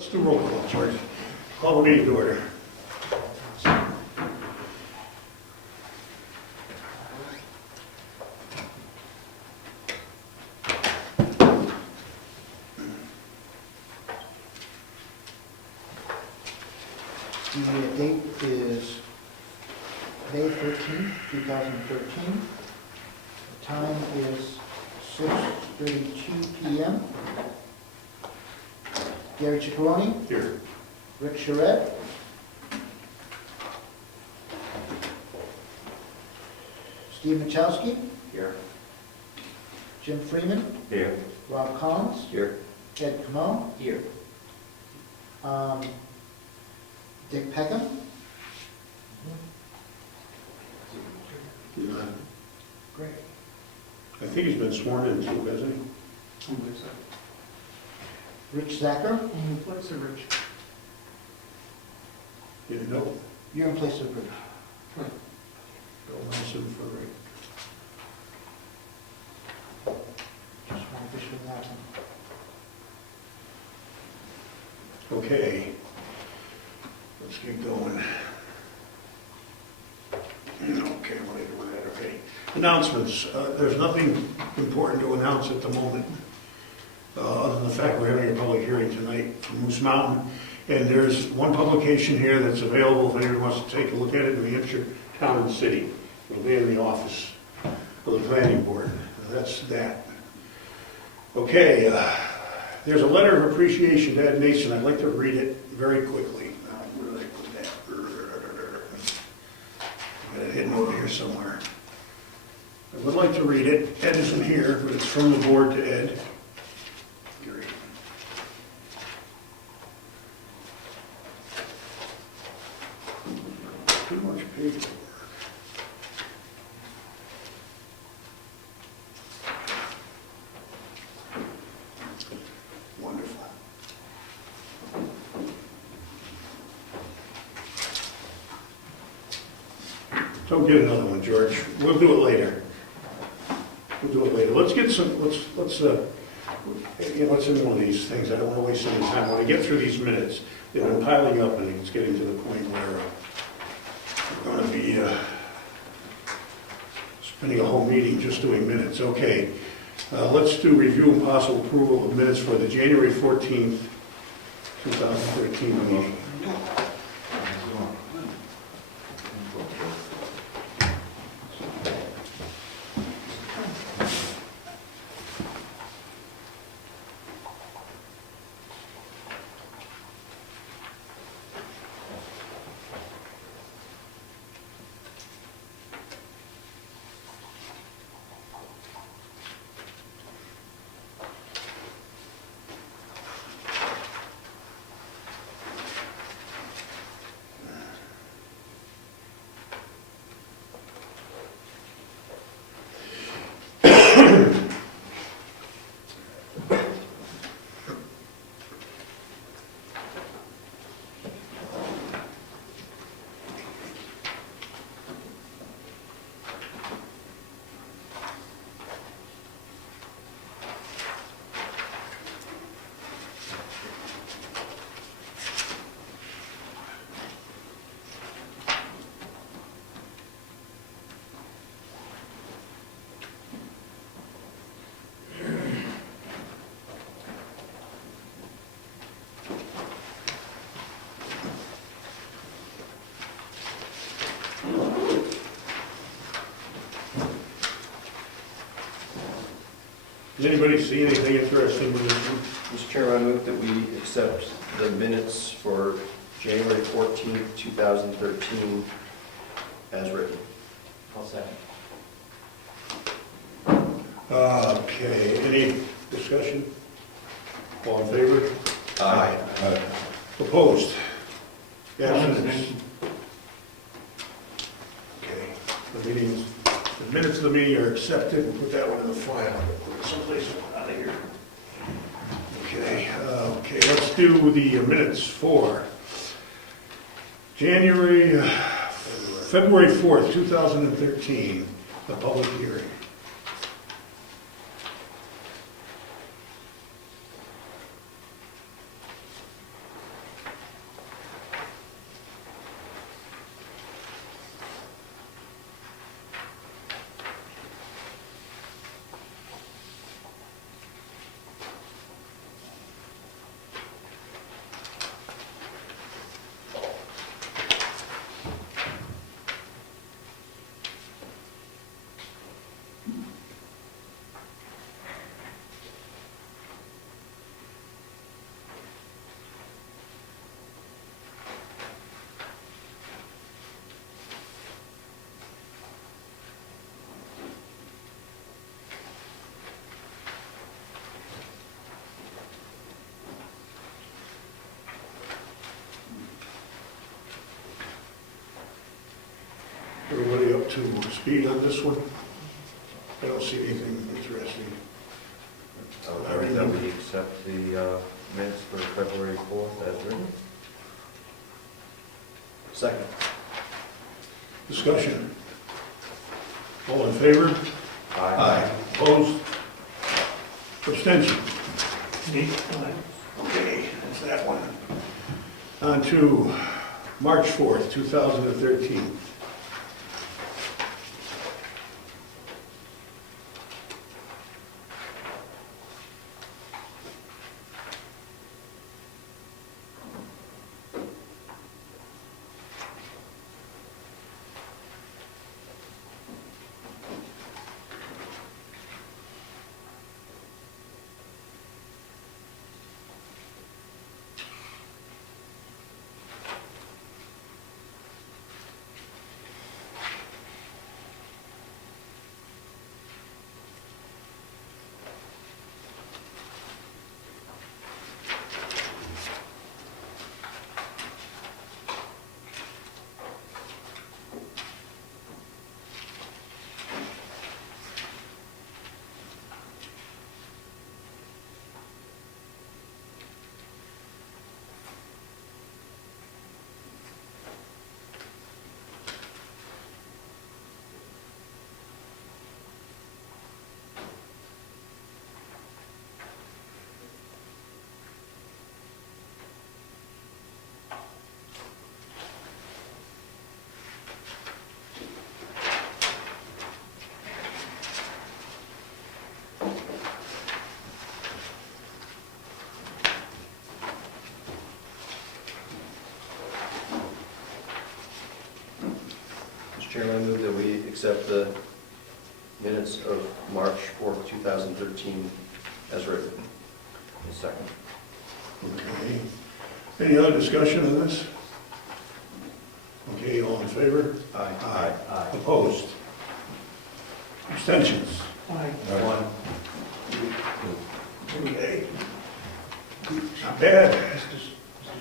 Let's do roll call, George. Call the meeting to order. The date is May 13th, 2013. The time is 6:32 p.m. Gary Ciccarone, Here. Rick Surette, Steve Michaelski, Here. Jim Freeman, Here. Rob Collins, Here. Ed Comeau, Here. Dick Peckham, great. I think he's been sworn in too, hasn't he? Rich Zacher, What's a rich? You know, you're in place of Rich. Bill Nelson for Rick. Just want to be sure that one. Okay. Let's get going. Okay, what do I do with that? Okay. Announcements. There's nothing important to announce at the moment, other than the fact we're having a public hearing tonight for Moose Mountain. And there's one publication here that's available if anyone wants to take a look at it in the Hampshire Town and City. It'll be in the office of the planning board. That's that. Okay, there's a letter of appreciation to Ed Nason. I'd like to read it very quickly. Where did I put that? I got it hidden over here somewhere. I would like to read it. Ed isn't here, but it's from the board to Ed. Geary. Too much paperwork. Wonderful. Don't get another one, George. We'll do it later. We'll do it later. Let's get some, let's in one of these things. I don't want to waste any time. When I get through these minutes, they've been piling up and it's getting to the point where we're going to be spending a whole meeting just doing minutes. Okay. Let's do review and possible approval of minutes for the January 14th, 2013 meeting. Does anybody see anything interesting with this one? Mr. Chairman, I move that we accept the minutes for January 14th, 2013 as written. I'll second. Okay, any discussion? All in favor? Aye. Opposed? Abstentions? Okay, the minutes of the meeting are accepted. We'll put that one in the file. Put it someplace out of here. Okay, let's do the minutes for February 4th, 2013, the public hearing. Everybody up to speed on this one? I don't see anything interesting. I move that we accept the minutes for February 4th as written. Second. Discussion. All in favor? Opposed? Abstention? Okay, that's that one. On to March 4th, 2013. Chairman, I move that we accept the minutes of March 4th, 2013 as written. Second. Okay. Any other discussion on this? Okay, all in favor? Aye. Opposed? Abstentions? One. Okay. Not bad. Mr.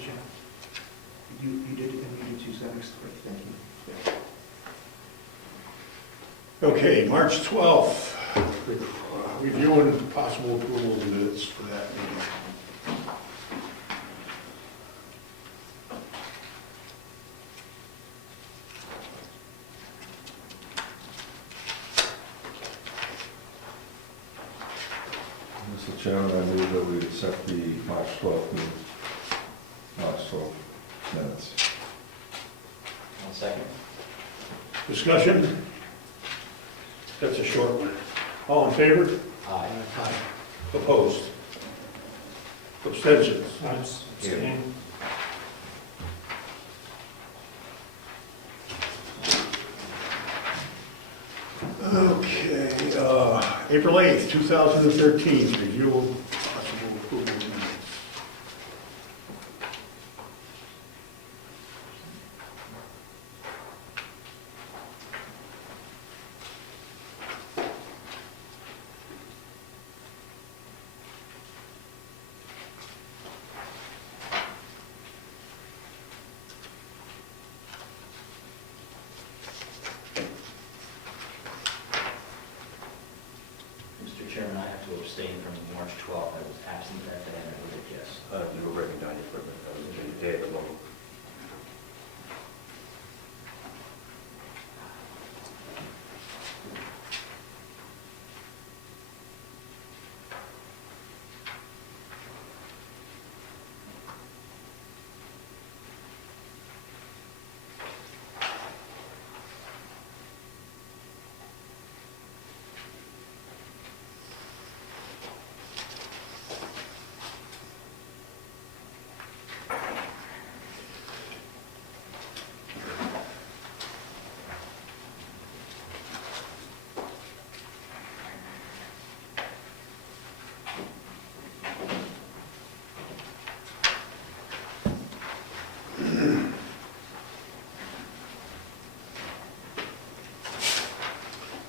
Chairman, you did choose that next, thank you. Okay, March 12th. Review and possible approval of the minutes for that meeting. Mr. Chairman, I move that we accept the March 12th minutes. I'll second. Discussion? That's a short one. All in favor? Aye. Opposed? Abstentions? Abstain. Okay, April 8th, 2013, review of possible approval of minutes. Mr. Chairman, I have to abstain from March 12th. I was absent that day, and I voted yes. You were writing down your equipment, that was the day of the vote.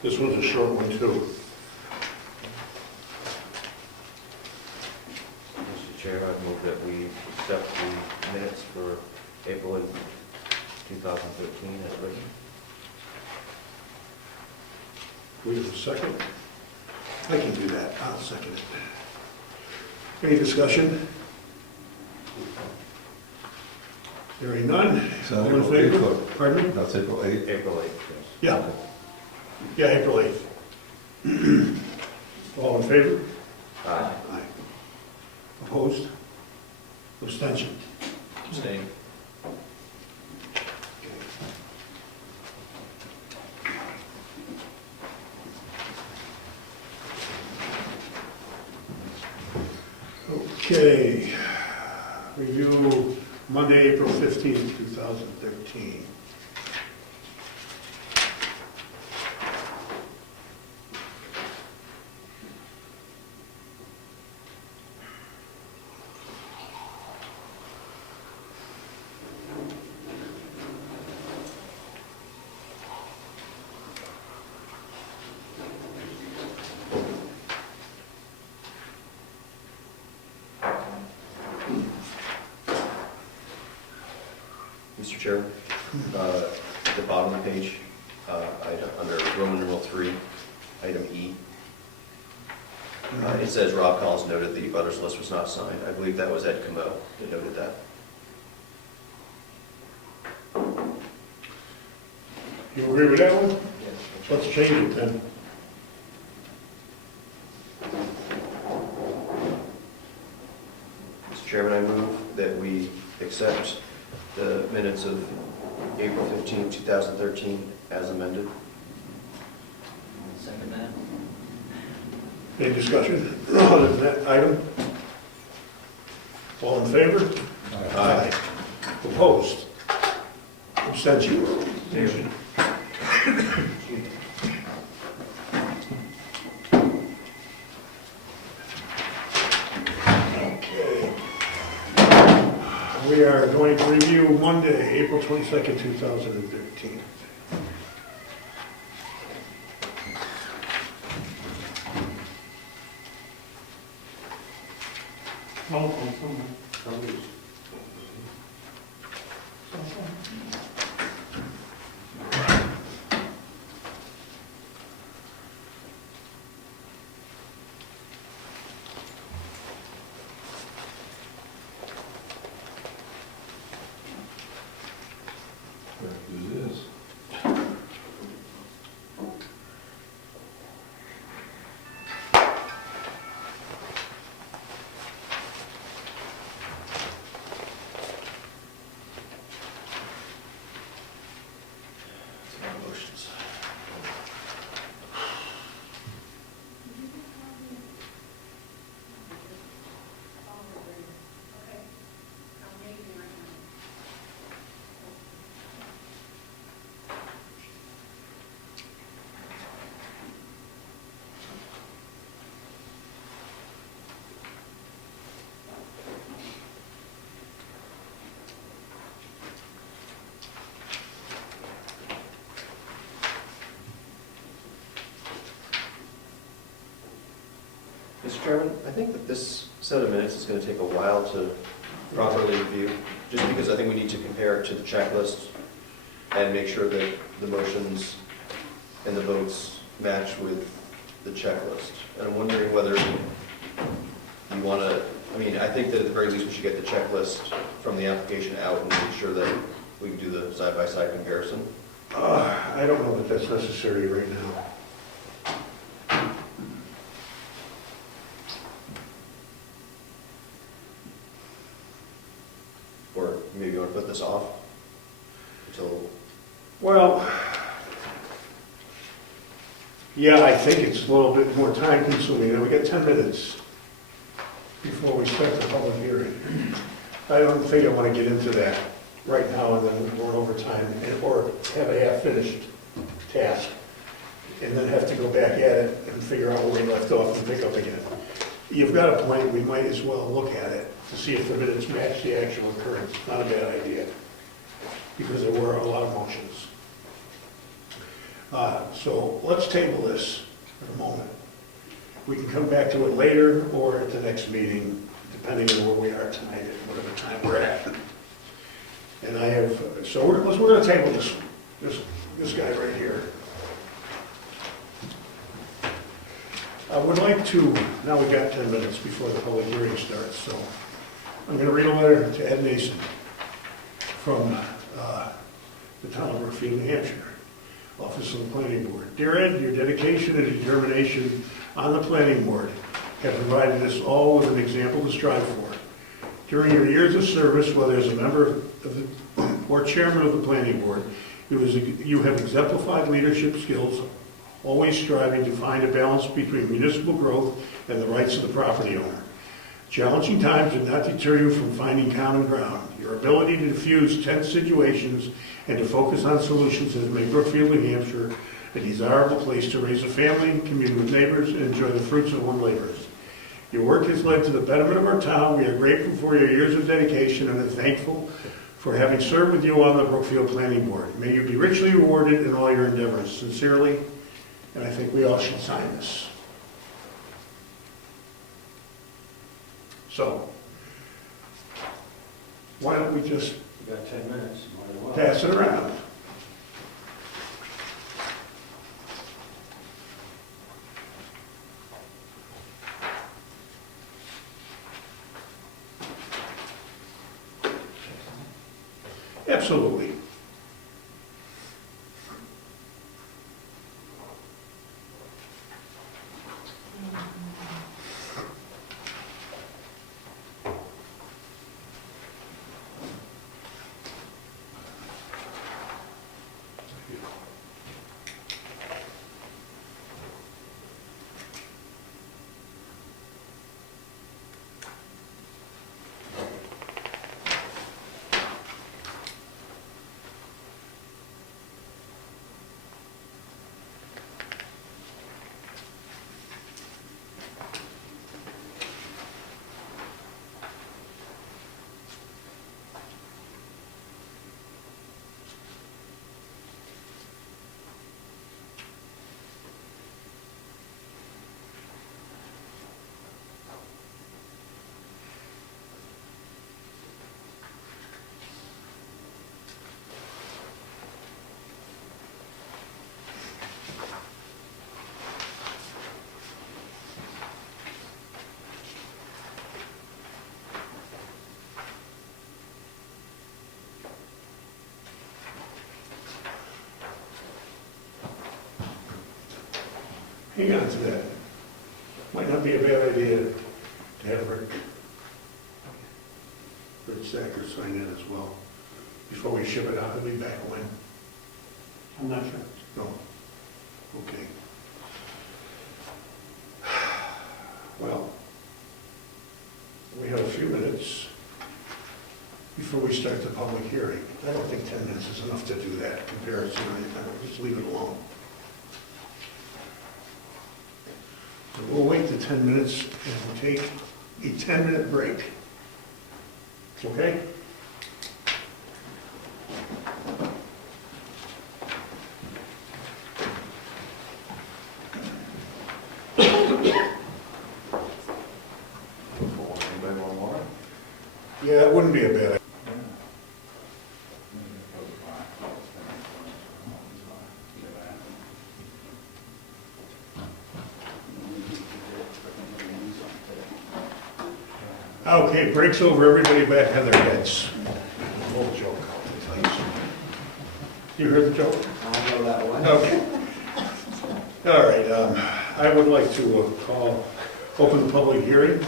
This one's a short one, too. Mr. Chair, I move that we accept the minutes for April 2013 as written. We have a second? I can do that, I'll second it. Any discussion? Hearing none, So all in April favor? 8th. Pardon me? That's April 8th. April 8th, Yeah, yeah, April 8th. All in favor? Aye. Aye. Opposed? Abstention? Abstain. Okay. Review Monday, April 15th, 2013. Mr. Chairman, at the bottom of the page, under Roman numeral 3, item E, it says Rob Collins noted the butters list was not signed. I believe that was Ed Comeau that noted that. You agree with that one? Yes. Let's change it then. Mr. Chairman, I move that we accept the minutes of April 15, 2013 as amended. Second that? Any discussion on that item? All in favor? Aye. Opposed? Abstention? Okay. We are going to review Monday, April 22nd, 2013. Who's this? Motions. Mr. Chairman, I think that this set of minutes is going to take a while to properly review, just because I think we need to compare it to the checklist and make sure that the motions and the votes match with the checklist. And I'm wondering whether you want to, I mean, I think that at the very least we should get the checklist from the application out and make sure that we can do the side-by-side comparison. I don't know that that's necessary right now. Or maybe you want to put this off until, Well, yeah, I think it's a little bit more time consuming, and we got 10 minutes before we start the public hearing. I don't think I want to get into that right now and then run over time, or have a half-finished task, and then have to go back at it and figure out where we left off and pick up again. You've got a point, we might as well look at it to see if the minutes match the actual occurrence. Not a bad idea, because there were a lot of motions. So let's table this for a moment. We can come back to it later or at the next meeting, depending on where we are tonight at whatever time we're at. And I have, so we're going to table this guy right here. like to, now we got 10 minutes before the public hearing starts, so I'm going to read a letter to Ed Nason from the town of Brookfield, New Hampshire, Office of the Planning Board. Dear Ed, your dedication and determination on the planning board have provided us all with an example to strive for. During your years of service, whether as a member of the, or chairman of the planning board, you have exemplified leadership skills, always striving to find a balance between municipal growth and the rights of the property owner. Challenging times did not deter you from finding common ground. Your ability to diffuse tense situations and to focus on solutions has made Brookfield, New Hampshire a desirable place to raise a family, commune with neighbors, and enjoy the fruits of one's labors. Your work has led to the betterment of our town. We are grateful for your years of dedication and are thankful for having served with you on the Brookfield Planning Board. May you be richly rewarded in all your endeavors. Sincerely, and I think we all should sign this. So, why don't we just You got 10 minutes, might as well. pass it around? Absolutely. Hang on to that. Might not be a bad idea to have Rick Sacker sign in as well. Before we ship it out, he'll be back when? I'm not sure. No. Okay. Well, we have a few minutes before we start the public hearing. I don't think 10 minutes is enough to do that comparison or anything. Just leave it alone. So we'll wait the 10 minutes and we'll take a 10-minute break. Okay? Anybody want more? Yeah, it wouldn't be a bad idea. Okay, break's over, everybody back on their heads. Old joke, please. You heard the joke? I'll go that way. Okay. All right, I would like to open the public hearing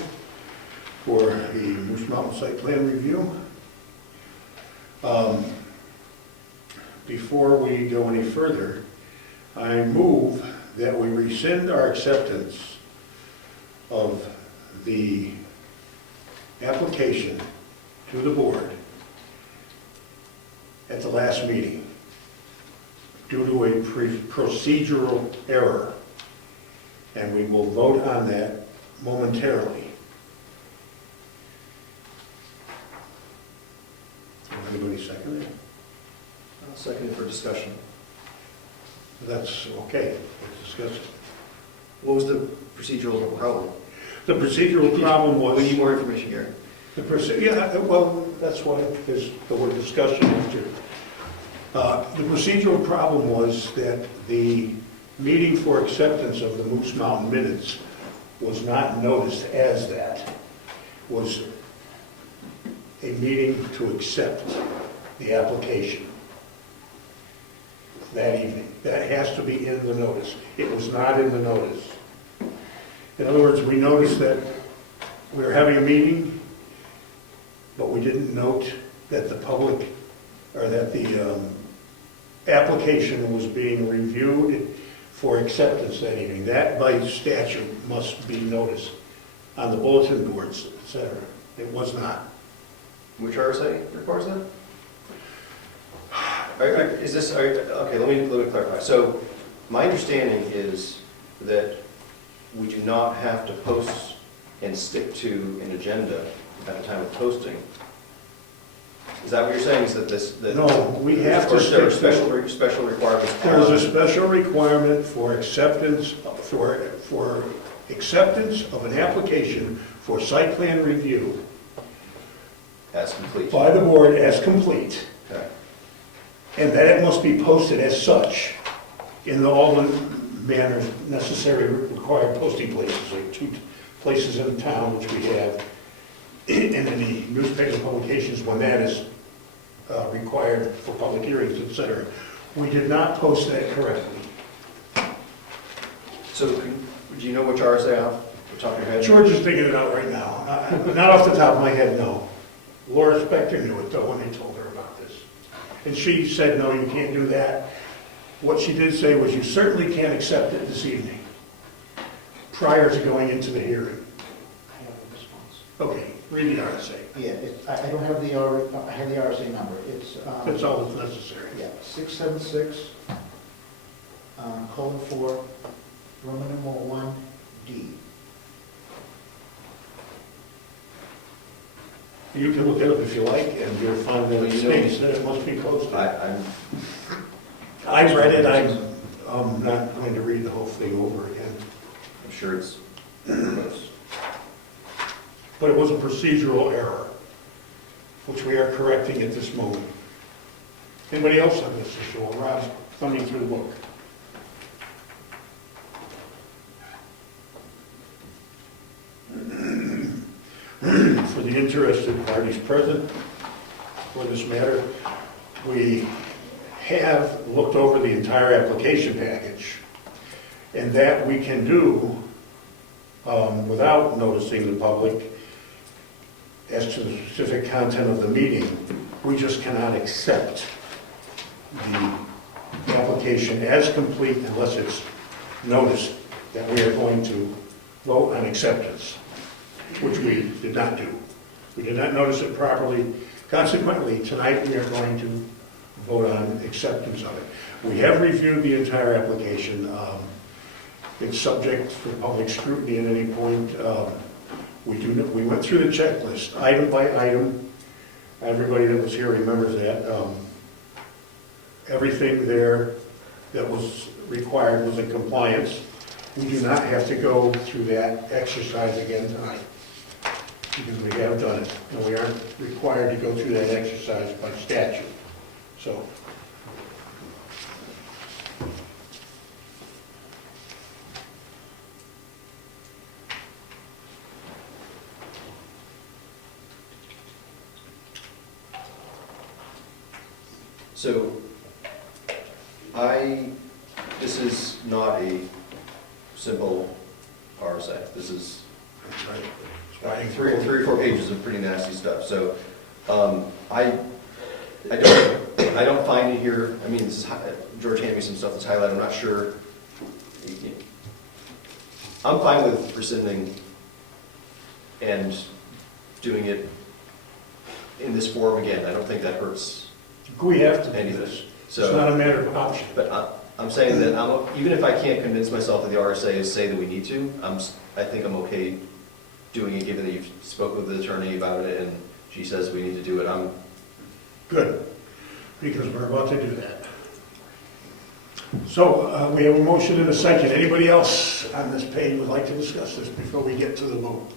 for the Moose Mountain Site Plan Review. Before we go any further, I move that we rescind our acceptance of the application to the board at the last meeting due to a procedural error, and we will vote on that momentarily. Anybody second it? I'll second it for discussion. That's okay, let's discuss it. What was the procedural problem? The procedural problem was... We need more information here. Yeah, well, that's why there's the word discussion after. The procedural problem was that the meeting for acceptance of the Moose Mountain minutes was not noticed as that, was a meeting to accept the application that evening. That has to be in the notice. It was not in the notice. In other words, we noticed that we were having a meeting, but we didn't note that the public, or that the application was being reviewed for acceptance that evening. That by statute must be noticed on the bulletin boards, etc. It was not. Which RSA requires that? Is this, okay, let me clarify. So my understanding is that we do not have to post and stick to an agenda at the time of posting. Is that what you're saying, is that this? That No, we have to Or is there stick to- special requirements? There's a special requirement for acceptance, for acceptance of an application for site plan review As complete. by the board as complete, Okay. and that it must be posted as such in all the manners necessary required posting places, like 2 places in town, which we have, and in the newspaper publications when that is required for public hearings, etc. We did not post that correctly. So do you know which RSA off the top of your head? George is figuring it out right now. Not off the top of my head, no. Laura Spector knew it though when they told her about this. And she said, no, you can't do that. What she did say was, you certainly can't accept it this evening, prior to going into the hearing. I have a response. Okay, read the RSA. Yeah, I don't have the I have the RSA number. It's, That's all that's necessary. yeah, 676, :4, Roman numeral 1, D. You can look it up if you like, and you'll find that it states that it must be posted. I'm I read it, I'm not going to read the whole thing over again. sure it's close. But it was a procedural error, which we are correcting at this moment. Anybody else on this issue? Well, Rob's thumbing through the book. For the interested parties present for this matter, we have looked over the entire application package, and that we can do without noticing the public as to the specific content of the meeting. We just cannot accept the application as complete unless it's noticed that we are going to vote on acceptance, which we did not do. We did not notice it properly. Consequently, tonight we are going to vote on acceptance of it. We have reviewed the entire application. It's subject for public scrutiny at any point. We went through the checklist, item by item. Everybody that was here remembers that. Everything there that was required was in compliance. We do not have to go through that exercise again tonight, because we have done it, and we aren't required to go through that exercise by statute. So, So, this is not a simple RSA. This is that's right. Writing three through or four pages of pretty nasty stuff. So, I don't find it here. I mean, this is, George handed me some stuff that's highlighted. I'm not sure. I'm fine with rescinding and doing it in this form again. I don't think that hurts. We have to do this. It's So, not a matter of option. but I'm saying that even if I can't convince myself that the RSAs say that we need to, I think I'm okay doing it, given that you've spoke with the attorney about it and she says we need to do it. I'm Good, because we're about to do that. So, we have a motion and a second. Anybody else on this page would like to discuss this before we get to the vote?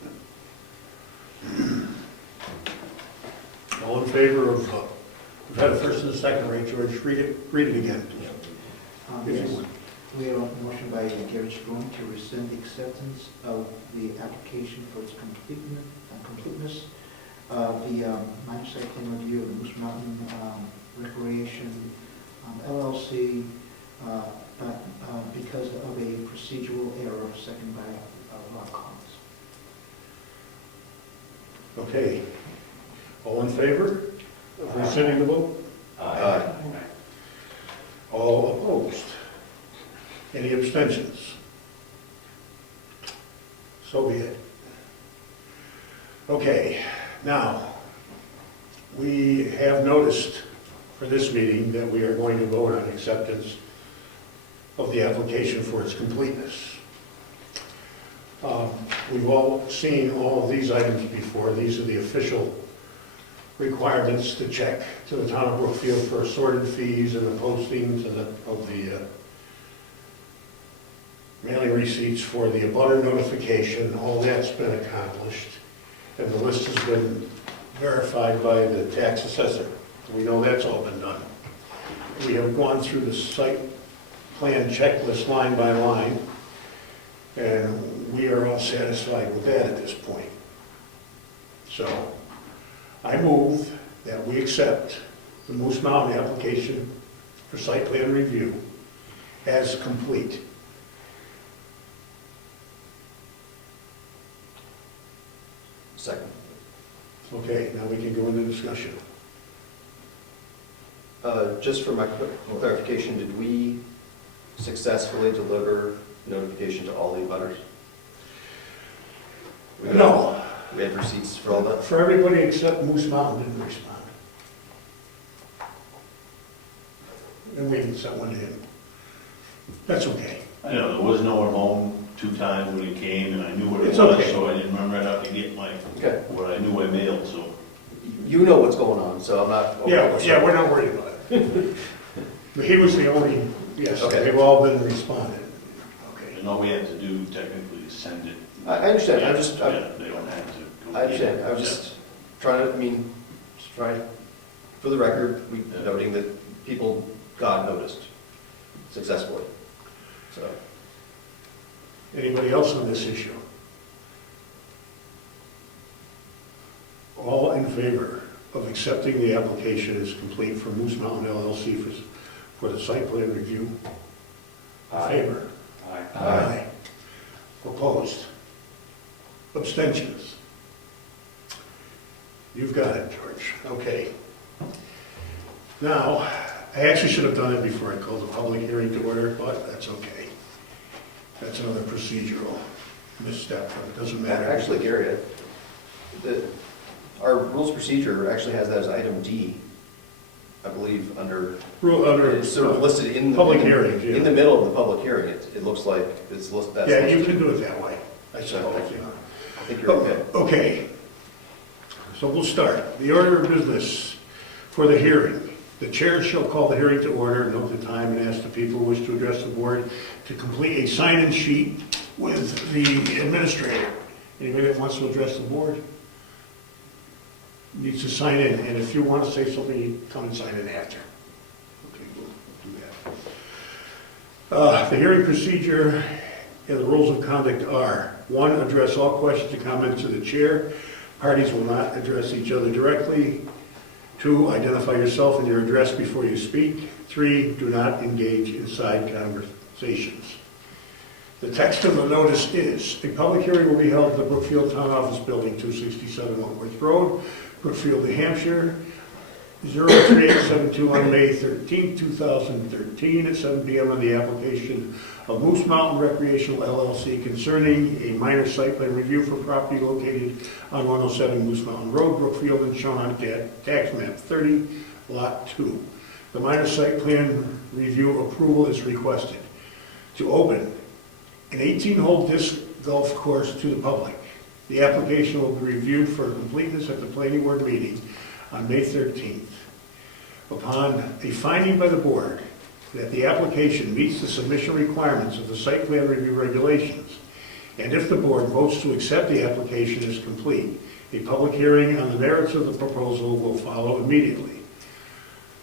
All in favor of, we've had a first and a second, right, George? Read it again. If you Yes. would. We have a motion by Geary Ciccarone to rescind the acceptance of the application for its completeness of the minor site plan review of the Moose Mountain Recreation LLC, but because of a procedural error, second by Rob Collins. Okay. All in favor of rescinding the vote? Aye. All opposed? Any abstentions? So be it. Okay, now, we have noticed for this meeting that we are going to vote on acceptance of the application for its completeness. We've all seen all of these items before. These are the official requirements to check to the town of Brookfield for assorted fees and the postings and of the mailing receipts for the abutter notification. All that's been accomplished, and the list has been verified by the tax assessor. We know that's all been done. We have gone through the site plan checklist line by line, and we are all satisfied with that at this point. So, I move that we accept the Moose Mountain application for site plan review as complete. Second. Okay, now we can go into discussion. Just for my clarification, did we successfully deliver notification to all the abutters? No, We had receipts for all that? for everybody except Moose Mountain didn't respond. And we even sent one to him. That's okay. I know, there was no one home 2 times when he came, and I knew what it It's was, okay. so I didn't run right out to get my, Okay. what I knew I mailed, so. You know what's going on, so I'm not. Yeah, we're not worried about it. But he was the only, yes, Okay. they've all been responded. Okay. And all we had to do technically is send it. I understand, Yeah, I'm just, yeah, they don't have to go. I understand, get I it. was just trying to, just trying, for the record, noting that people got noticed successfully, so. Anybody else on this issue? All in favor of accepting the application as complete for Moose Mountain LLC for the site plan review? In favor? Aye. Opposed? Abstentions? You've got it, George. Okay. Now, I actually should have done it before I called the public hearing to order, but that's okay. That's another procedural misstep, but it doesn't matter. Actually, Gary, our rules of procedure actually has that as item D, I believe, under, it's sort of listed in. Public hearings, yeah. In the middle of the public hearing, it looks like it's listed. Yeah, you can do it that way, I suppose. I think you're okay. Okay, so we'll start. The order of business for the hearing. The chair shall call the hearing to order, note the time, and ask the people who wish to address the board to complete a sign-in sheet with the administrator. Anybody that wants to address the board needs to sign in, and if you want to say something, you come and sign in after. Okay, we'll do that. The hearing procedure and the rules of conduct are: 1, address all questions and comments to the chair. Parties will not address each other directly. 2, identify yourself and your address before you speak. 3, do not engage in side conversations. The text of the notice is: a public hearing will be held at the Brookfield Town Office Building, 267 Wentworth Road, Brookfield, New Hampshire, 03872 on May 13, 2013 at 7 p.m. on the application of Moose Mountain Recreation LLC concerning a minor site plan review for property located on 107 Moose Mountain Road, Brookfield, and shown on tax map 30, lot 2. The minor site plan review approval is requested to open an 18-hole disc golf course to the public. The application will be reviewed for completeness at the planning board meeting on May 13th. Upon a finding by the board that the application meets the submission requirements of the site plan review regulations, and if the board votes to accept the application as complete, a public hearing on the merits of the proposal will follow immediately.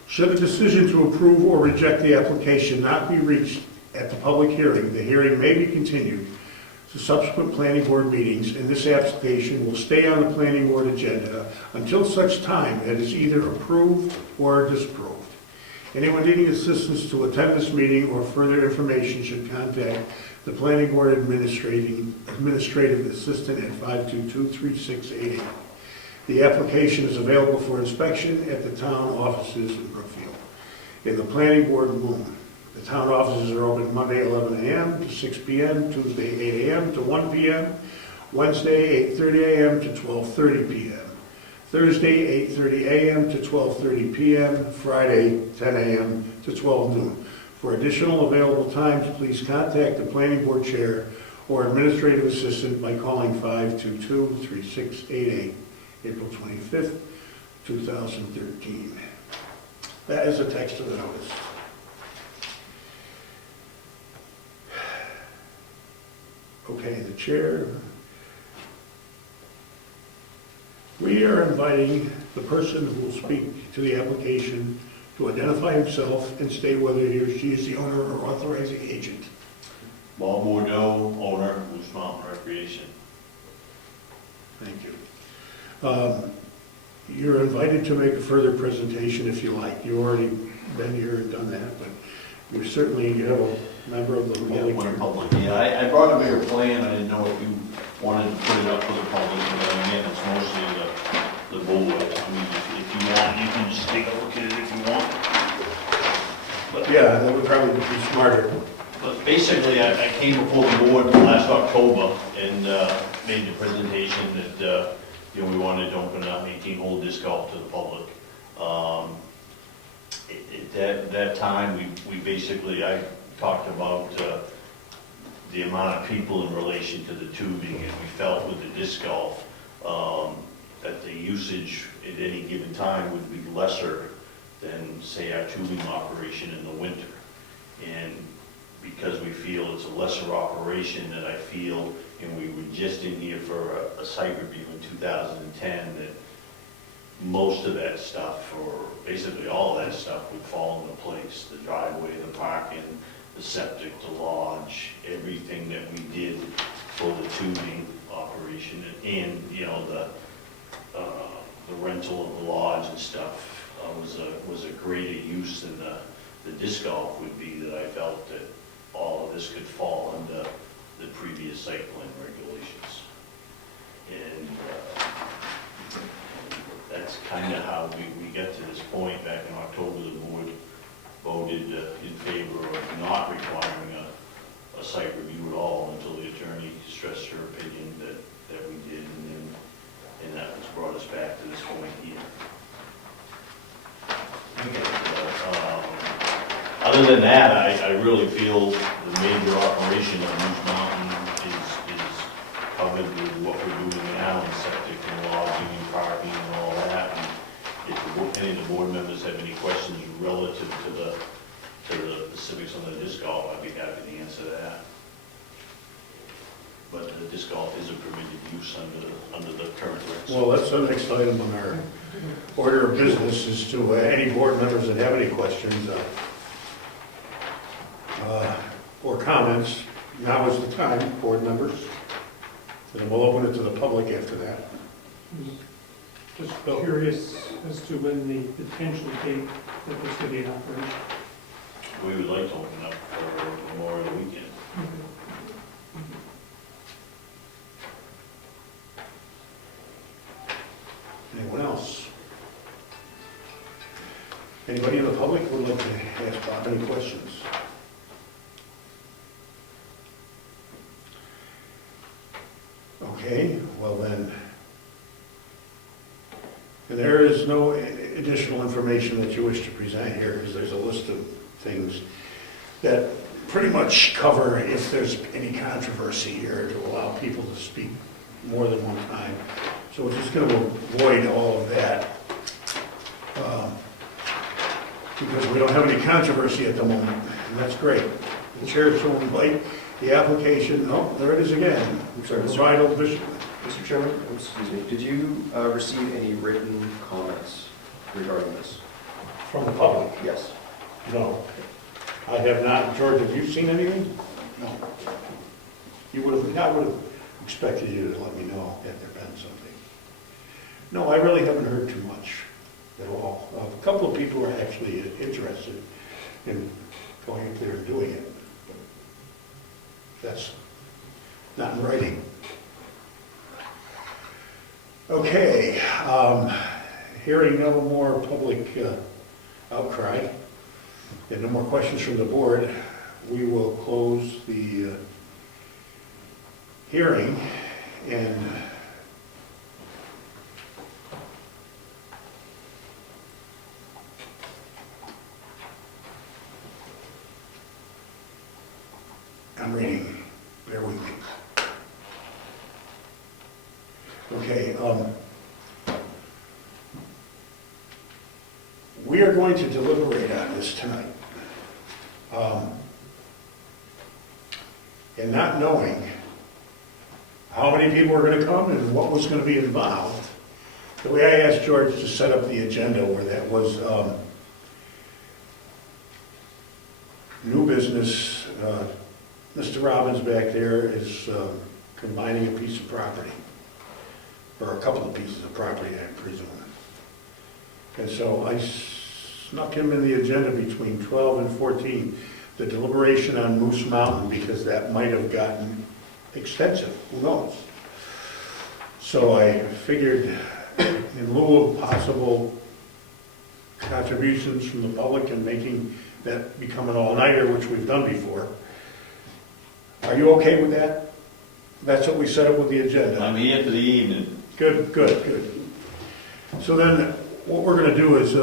Should a decision to approve or reject the application not be reached at the public hearing, the hearing may be continued to subsequent planning board meetings, and this application will stay on the planning board agenda until such time it is either approved or disapproved. Anyone needing assistance to attend this meeting or further information should contact the planning board administrative assistant at 522-3688. The application is available for inspection at the town offices in Brookfield. In the planning board room, the town offices are open Monday 11 a.m. to 6 p.m., Tuesday 8 a.m. to 1 p.m., Wednesday 8:30 a.m. to 12:30 p.m., Thursday 8:30 a.m. to 12:30 p.m., Friday 10 a.m. to 12 noon. For additional available times, please contact the planning board chair or administrative assistant by calling 522-3688, April 25th, 2013. That is the text of the notice. Okay, the chair. We are inviting the person who will speak to the application to identify himself and state whether he or she is the owner or authorizing agent. Bob Bordeaux, owner, Moose Mountain Recreation. Thank you. You're invited to make a further presentation if you like. You've already been here and done that, but you certainly have a member of the Yeah, public. one public, yeah, I brought a bigger plan, I didn't know if you wanted to put it up for the public, but again, it's mostly the board. I mean, if you want, you can just take a look at it if you want. But Yeah, that would probably be smarter. But basically, I came before the board last October and made the presentation that, we wanted to open up 18-hole disc golf to the public. At that time, we basically, I talked about the amount of people in relation to the tubing, and we felt with the disc golf that the usage at any given time would be lesser than, say, our tubing operation in the winter. And because we feel it's a lesser operation, that I feel, and we were just in here for a site review in 2010, that most of that stuff, or basically all of that stuff, would fall into place. The driveway, the parking, the septic, the lodge, everything that we did for the tubing operation, and the rental of the lodge and stuff was a greater use than the disc golf would be, that I felt that all of this could fall under the previous site plan regulations. And that's kind of how we got to this point. Back in October, the board voted in favor of not requiring a site review at all until the attorney stressed her opinion that we did, and that was brought us back to this point here. Other than that, I really feel the major operation of Moose Mountain is covered with what we're doing now, and septic and lodging and parking and all that. And if any of the board members have any questions relative to the specifics on the disc golf, I'd be happy to answer that. But the disc golf is a permitted use under the current regs. Well, that's the next item on our order of business, is to any board members that have any questions or comments. Now is the time, board members. And we'll open it to the public after that. Just curious as to when the potential date that this could be in operation. We would like to open up for Memorial Weekend. Anyone else? Anybody in the public would like to ask Bob any questions? Okay, well then, and there is no additional information that you wish to present here, because there's a list of things that pretty much cover if there's any controversy here, to allow people to speak more than one time. So we're just going to avoid all of that, because we don't have any controversy at the moment, and that's great. The chair will invite the application, oh, there it is again. I'm sorry, Mr. Mr. Chairman, excuse me, did you receive any written comments regarding this? From the public? Yes. No. I have not. George, have you seen anything? No. I would have expected you to let me know had there been something. No, I really haven't heard too much at all. A couple of people are actually interested in going up there and doing it. That's not in writing. Okay, hearing no more public outcry and no more questions from the board, we will close the hearing and I'm reading, bear with me. Okay, we are going to deliberate on this tonight. And not knowing how many people were going to come and what was going to be involved, the way I asked George to set up the agenda where that was new business. Mr. Robbins back there is combining a piece of property, or a couple of pieces of property, I presume. And so I snuck him in the agenda between 12 and 14, the deliberation on Moose Mountain, because that might have gotten extensive, who knows? So I figured in lieu of possible contributions from the public and making that become an all-nighter, which we've done before. Are you okay with that? That's what we set up with the agenda. I'm here for the evening. Good, good, good. So then, what we're gonna do is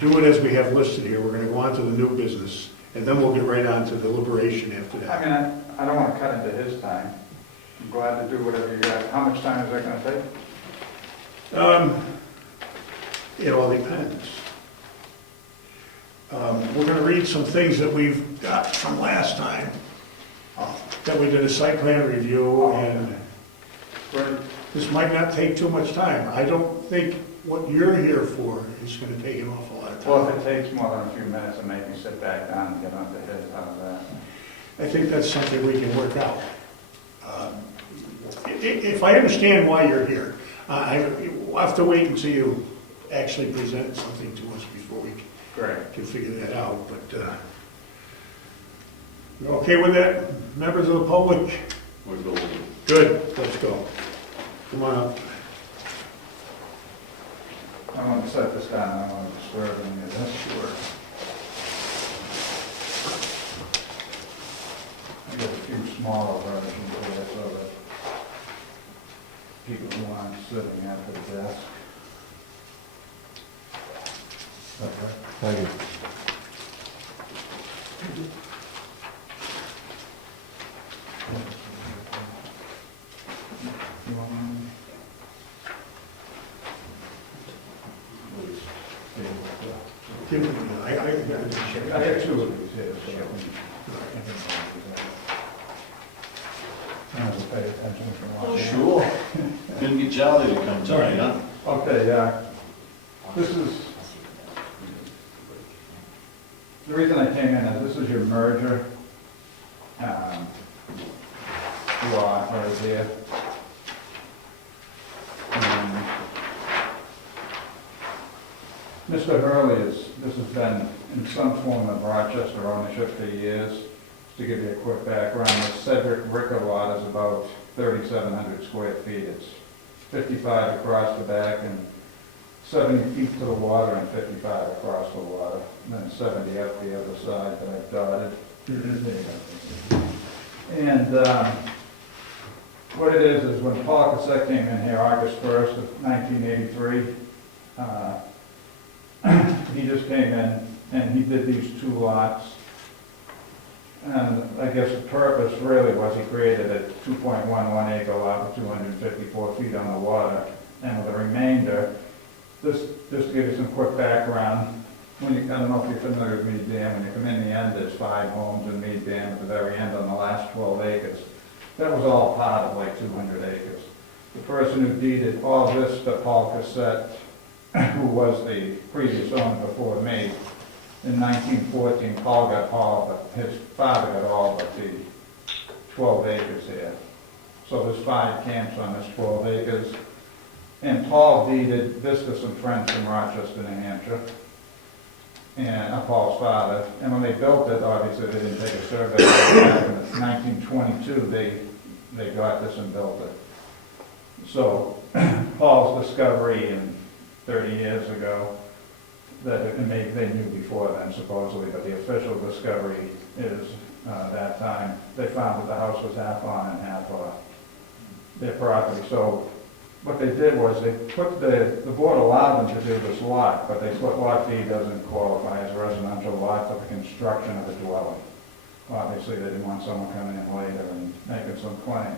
do it as we have listed here. We're gonna go on to the new business, and then we'll get right on to deliberation after I that. mean, I don't want to cut into his time. I'm glad to do whatever you got. How much time is that going to take? It all depends. We're gonna read some things that we've got from last time, that we did a site plan review, and Great. this might not take too much time. I don't think what you're here for is gonna take an awful lot of time. Well, if it takes more than a few minutes, then make me sit back down and get onto his, how's that? I think that's something we can work out. If I understand why you're here, we'll have to wait until you actually present something to us before we Great. can figure that out, but, you okay with that, members of the public? We're going. Good, let's go. Come on up. I want to set this down. I don't want to disturb any of this. Sure. I got a few smaller versions here so that people who aren't sitting at the desk. Okay. Thank you. You want one? Give it to me. I I got two of these here, so. I have to pay attention if you want. Sure. Couldn't get Charlie to come tonight, huh? Okay, this is, the reason I came in is this is your merger lot right here. Mr. Hurley this has been in some form of Rochester ownership for years. To give you a quick background, the Cedric Ricker lot is about 3,700 square feet. It's 55 across the back and 70 feet to the water and 55 across the water, and then 70 up the other side that I've dotted. There you go. And what it is when Paul Cassette came in here August 1st of 1983, he just came in and he did these two lots. And I guess the purpose really was he created a 2.11 acre lot with 254 feet on the water. And with the remainder, just to give you some quick background, I don't know if you're familiar with Mead Dam, when you come in the end, there's 5 homes in Mead Dam at the very end on the last 12 acres. That was all part of like 200 acres. The person who deeded all this to Paul Cassette, who was the previous owner before me, In 1914, Paul got all, but his father got all but the 12 acres here. So there's 5 camps on this 12 acres. And Paul deeded this to some friends from Rochester, New Hampshire, and Paul's father. And when they built it, obviously they didn't take a survey. Back in 1922, they got this and built it. So Paul's discovery in 30 years ago, and they knew before then supposedly, but the official discovery is that time they found that the house was half on and half off their property. So what they did was they put the board allowed them to do this lot, but they put lot B doesn't qualify as a residential lot for the construction of a dwelling. Obviously, they didn't want someone coming in later and making some claim.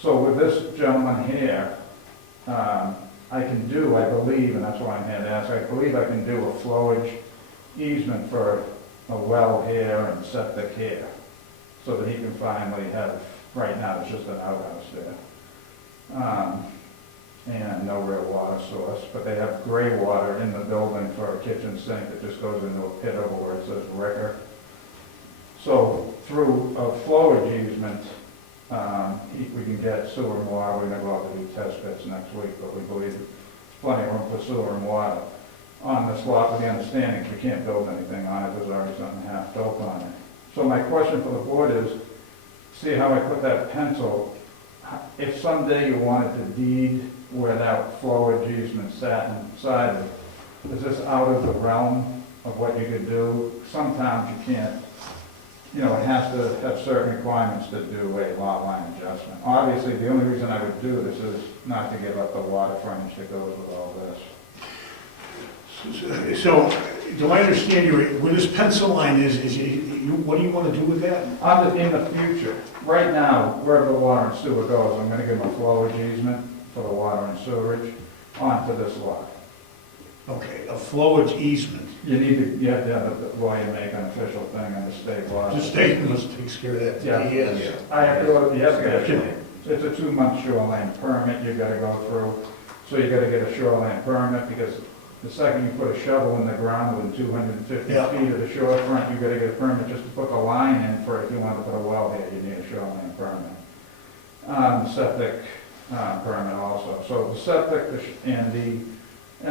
So with this gentleman here, I can do, I believe, and that's why I'm here to ask, I believe I can do a flowage easement for a well here and septic here, so that he can finally have, right now it's just an outhouse there. And no real water source, but they have gray water in the building for a kitchen sink that just goes into a pit over where it says Ricker. So through a flowage easement, we can get sewer and water. We're going to go out to do test pits next week, but we believe there's plenty of room for sewer and water on this lot, with the understanding if you can't build anything on it, there's already something half built on it. So my question for the board is, see how I put that pencil, if someday you wanted to deed where that flowage easement sat inside of, is this out of the realm of what you could do? Sometimes you can't, it has to have certain requirements to do a lot line adjustment. Obviously, the only reason I would do this is not to give up the water frontage that goes with all this. So, do I understand you, where this pencil line is what do you want to do with that? In the future, right now, wherever the water and sewer goes, I'm gonna give them a flowage easement for the water and sewerage onto this lot. Okay, a flowage easement. You have to have the lawyer make an official thing in the state law. The state must take care of that. Yeah. Yes. I have to go, it's a 2-month shoreline permit you gotta go through. So you gotta get a shoreline permit, because the second you put a shovel in the ground within 250 Yeah. feet of the shorefront, you gotta get a permit just to put the line in for, if you want to put a well here, you need a shoreline permit. Septic permit also. So the septic and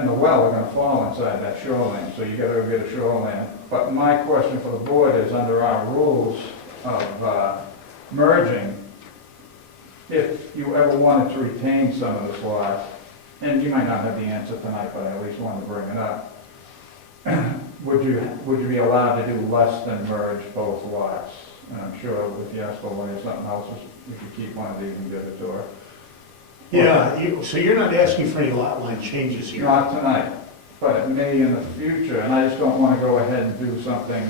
the well are gonna fall inside that shoreline, so you gotta go get a shoreline. But my question for the board is, under our rules of merging, if you ever wanted to retain some of this lot, and you might not have the answer tonight, but I at least wanted to bring it up, would you be allowed to do less than merge both lots? And I'm sure if you ask the lawyer something else, we could keep one of these and give it to her. Yeah, so you're not asking for any lot line changes here? Not tonight, but it may in the future, and I just don't want to go ahead and do something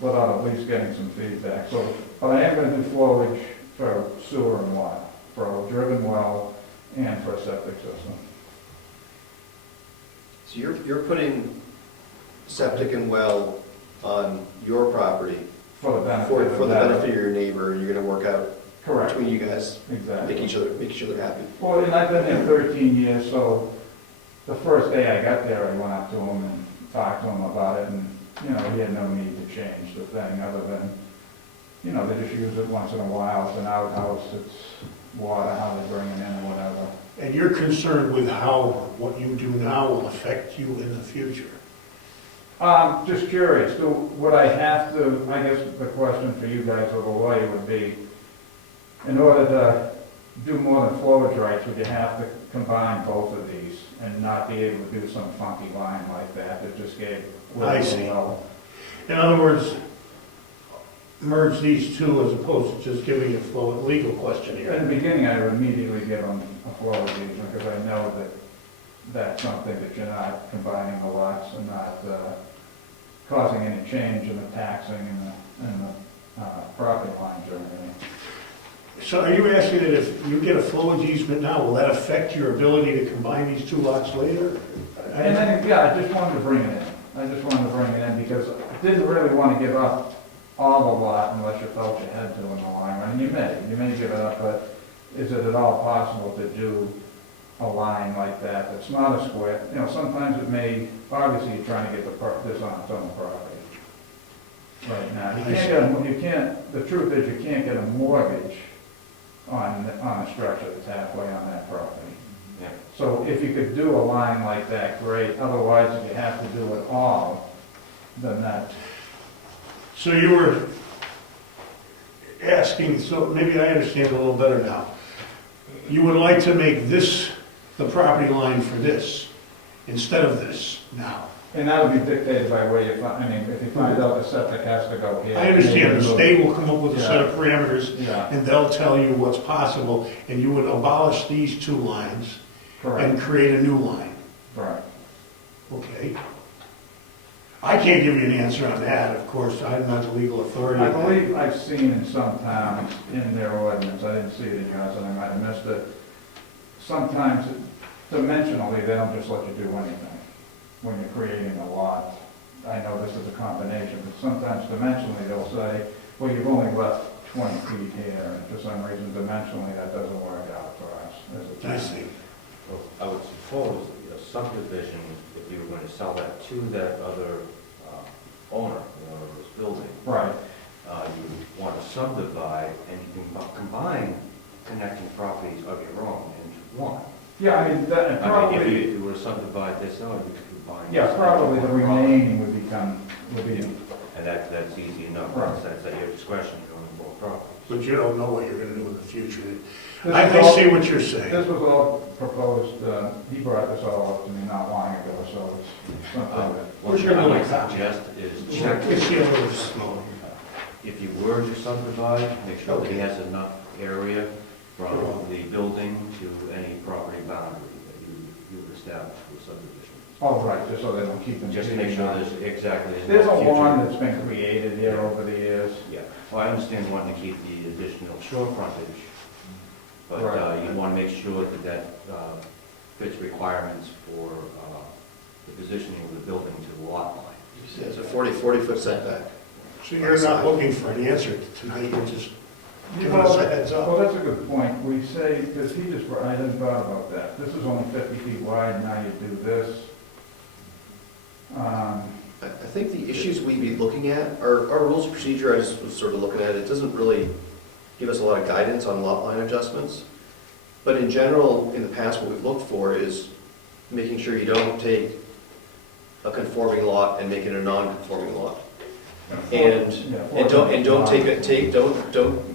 without at least getting some feedback. So, but I am going to do flowage for sewer and water, for a driven well, and for a septic system. So you're putting septic and well on your property For the benefit for of the that. benefit of your neighbor, and you're gonna work out Correct, between you guys, exactly. make each other happy. Well, and I've been there 13 years, so the first day I got there, I went up to him and talked to him about it, and, he had no need to change the thing, other than, they just use it once in a while. It's an outhouse, it's water, how they bring it in or whatever. And you're concerned with how what you do now will affect you in the future? Just curious, would I have to, I guess the question for you guys or the lawyer would be, in order to do more than flowage rights, would you have to combine both of these and not be able to do some funky line like that just gave? I see. In other words, merge these two as opposed to just giving a legal question In here. the beginning, I would immediately give them a flowage easement, because I know that that's something that you're not combining the lots and not causing any change in the taxing and the property lines or anything. So are you asking that if you get a flowage easement now, will that affect your ability to combine these two lots later? And then, I just wanted to bring it in. Because I didn't really want to give up all the lot unless you felt you had to in the long run. And you may give it up, but is it at all possible to do a line like that that's not a square? Sometimes it may, obviously you're trying to get this on its own property. You can't, the truth is, you can't get a mortgage on a structure that's halfway on that property. Yeah. So if you could do a line like that, great, otherwise if you have to do it all, then that, So you were asking, so maybe I understand a little better now. You would like to make this the property line for this, instead of this now? and that would be dictated by where you find, I mean, if you find out the septic has to go here. I understand, the maybe state will come up with a set of Yeah. parameters, Yeah, and they'll tell you what's possible, and you would abolish these two lines and correct, create a new line, right. okay? I can't give you an answer on that, of course, I'm not the legal authority. I believe I've seen in some towns in their ordinance, I didn't see it in yours, and I might have missed it, sometimes dimensionally, they don't just let you do anything when you're creating a lot. I know this is a combination, but sometimes dimensionally, they'll say, well, you've only left 20 feet here, and for some reason dimensionally, that doesn't work out for us as a town. I see. Well, I would suppose a subdivision, if you were going to sell that to that other owner, of this building, Right, you would want to subdivide and you can combine connecting properties of your own into one. yeah, I mean, that, I mean, probably, if you were to subdivide this out, you could combine. yeah, this probably into the one property. remaining would be, And that's easy enough, Right. that's at your discretion, you own both properties. But you don't know what you're gonna do in the future. This I is all- see what you're saying. this was all proposed, he brought this all up to me not long ago, so it's something that. What We're gonna I would look at it. suggest is check, It's the other small. if you were to subdivide, make sure that he has enough area from the building to any property boundary that you would establish for subdivision. Oh, right, just so they don't keep them. Just to make sure there's exactly. There's a future- lawn that's been created here over the years. Yeah, well, I understand wanting to keep the additional shore frontage, but Right. you want to make sure that that fits requirements for the positioning of the building to the lot line. Yeah, it's a 40-foot setback. So you're not looking for an answer tonight, you're just giving us a heads Well, up. that's a good point. We say, because he just, I hadn't thought about that. This is only 50 feet wide, now you do this. I think the issues we'd be looking at, our rules of procedure, I just was sort of looking at it, doesn't really give us a lot of guidance on lot line adjustments. But in general, in the past, what we've looked for is making sure you don't take a conforming lot and make it a non-conforming lot. And don't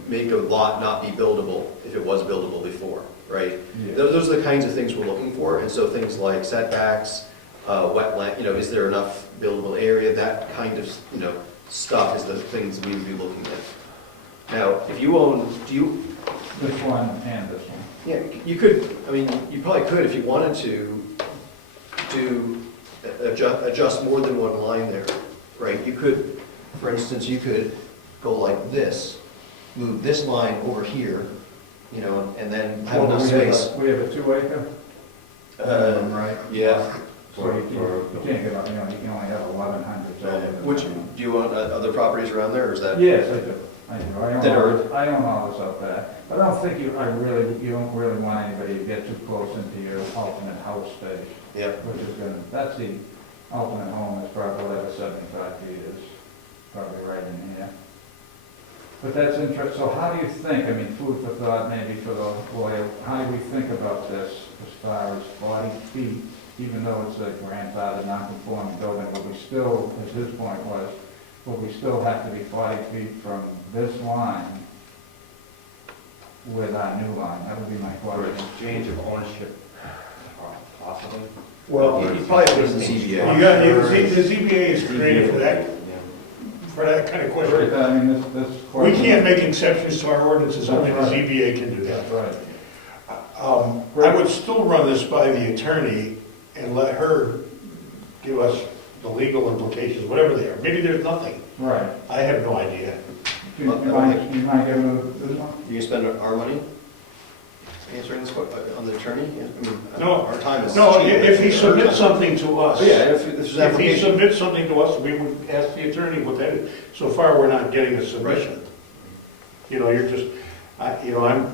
make a lot not be buildable if it was buildable before, right? Yeah. Those are the kinds of things we're looking for, and so things like setbacks, wetland, is there enough buildable area, that kind of, stuff is the things we would be looking at. Now, if you own, This one and this one. yeah, you could, you probably could if you wanted to adjust more than one line there, right? You could, for instance, you could go like this, move this line over here, and then have enough space. We have a 2 acre? Right? Yeah. So you can't get up, you can only have 1,100. Do you own other properties around there, or is that? Yes, I do. I That are- do. I own all this out there. I don't think you don't really want anybody to get too close into your ultimate house space, Yeah. which is that's the ultimate home, is probably whatever 75 feet is, probably right in here. But that's interesting. So how do you think, food for thought maybe for the lawyer, how do we think about this as far as 40 feet, even though it's a grandfathered non-conforming building, but we still, as his point was, but we still have to be 40 feet from this line with our new line? That would be my For question. exchange of ownership, possibly. Well, You probably have the ZBA. the ZBA is created for that kind of question. This We question. can't make exceptions to our ordinances, only the That's right. ZBA can do that. That's right. I would still run this by the attorney and let her give us the legal implications, whatever they are. Maybe there's nothing. Right. I have no idea. You mind giving this one? You can spend our money answering this on the attorney? No. Our time is. No, cheap. if he submits something to us. Oh, yeah, if there's an If he application. submits something to us, we would ask the attorney what that is. So far, we're not getting a submission. You're just, you're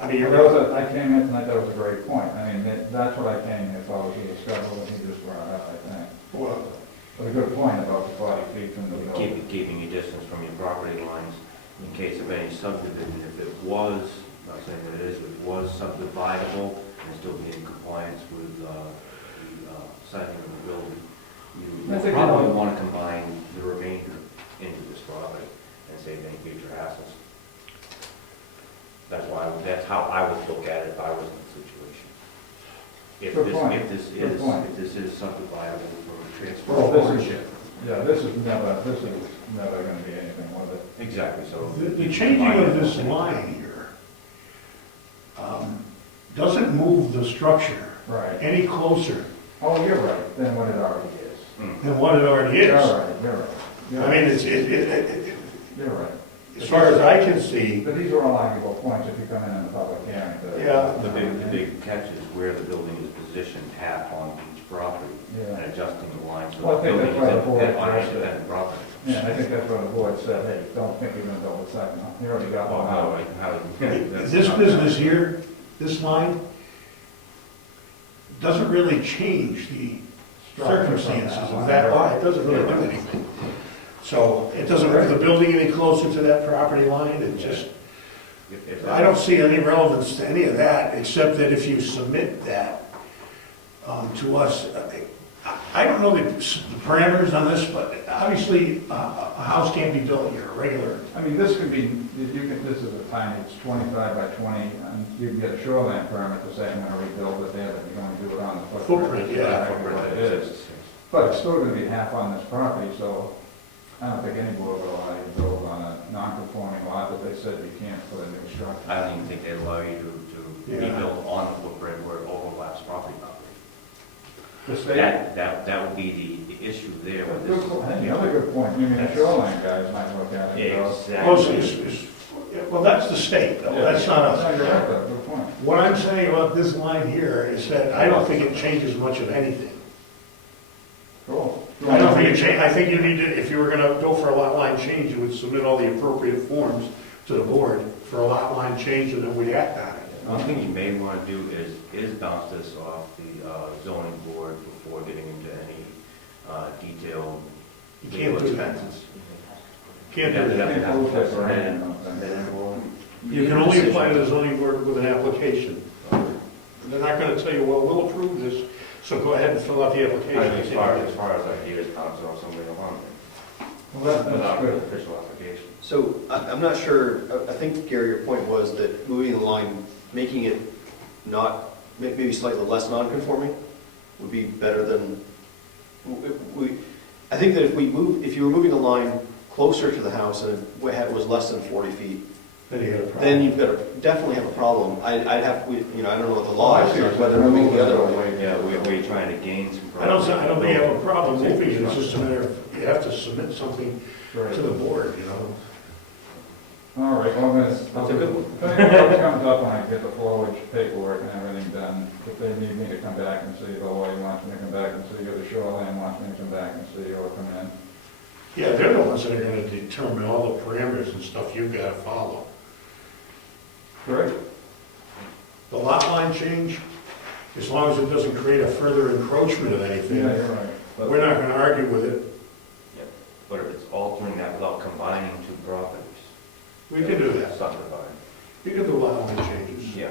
I came in tonight, that was a great point. That's what I came here for, was the discovery that he just brought up, I think. well, a good point about the 40 feet from the building. Keeping your distance from your property lines in case of any subdivision. If it was, not saying that it is, if it was subdividable and still be in compliance with the siting of the building, you I think probably you know- want to combine the remainder into this property and save any future hassles. That's how I would look at it if I was in the situation. Good point. If this is subdividable for transfer Well, of this is- ownership. Yeah, this is never gonna be anything with it. Exactly, so. The changing of this line here doesn't move the structure Right. any closer Oh, you're right, than what it already is. than what it already You're is. right, you're right. You're I right. mean, it's, You're right. as far as I can see, But these are all arguable points if you come in the public hearing. Yeah. The big catch is where the building is positioned half on each property and Yeah, adjusting the line so Well, I the think building that's why the is board on addressed it. independent property. yeah, I think that's what the board said, hey, don't think you're gonna build a second one. You already got Well, one how, out. that's this not- business here, this line, doesn't really change the circumstances of that lot. It doesn't really do anything. So it doesn't move the building any closer to that property line. It just, if I don't see any relevance to any of that, except that if you submit that to us, I don't know the parameters on this, but obviously a house can't be built here, a regular. I mean, this could be, this is a tiny, it's 25 by 20, and you can get a shoreline permit to say, I'm gonna rebuild it there, but you're gonna do it on the footprint. Footprint, yeah. Exactly what it is. But it's still gonna be half on this property, so I don't think any board will allow you to build on a non-conforming lot that they said you can't put a new structure. I don't even think they allow you to Yeah. rebuild on the footprint where it overlaps property boundary. The state, That would be the issue there with good this. po- and the other good point, you mean the shoreline guys might look at it and go. Well, Exactly. well, that's the state, though. That's not us. No, you're right, though, good point. What I'm saying about this line here is that I don't think it changes much of anything. Cool. I don't think it change, I think you need to, if you were gonna go for a lot line change, you would submit all the appropriate forms to the board for a lot line change, and then we'd act on it. One thing you may want to do is bounce this off the zoning board before getting into any detailed You can't legal do that. expenses. Can't You do have that. to have Can't it do that. submitted for. You can only apply to the zoning board with an application. They're not gonna tell you, well, we'll approve this, so go ahead and fill out the application. As far as ideas, bounce it off somebody along Well, that's without an good. official application. So I'm not sure, I think, Gary, your point was that moving the line, making it not, maybe slightly less non-conforming would be better than, I think that if you were moving the line closer to the house and it was less than 40 feet, Then you got a problem. then you've got definitely have a problem. I'd have, I don't know what the law I is, see what whether you're moving the saying. other way. Yeah, we're trying to gain some. I don't think you have a problem moving it, it's just a matter of, you have to submit something Right. to the board, you know? All right, well, That's a good one. If anything else comes up when I get the flowage paperwork and everything done, if they need me to come back and see, the lawyer wants me to come back and see, or the shoreline wants me to come back and see, or come in. Yeah, they're the ones that are gonna determine all the parameters and stuff you've gotta follow. Great. The lot line change, as long as it doesn't create a further encroachment of anything, Yeah, you're right. we're not gonna argue with it. But if it's altering that without combining two properties. We can do that. Subdividing. You can do lot line changes. Yeah.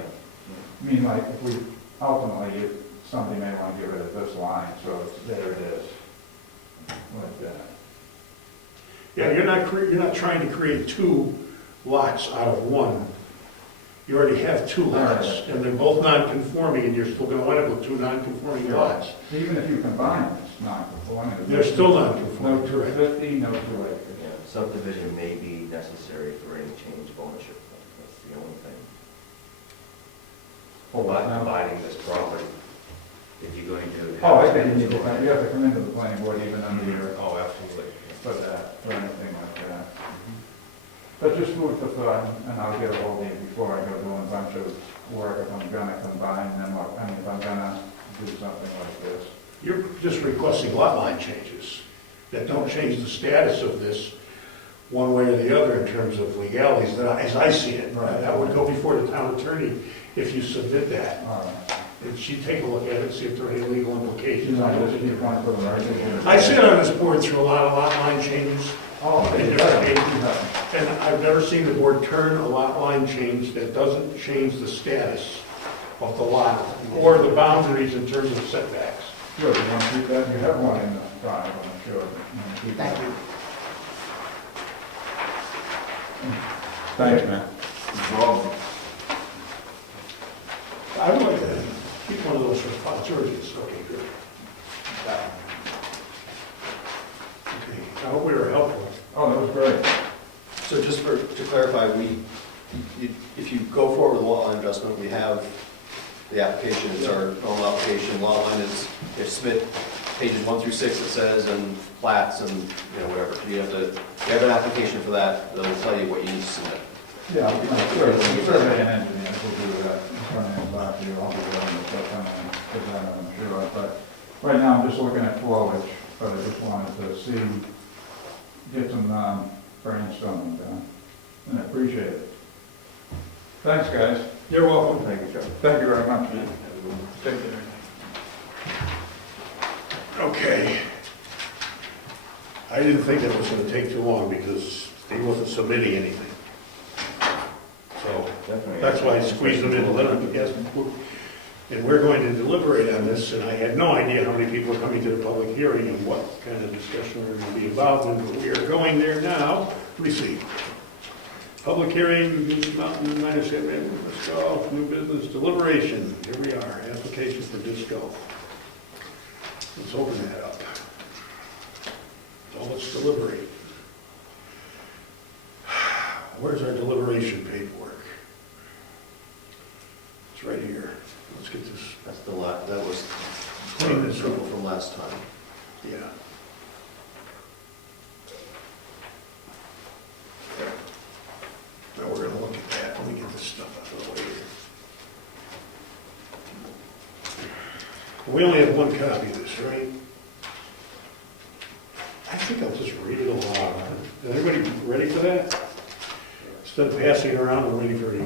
I mean, like, if we, ultimately, somebody may want to get rid of this line, so it's, there it is. Like that. Yeah, you're not trying to create two lots out of one. You already have two lots, Alright. and they're both non-conforming, and you're still gonna wind up with two non-conforming lots. Even if you combine it, it's not conforming. They're still No non-conforming, correct? 250, no 2 acres. Yeah, subdivision may be necessary for any change of ownership. That's the only thing. By dividing this property, if you're going to. Oh, I think you need to, you have to come into the planning board even under your, Oh, absolutely. for that, for anything like that. But just move the thought, and I'll get a hold of you before I go doing a bunch of work, if I'm gonna combine them, or, I mean, if I'm gonna do something like this. You're just requesting lot line changes that don't change the status of this one way or the other in terms of legalities, as I see it. Right. That would go before the town attorney if you submit that. All right. and she'd take a look at it, see if there are any legal implications. I just keep one for the record. I sit on this board through a lot of lot line changes, Oh, okay. and I've never seen the board turn a lot line change that doesn't change the status of the lot or the boundaries in terms of setbacks. Good, you want to keep that? You have one in the file, I'm sure. You want to keep Thank that? you. Thanks, man. I would like to keep one of those for file George's. Okay, good. Okay, I hope we were helpful. Oh, that was great. So just to clarify, if you go forward with a lot line adjustment, we have the application, it's our normal application, lot line is, you submit pages 1 through 6, it says, and plats and, whatever. You have an application for that, that'll tell you what you need to submit. Yeah, I'm sure, the survey and engineer will do that. It's going to invite you, I'll be willing to put them in, present them, I'm sure. But right now, I'm just looking at foliage, but I just wanted to get some brainstorming done. And I appreciate it. Thanks, guys. You're welcome. Thank you, Joe. Thank you very much. Okay. I didn't think it was going to take too long because he wasn't submitting anything. So Definitely. that's why I squeezed him in to let him guess. And we're going to deliberate on this, and I had no idea how many people are coming to the public hearing and what kind of discussion we're going to be involved in, but we are going there now. Let me see. Public hearing, Moose Mountain Miners, disc golf, new business, deliberation. Here we are, application for disc golf. Let's open that up. So let's deliberate. Where's our deliberation paperwork? It's right here. Let's get this. That's that was Clean this approval up. from last time. Yeah. Now we're gonna look at that. Let me get this stuff out of the way here. We only have one copy of this, right? I think I'll just read it aloud. Is everybody ready for that? Instead of passing it around, we're ready for it.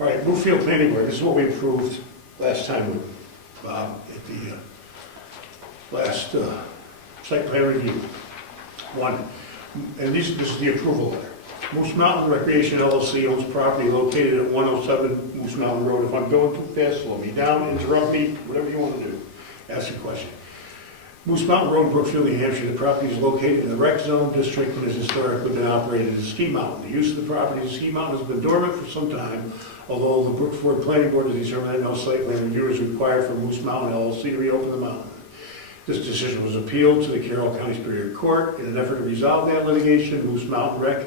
All right, Brookfield Planning Board, this is what we approved last time with Bob at the last site plan review. One, and this is the approval letter. Moose Mountain Recreation LLC owns property located at 107 Moose Mountain Road. If I'm going too fast, slow me down, interrupt me, whatever you want to do. Ask a question. Moose Mountain Road, Brookfield, New Hampshire. The property is located in the rec zone district and has historically been operated as a ski mountain. The use of the property as a ski mountain has been dormant for some time, although the Brookfield Planning Board has determined that no site plan review is required for Moose Mountain LLC to reopen the mountain. This decision was appealed to the Carroll County Superior Court. In an effort to resolve that litigation, Moose Mountain Rec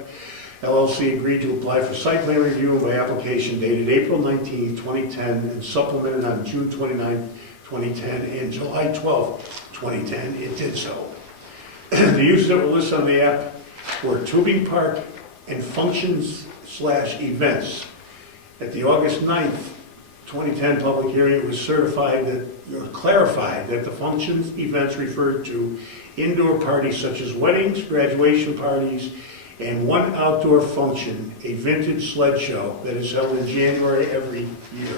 LLC agreed to apply for site plan review by application dated April 19, 2010, and supplemented on June 29, 2010, and July 12, 2010. It did so. The uses that were listed on the app were tubing park and functions/events. At the August 9th, 2010 public hearing, it was clarified that the functions events referred to indoor parties such as weddings, graduation parties, and one outdoor function, a vintage sled show that is held in January every year.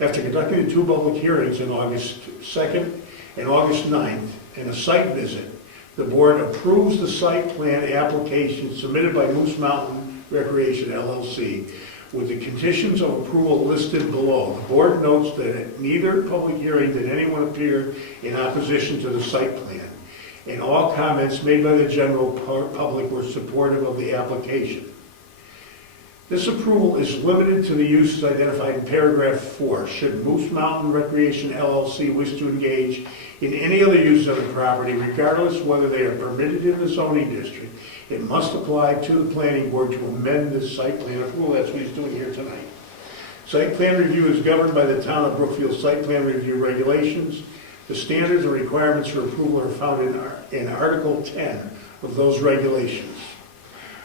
After conducting the two public hearings on August 2nd and August 9th and a site visit, the board approves the site plan application submitted by Moose Mountain Recreation LLC with the conditions of approval listed below. The board notes that at neither public hearing did anyone appear in opposition to the site plan, and all comments made by the general public were supportive of the application. This approval is limited to the uses identified in paragraph 4. Should Moose Mountain Recreation LLC wish to engage in any other use of the property, regardless whether they are permitted in the zoning district, it must apply to the planning board to amend this site plan approval. That's what he's doing here tonight. Site plan review is governed by the Town of Brookfield Site Plan Review Regulations. The standards and requirements for approval are found in Article 10 of those regulations.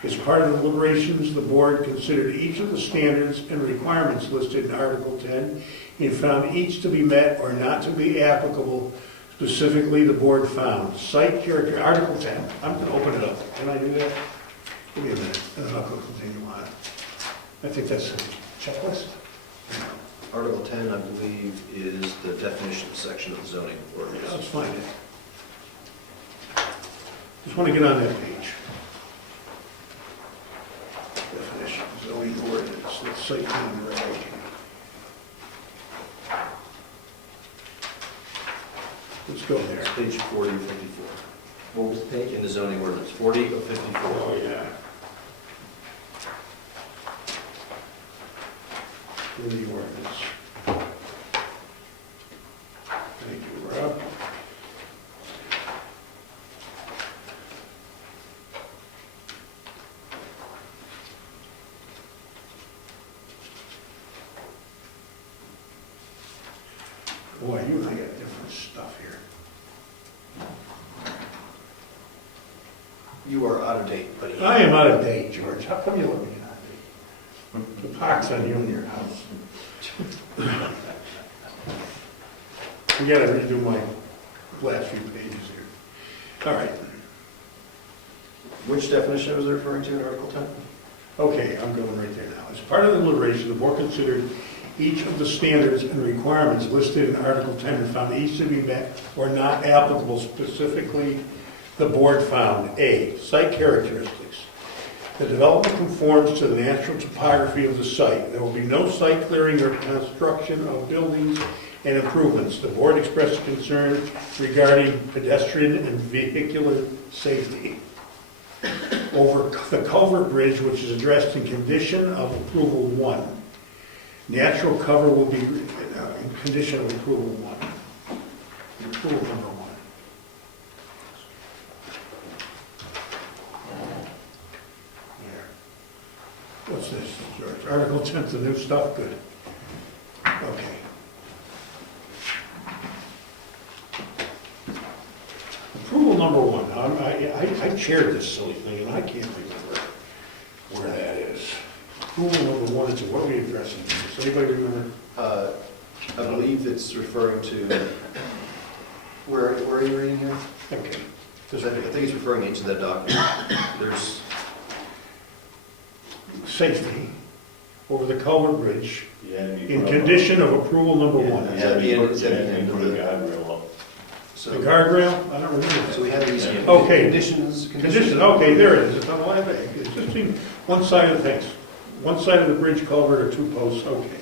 As part of the deliberations, the board considered each of the standards and requirements listed in Article 10 and found each to be met or not to be applicable. Specifically, the board found site character, Article 10. I'm going to open it up. Can I do that? Give me a minute, and then I'll continue on. I think that's a checklist. Article 10, I believe, is the definition section of the zoning ordinance. Let's find it. Just want to get on that page. Definition, zoning ordinance, let's site plan reg. Let's go there. It's page 40 of 54. What was the page? In the zoning ordinance, 40 of 54. Oh, yeah. In the ordinance. Thank you, Rob. Boy, you and I got different stuff here. You are out of date, buddy. I am out of date, George. How come you let me get out of date? The pox on you and your house. We gotta redo my last few pages here. All right. Which definition was it referring to in Article 10? Okay, I'm going right there now. As part of the deliberation, the board considered each of the standards and requirements listed in Article 10 and found each to be met or not applicable. Specifically, the board found A, site characteristics. The development conforms to the natural topography of the site. There will be no site clearing or construction of buildings and improvements. The board expressed concern regarding pedestrian and vehicular safety. Over the culvert bridge, which is addressed in condition of approval 1. Natural cover will be in condition of approval 1. Approval number 1. There. What's this, George? Article 10, the new stuff? Good. Okay. Approval number 1. Now, I chaired this silly thing, and I can't remember where that is. Approval number 1 is what are we addressing? Does anybody remember? I believe it's referring to, where are you reading here? Okay. I think it's referring into that document. There's, Safety over the culvert bridge Yeah, in condition of approval number 1. Is that the end- is that the and end of put a the- guardrail up. so, The guardrail? I don't remember so we have these Okay. conditions. Condition, okay, there it is. It's on the left page. It's just in one side of the things. One side of the bridge culvert or 2 posts, okay.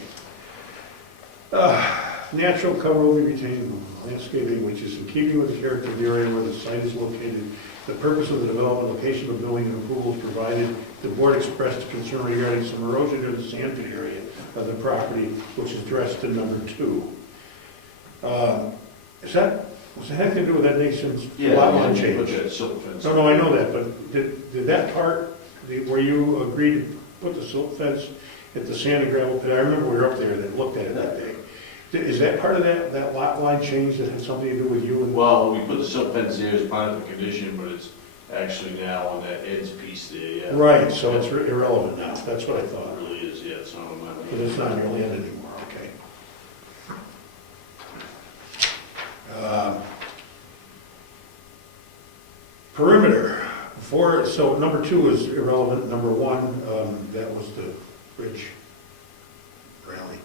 Natural cover will be retained, landscaping which is in keeping with the character of the area where the site is located. The purpose of the development, location of building and approvals provided. The board expressed concern regarding some erosion near the sandpit area of the property, which is addressed in number 2. Was that anything to do with that Nason's lot line change? No, I know that, but did that part, where you agreed to put the silt fence at the sand and gravel pit, I remember we were up there and looked at it that day. Is that part of that lot line change that had something to do with you and? Well, we put the silt fence there as part of the condition, but it's actually now on that Ed's piece there, yeah. Right, so it's irrelevant now, that's what I thought. It really is, yeah, it's not on my. But it's not your land anymore, okay. Perimeter, so number 2 is irrelevant, number 1, that was the bridge rally.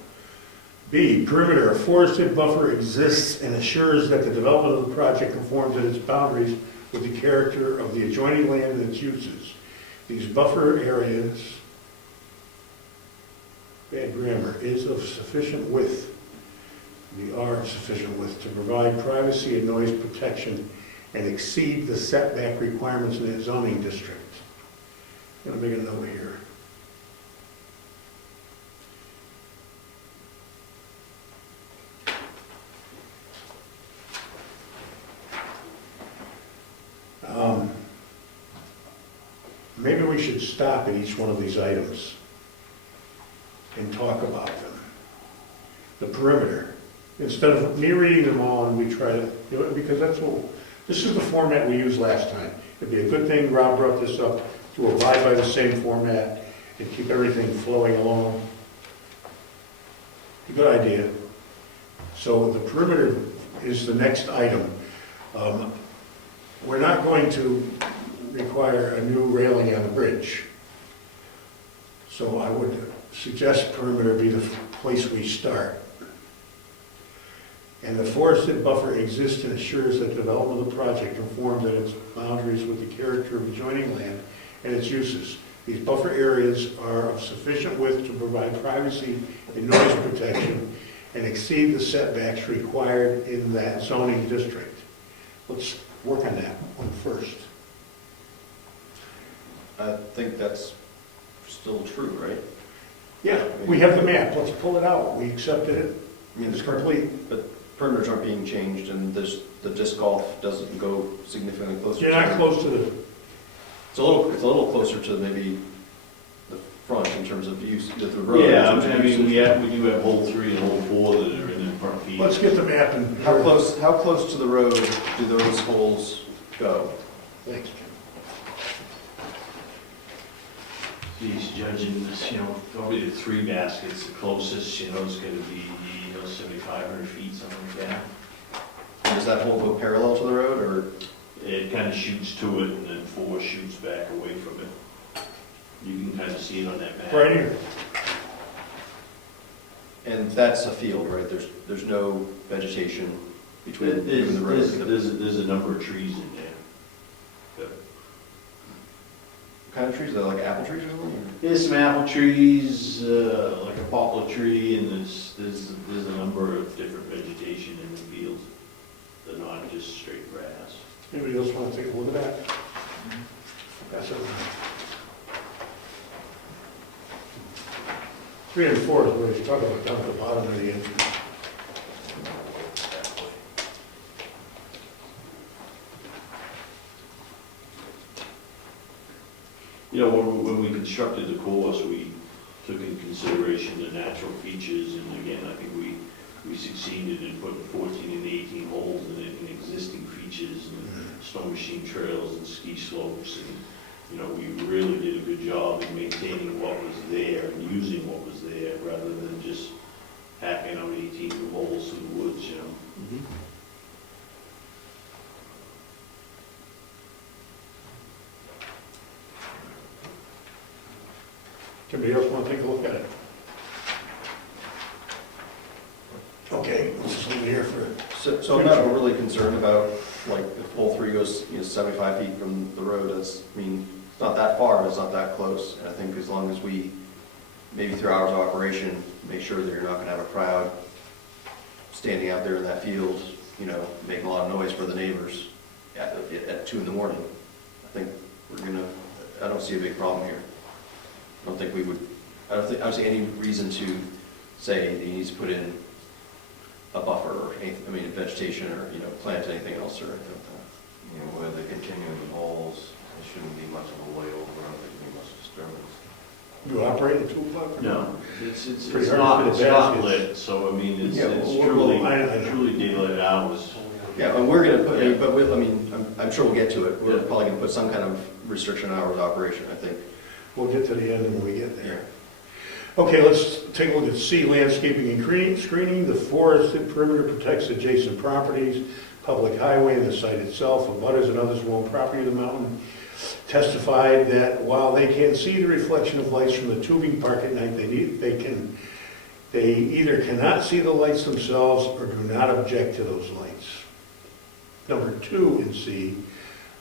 B, perimeter, a forested buffer exists and assures that the development of the project conforms in its boundaries with the character of the adjoining land and its uses. These buffer areas, bad grammar, is of sufficient width, sufficient width to provide privacy and noise protection and exceed the setback requirements in that zoning district. I'm going to make a note here. Maybe we should stop at each one of these items and talk about them. The perimeter, instead of me reading them all and we try to, because this is the format we used last time. It'd be a good thing Rob brought this up, to abide by the same format and keep everything flowing along. A good idea. So the perimeter is the next item. We're not going to require a new railing on the bridge. So I would suggest perimeter be the place we start. And the forested buffer exists and assures that development of the project conforms at its boundaries with the character of adjoining land and its uses. These buffer areas are of sufficient width to provide privacy and noise protection and exceed the setbacks required in that zoning district. Let's work on that one first. I think that's still true, right? Yeah, we have the map, let's pull it out, we accepted it, I mean, it's complete. But perimeters aren't being changed, and the disc golf doesn't go significantly closer. You're not close to the, It's a little closer to maybe the front in terms of use, the road. Yeah, in terms of I mean, usage. we do have hole 3 and hole 4 that are in the front feet. let's get the map and. How close to the road do those holes go? Thanks, Jim. He's judging this, probably the 3 baskets, the closest, is gonna be, 7,500 feet, something like that. And does that hole go parallel to the road, or? It kind of shoots to it, and then 4 shoots back away from it. You can kind of see it on that map. Right here. And that's a field, right? There's no vegetation between the road. There's a number of trees in there. What kind of trees? Are they like apple trees or something? There's some apple trees, like a poplar tree, and there's a number of different vegetation in the fields. They're not just straight grass. Anybody else want to take a look at that? That's it. 3 and 4 is where he's talking about down at the bottom of the entrance. When we constructed the course, we took into consideration the natural features, and again, I think we succeeded in putting 14 and 18 holes in it, in existing features, and snow machine trails and ski slopes, and, we really did a good job in maintaining what was there and using what was there, rather than just hacking out 18 new holes through the woods, Anybody else want to take a look at it? Okay, let's just leave it here for, So I'm not overly concerned about, like, if hole 3 goes, 75 feet from the road, it's not that far, but it's not that close. And I think as long as we, maybe through hours of operation, make sure that you're not gonna have a crowd standing out there in that field, making a lot of noise for the neighbors at 2 in the morning. I think I don't see a big problem here. I don't see any reason to say that he needs to put in a buffer or anything, vegetation or, plant anything else or anything like that. Where they continue the holes, there shouldn't be much of a layover, there shouldn't be much disturbance. you operate at 2 o'clock? No, it's Pretty hard to not fit lit, so it's Yeah, truly daylight hours. Yeah, and we're gonna put, I'm sure we'll get to it. We're probably gonna put some kind of restriction on hours of operation, I think. We'll get to the end when we get there. Okay, let's take a look at C, landscaping and screening. The forested perimeter protects adjacent properties, public highway, and the site itself. Abutters and others who own property of the mountain testified that while they can't see the reflection of lights from the tubing park at night, they either cannot see the lights themselves or do not object to those lights. Number 2 in C,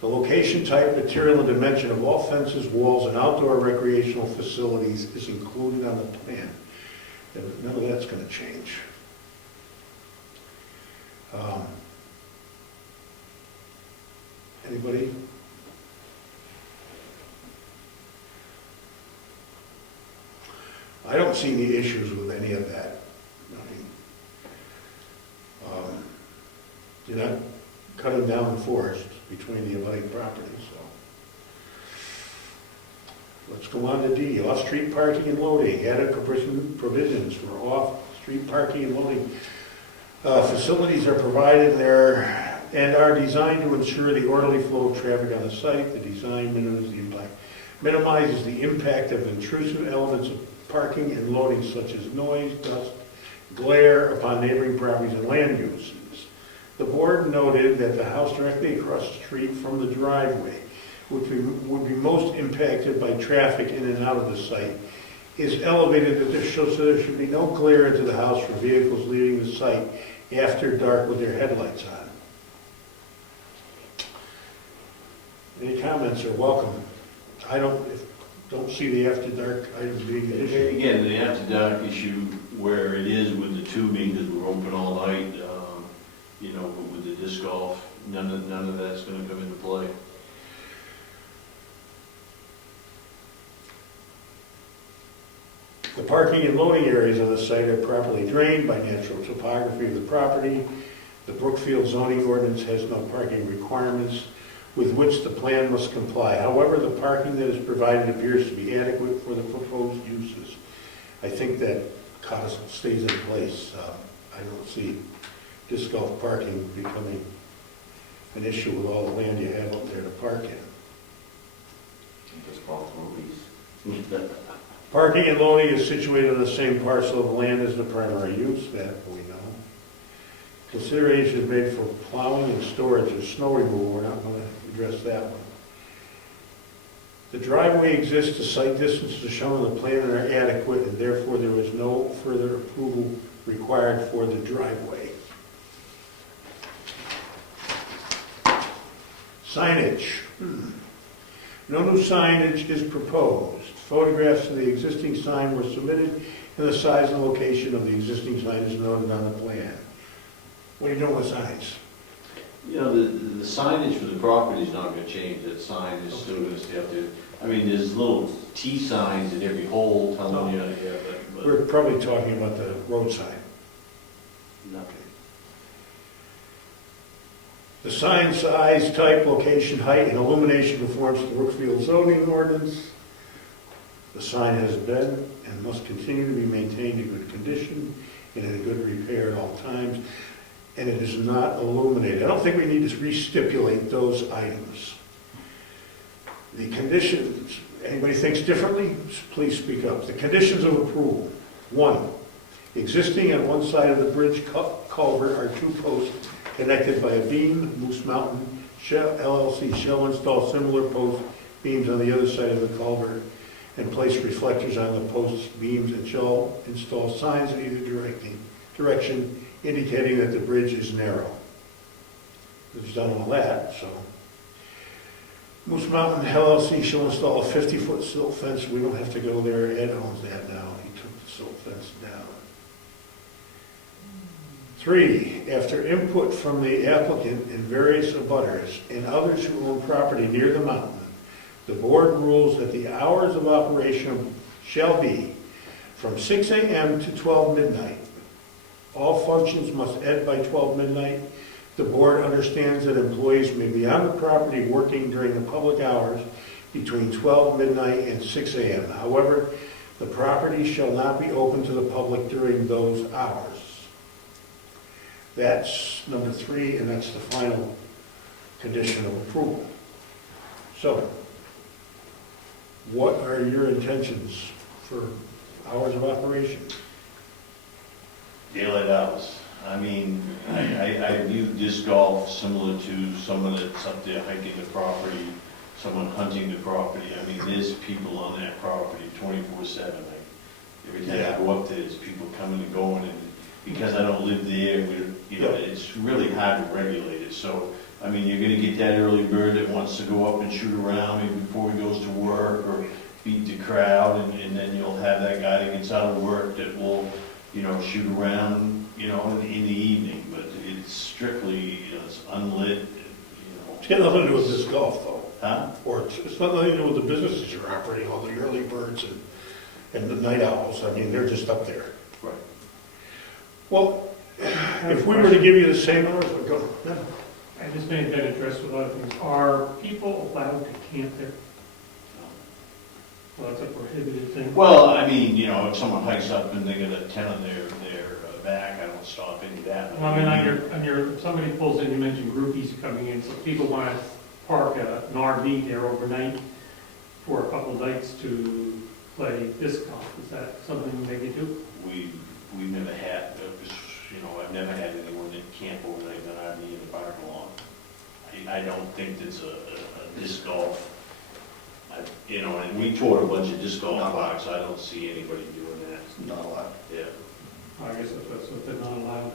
the location, type, material, and dimension of all fences, walls, and outdoor recreational facilities is included on the plan. And none of that's going to change. Anybody? I don't see any issues with any of that. You're not cutting down the forest between the abutting properties, so. Let's go on to D, off-street parking and loading. Added provisions for off-street parking and loading. Facilities are provided there and are designed to ensure the orderly flow of traffic on the site. The design minimizes the impact of intrusive elements of parking and loading such as noise, dust, glare upon neighboring properties and land uses. The board noted that the house directly across the street from the driveway would be most impacted by traffic in and out of the site, is elevated that there shows, so there should be no glare into the house for vehicles leaving the site after dark with their headlights on. Any comments are welcome. I don't see the after dark item being an issue. Again, the after dark issue where it is with the tubing, because we're open all night, you know, with the disc golf, none of that's gonna come into play. The parking and loading areas on the site are properly drained by natural topography of the property. The Brookfield zoning ordinance has no parking requirements with which the plan must comply. However, the parking that is provided appears to be adequate for the proposed uses. I think that codicil stays in place. I don't see disc golf parking becoming an issue with all the land you have up there to park in. Just call it movies. Parking and loading is situated on the same parcel of land as the primary use, that we know. Consideration is made for plowing and storage of snow removal. We're not going to address that one. The driveway exists, the site distances shown on the plan are adequate, and therefore there is no further approval required for the driveway. Signage. No new signage is proposed. Photographs of the existing sign were submitted, and the size and location of the existing sign is noted on the plan. What are you doing with signs? You know, the signage for the property is not gonna change, that sign is still gonna stay up there. I mean, there's little T signs in every hole telling you, yeah, but. We're probably talking about the road sign. No. The sign size, type, location, height, and illumination conforms to the Brookfield zoning ordinance. The sign has been and must continue to be maintained in good condition and in good repair at all times, and it is not illuminated. I don't think we need to re-stipulate those items. The conditions, anybody thinks differently, please speak up. The conditions of approval. 1, existing on one side of the bridge culvert are 2 posts connected by a beam. Moose Mountain LLC shall install similar post beams on the other side of the culvert and place reflectors on the post beams, and shall install signs in either direction indicating that the bridge is narrow. We've done all that, so. Moose Mountain LLC shall install a 50-foot silt fence. We don't have to go there. Ed owns that now. He took the silt fence down. 3, after input from the applicant and various abutters and others who own property near the mountain, the board rules that the hours of operation shall be from 6 a.m. to 12 midnight. All functions must end by 12 midnight. The board understands that employees may be on the property working during the public hours between 12 midnight and 6 a.m. However, the property shall not be open to the public during those hours. That's number 3, and that's the final condition of approval. So, what are your intentions for hours of operation? Daylight hours. I mean, I view disc golf similar to someone that's up there hiking the property, someone hunting the property. I mean, there's people on that property 24/7. Every time I go up there, there's people coming and going, and because I don't live there, it's really hard to regulate it. So, I mean, you're gonna get that early bird that wants to go up and shoot around maybe before he goes to work or beat the crowd, and then you'll have that guy that gets out of work that will, shoot around, in the evening, but it's strictly, it's unlit, It's got nothing to do with disc golf, though. Huh? Or it's not nothing to do with the businesses you're operating, all the early birds and the night owls. I mean, they're just up there. Right. Well, if we were to give you the same hours, we'd go. No. I just made that address with other things. Are people allowed to camp there? Well, that's a prohibited thing. Well, I mean, if someone hikes up and they get a tent on their back, I don't stop any of that. Well, I mean, if somebody pulls in, you mentioned groupies coming in, so people want to park an RV there overnight for a couple nights to play disc golf. Is that something they could do? We never had, I've never had anyone that camp overnight in an RV in the parking lot. I don't think that's a disc golf. You know, and we toured a bunch of disc golf parks, I don't see anybody doing that. Not allowed. Yeah. I guess if that's what they're not allowed.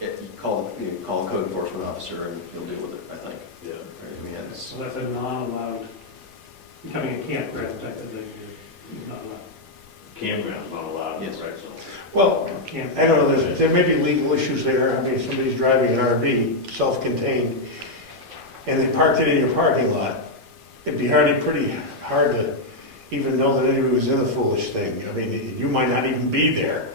Yeah, you call a code enforcement officer and he'll deal with it, I think. Yeah. I mean, it's, So that's a non-allowed, becoming a campground type of thing, you're not allowed. Campground's not allowed in the Yes. rec zone. Well, Camp- I don't know, there may be legal issues there. I mean, somebody's driving an RV, self-contained, and they parked it in your parking lot. It'd be pretty hard to even know that anybody was in the foolish thing. I mean, you might not even be there.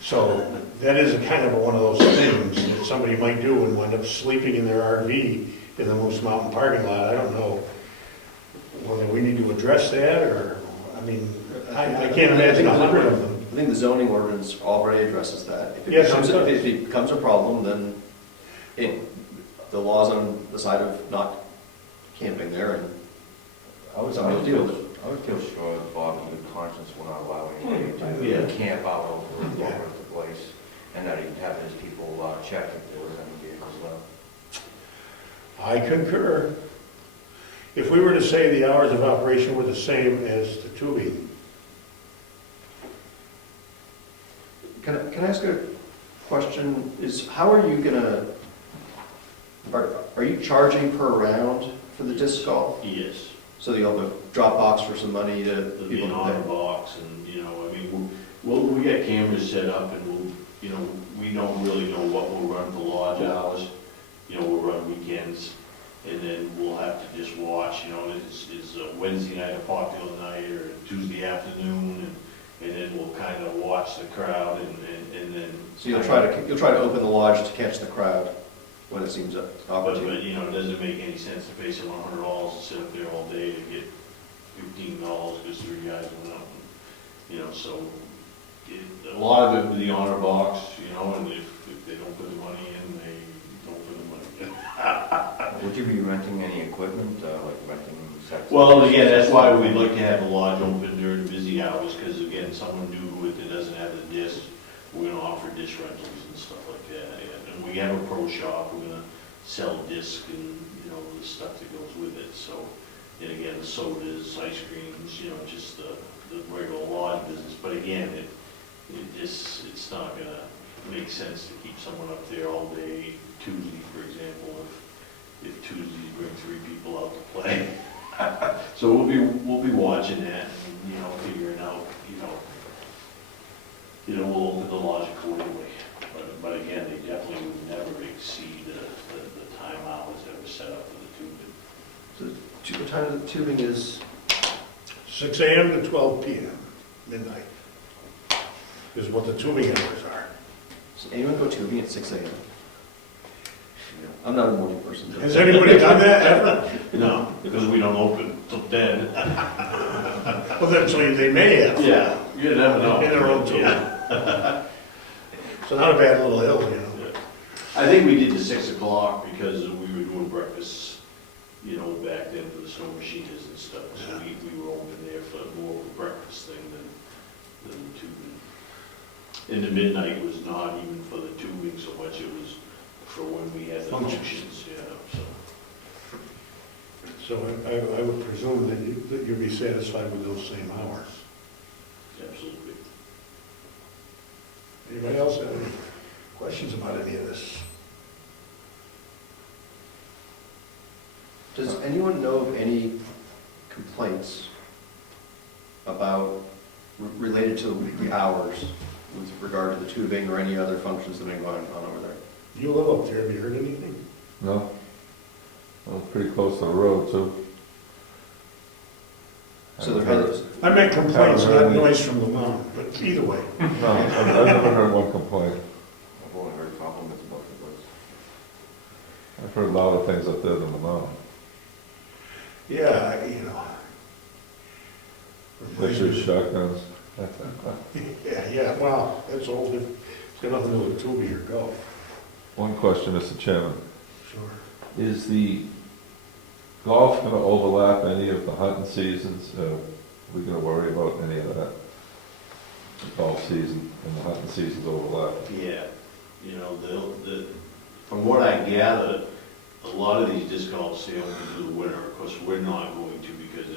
So that is a kind of one of those things that somebody might do and wind up sleeping in their RV in the Moose Mountain parking lot. I don't know whether we need to address that or, I mean, I can't imagine 100 of them. I think the zoning ordinance already addresses that. If it Yes, it becomes, does. if it becomes a problem, then the law's on the side of not camping there, and I would somebody will deal with it. I would feel sure that Bob in good conscience would not allow anybody Yeah. to camp out over the place, and that he'd have his people check if there was any vehicles left. I concur. If we were to say the hours of operation were the same as the tubing, Can I ask a question? How are you gonna, are you charging per round for the disc golf? Yes. So you'll have a drop box for some money to There'll be people an to honor pay? box and, you know, I mean, we got cameras set up and we'll, you know, we don't really know what we'll run for lodge hours. You know, we'll run weekends and then we'll have to just watch, you know, is Wednesday night a popular night or Tuesday afternoon and then we'll kind of watch the crowd and then. So you'll try to open the lodge to catch the crowd when it seems opportune? But, you know, it doesn't make any sense to pay someone $100 to sit up there all day to get $15 because 3 guys went out. You know, so a lot of it with the honor box, you know, and if they don't put the money in, they don't put the money in. Would you be renting any equipment, like renting sets? Well, again, that's why we'd like to have the lodge open during busy hours, because again, someone new that doesn't have the disc, we're gonna offer disc rentals and stuff like that. And we have a pro shop, we're gonna sell disc and, you know, the stuff that goes with it, so. And again, sodas, ice creams, you know, just the regular lodge business, but again, it's not gonna make sense to keep someone up there all day. Tuesday, for example, if Tuesdays bring 3 people out to play. So we'll be watching that and, you know, figuring out, we'll open the lodge accordingly. But again, they definitely would never exceed the time hours that were set up for the tubing. So the time of the tubing is, 6 a.m. to 12 p.m., midnight, is what the tubing hours are. does anyone go tubing at 6 a.m.? I'm not a morning person. Has anybody done that ever? No, because we don't open till 10. Well, then, so they may have. Yeah, you never know. In their own tubing. Yeah. So not a bad little hill, you know. I think we did the 6 o'clock because we were doing breakfast, you know, back then for the snow machiners and stuff. So we were open there for more of a breakfast thing than the tubing. And the midnight was not even for the tubing so much, it was for when we had the functions, yeah, so. So I would presume that you'd be satisfied with those same hours. Absolutely. Anybody else have any questions about any of this? Does anyone know of any complaints about, related to the hours with regard to the tubing or any other functions that may go on over there? You live up there, have you heard anything? No? Well, pretty close to the road, too. So there has, I make complaints, not noise from the mountain, but either way. No, I've never heard one complaint. I've only heard compliments about the place. I've heard a lot of things up there than the mountain. Yeah, you know. Especially shotguns. Yeah, well, that's old, it's got nothing to do with tubing or golf. One question, Mr. Chairman. Sure. Is the golf going to overlap any of the hunting seasons? Are we going to worry about any of that? The golf season and the hunting seasons overlap? Yeah, you know, from what I gather, a lot of these disc golfs, they only do the winter. Of course, we're not going to because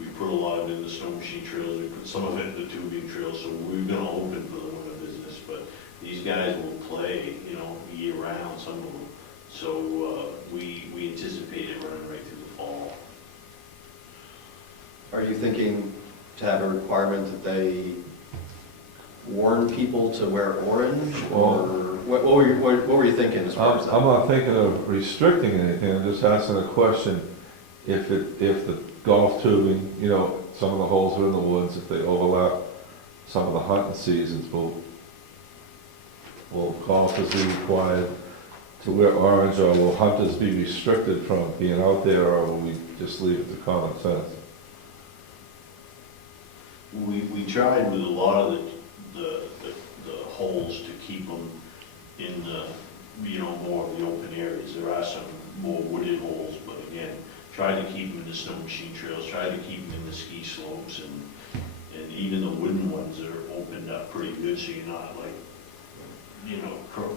we put a lot out in the snow machine trails, we put some of it in the tubing trails, so we're gonna open for the winter business, but these guys will play, you know, year round, some of them. So, we anticipate it running right through the fall. Are you thinking to have a requirement that they warn people to wear orange, or what were you thinking as far as that? I'm not thinking of restricting anything, I'm just asking a question. If the golf tubing, you know, some of the holes are in the woods, if they overlap some of the hunting seasons, will golfers be required to wear orange, or will hunters be restricted from being out there, or will we just leave it to common sense? We tried with a lot of the holes to keep them in the, you know, more of the open areas. There are some more wooded holes, but again, try to keep them in the snow machine trails, try to keep them in the ski slopes, and even the wooden ones are opened up pretty good, so you're not like, you know,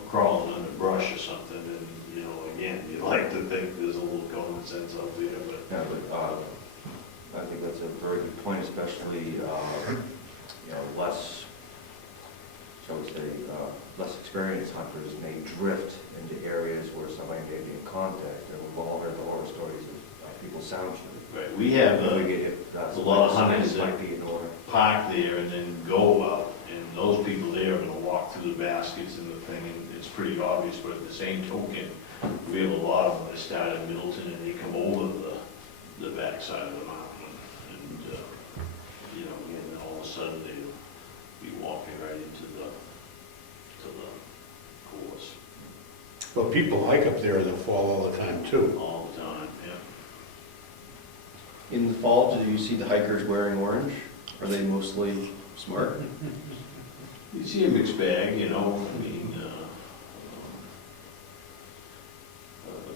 crawling under brush or something, and, you know, again, you like to think there's a little common sense out there, but. Yeah, but I think that's a very good point, especially, you know, less, shall we say, less experienced hunters may drift into areas where somebody may be in contact, and we've all heard the horror stories of people sound shooting. Right, we have We get hit, that's a lot of why the hunters signs that might be in order. park there and then go out, and those people there are gonna walk through the baskets and the thing, and it's pretty obvious, but at the same token, we have a lot of them that start in Middleton and they come over the backside of the mountain, and, you know, and all of a sudden they'll be walking right into the course, But people hike up there in the fall all the time too. all the time, yeah. In the fall, do you see the hikers wearing orange? Are they mostly smart? You see a mixed bag, you know, I mean,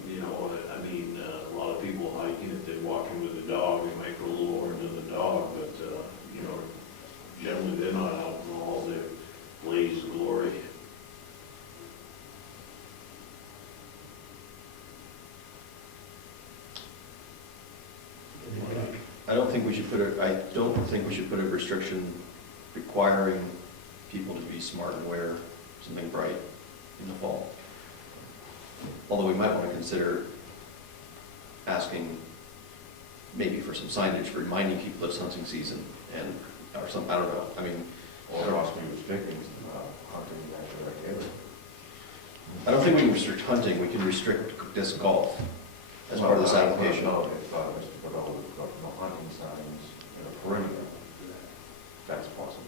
you know, I mean, a lot of people hiking, if they're walking with a dog, they might put a little orange on the dog, but, you know, generally they're not out in all their blaze of glory. I don't think we should put a restriction requiring people to be smart and wear something bright in the fall. Although we might want to consider asking maybe for some signage reminding people it's hunting season, and, or some, I don't know, I mean, Or possibly restricting hunting in that area. I don't think we can restrict hunting, we can restrict disc golf as part of this application. No, if Mr. Bordeaux would put no hunting signs in a perimeter, that's possible.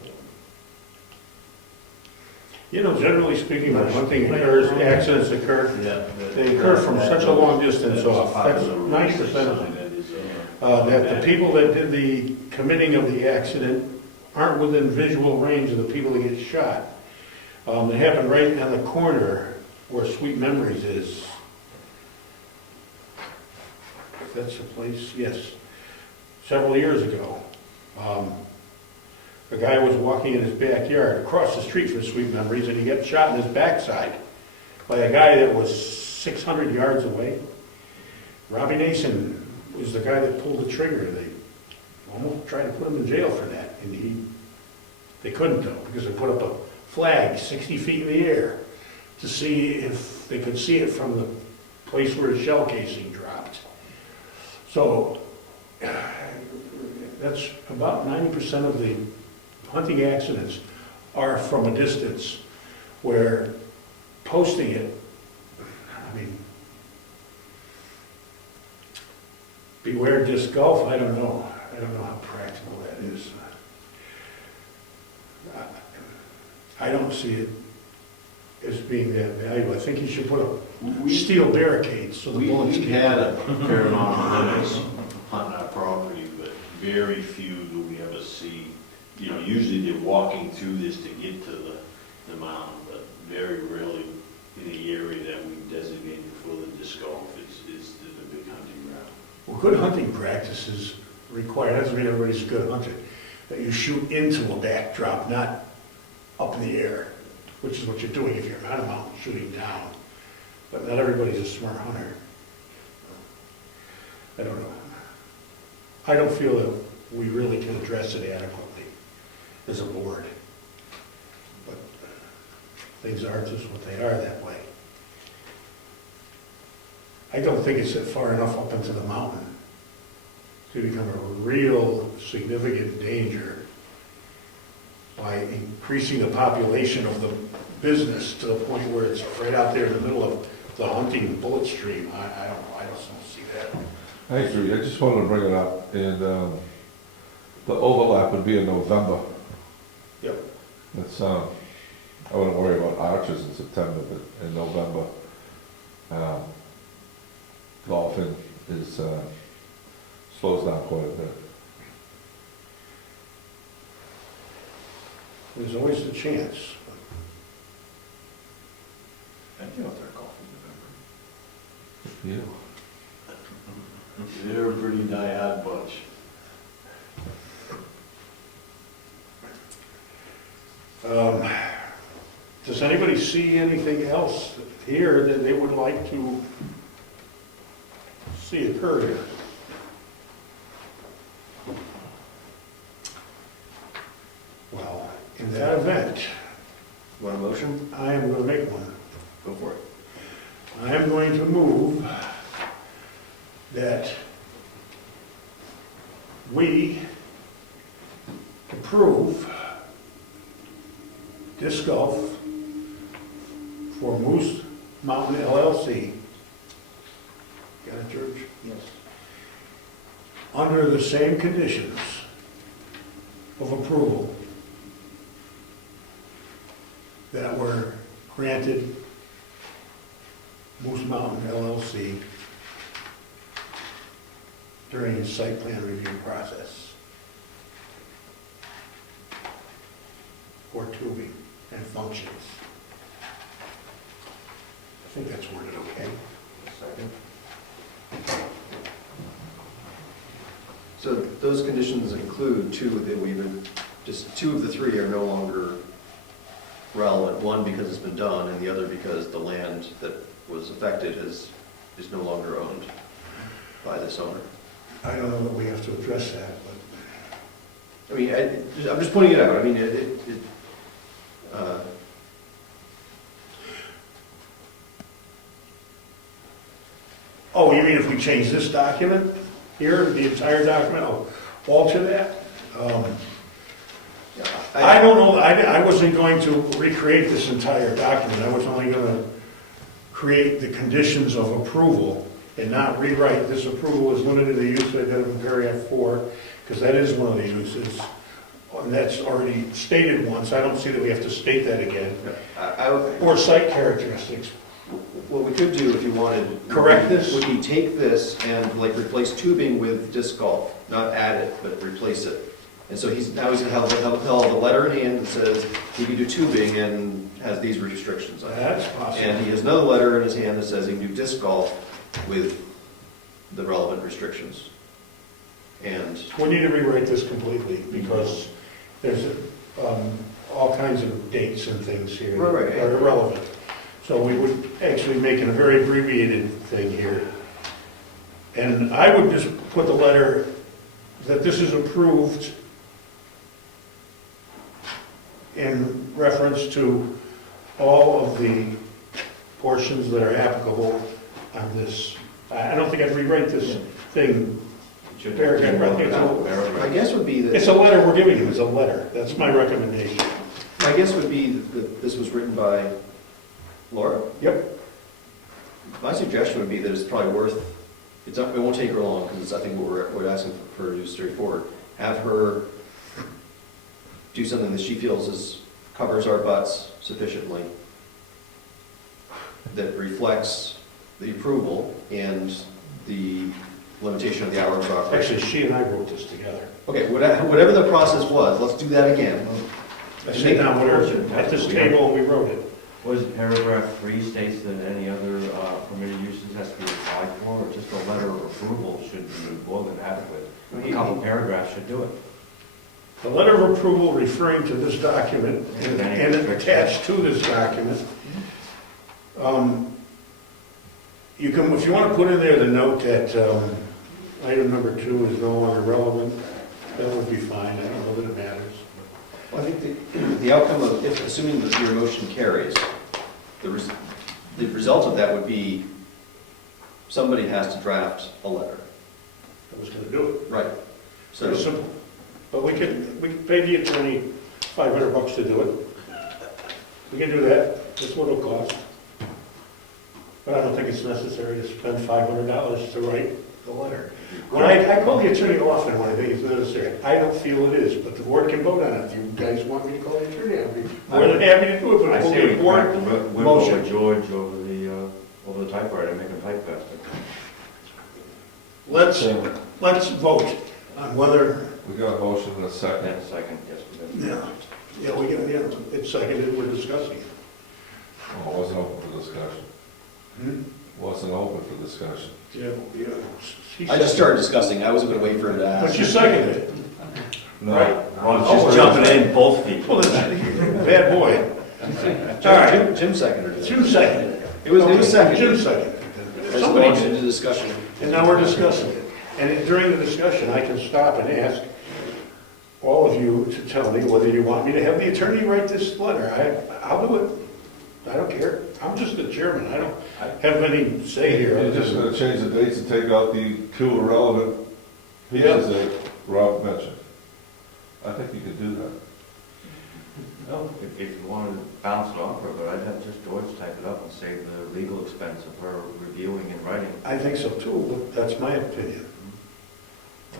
You know, generally speaking, when hunting occurs, accidents occur, they occur from such a long distance off. That's 90% of them. That the people that did the committing of the accident aren't within visual range of the people that get shot. It happened right on the corner where Sweet Memories is. If that's the place, yes. Several years ago. A guy was walking in his backyard across the street from Sweet Memories, and he got shot in his backside by a guy that was 600 yards away. Robbie Nason was the guy that pulled the trigger. They almost tried to put him in jail for that, and they couldn't though, because they put up a flag 60 feet in the air to see if they could see it from the place where his shell casing dropped. So that's about 90% of the hunting accidents are from a distance, where posting it, I mean, beware disc golf, I don't know how practical that is. I don't see it as being that valuable. I think you should put up steel barricades so the bullets We've can't. had a fair amount of limits hunting our property, but very few do we ever see. You know, usually they're walking through this to get to the mountain, but very rarely in the area that we designated for the disc golf is the big hunting ground. Well, good hunting practices require, doesn't mean everybody's a good hunter, that you shoot into a backdrop, not up in the air, which is what you're doing if you're on a mountain shooting down. But not everybody's a smart hunter. I don't know. I don't feel that we really can address it adequately as a board. But things are just what they are that way. I don't think it's far enough up into the mountain to become a real significant danger by increasing the population of the business to the point where it's right out there in the middle of the hunting bullet stream. I don't see that. I agree, I just wanted to bring it up, and the overlap would be in November. Yep. It's, I wouldn't worry about archers in September, but in November, golfing is, slows down quite a bit. There's always the chance. I do know if they're golfing in Yeah. November. They're a pretty die-hard bunch. Does anybody see anything else here that they would like to see occur here? Well, in that event, Want a motion? I am going to make one. Go for it. I am going to move that we approve disc golf for Moose Mountain LLC. Got it, George? Yes. Under the same conditions of approval that were granted Moose Mountain LLC during the site plan review process for tubing and functions. I think that's worded okay. Second. So those conditions include just two of the three are no longer relevant. One because it's been done, and the other because the land that was affected is no longer owned by this owner. I don't know that we have to address that, but I mean, I'm just pointing it out. I mean, oh, you mean if we change this document here, the entire document, I'll alter that? I don't know, I wasn't going to recreate this entire document. I was only going to create the conditions of approval and not rewrite this approval is limited to the use identified in paragraph 4, because that is one of the uses. And that's already stated once. I don't see that we have to state that again. Or site characteristics. What we could do if you wanted. Correct this? Would be take this and like replace tubing with disc golf, not add it, but replace it. And so he's gonna have the letter in hand that says he can do tubing and has these restrictions on it. That's possible. And he has another letter in his hand that says he can do disc golf with the relevant restrictions. And We need to rewrite this completely because there's all kinds of dates and things here Right. that are irrelevant. So we would actually make it a very abbreviated thing here. And I would just put the letter that this is approved in reference to all of the portions that are applicable on this. I don't think I'd rewrite this thing. my guess would be that. It's a letter we're giving him, it's a letter. That's my recommendation. My guess would be that this was written by Laura. Yep. My suggestion would be that it's probably worth, it won't take her long, because I think what we're asking for her to do is straightforward. Have her do something that she feels covers our butts sufficiently, that reflects the approval and the limitation of the hours of operation. Actually, she and I wrote this together. Okay, whatever the process was, let's do that again. I sat down with her at this table and we wrote it. Was paragraph 3 states that any other permitted uses has to be applied for, or just a letter of approval should be more than adequate? A couple paragraphs should do it. The letter of approval referring to this document and attached to this document. You can, if you want to put in there the note that item number 2 is no longer relevant, That would be fine, I don't know that it matters. Well, I think the outcome of, if, assuming that your motion carries, the result of that would be somebody has to draft a letter. I was gonna do it. Right. Very So, simple. But we can pay the attorney $500 to do it. We can do that, that's what it'll cost. But I don't think it's necessary to spend $500 to write the letter. When I call the attorney often when I think it's necessary. I don't feel it is, but the board can vote on it. If you guys want me to call the attorney, I'll be more than happy to do it, but I it will say be we a board crack the whip motion. over George over the typewriter, make him type faster. Let's vote on whether, We got a motion and a second. Then second, yes, we did. yeah, it's seconded, we're discussing it. Oh, it wasn't open for discussion. Hmm? Wasn't open for discussion. Yeah. He I just said- started discussing, I wasn't gonna wait for him to But ask. you seconded it. No. Right. Ron's Oh, just jumping in, both feet. Well, bad boy. All right, Jim seconded it. Jim seconded it. It was Okay, seconded. Jim seconded it. Let's Somebody launch did. into discussion. And now we're discussing it. And during the discussion, I can stop and ask all of you to tell me whether you want me to have the attorney write this letter. I'll do it. I don't care. I'm just the chairman. I don't have any say here. You're just gonna change the dates and take out the two irrelevant pieces that Rob mentioned. I think you could do that. No, if you wanted to bounce it off her, but I'd have just George type it up and save the legal expense of her reviewing and writing. I think so too, but that's my opinion.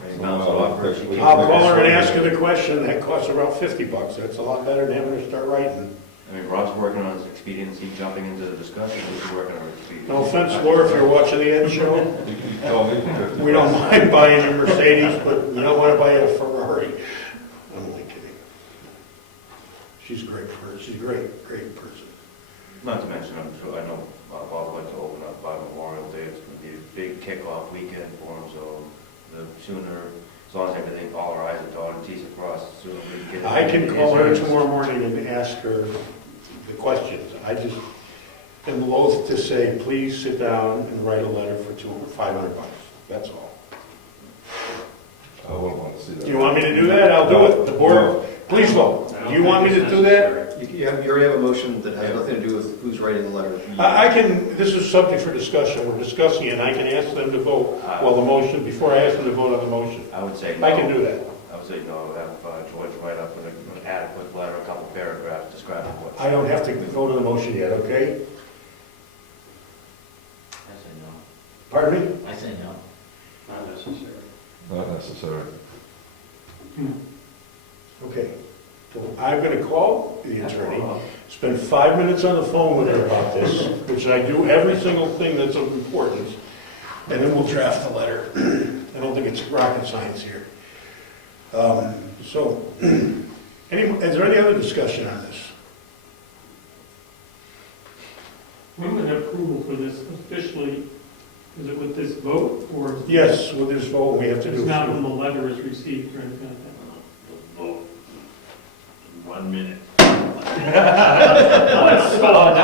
I mean, bounce it off her, she can't. I'll call her and ask her the question. That costs about $50. That's a lot better than having her start writing. I mean, Rob's working on his expediency, jumping into the discussion, he's working on his expediency. No offense, Laura, if you're watching the Ed show. You can tell me for 50 We don't bucks. mind buying a Mercedes, but we don't want to buy a Ferrari. I'm only kidding. She's a great person. She's a great person. Not to mention, I'm sure, I know Bob would like to open up by Memorial Day, it's gonna be a big kickoff weekend for him, so the sooner, as long as everything, all our i's are dotted, t's are crossed, the sooner we can get it. I can call her tomorrow morning and ask her the questions. I just am loath to say, please sit down and write a letter for $500. That's all. I wouldn't want to see that. Do you want me to do that? I'll do it. The board, please vote. Do you want me to do that? You already have a motion that has nothing to do with who's writing the letter. I can, this is subject for discussion. We're discussing it, and I can ask them to vote, well, the motion, before I ask them to vote on the motion. I would say no. I can do that. I would say no, have George write up an adequate letter, a couple paragraphs describing what. I don't have to vote on the motion yet, okay? I say no. Pardon me? I say no. Not necessary. Not necessary. Okay. So I'm gonna call the attorney, spend 5 minutes on the phone with her about this, which I do every single thing that's of importance, and then we'll draft the letter. I don't think it's rocket science here. Is there any other discussion on this? When would approval for this officially, is it with this vote, or? is it- Yes, with this vote, we have to do. It's not when the letter is received or anything like that? Vote. 1 minute. Now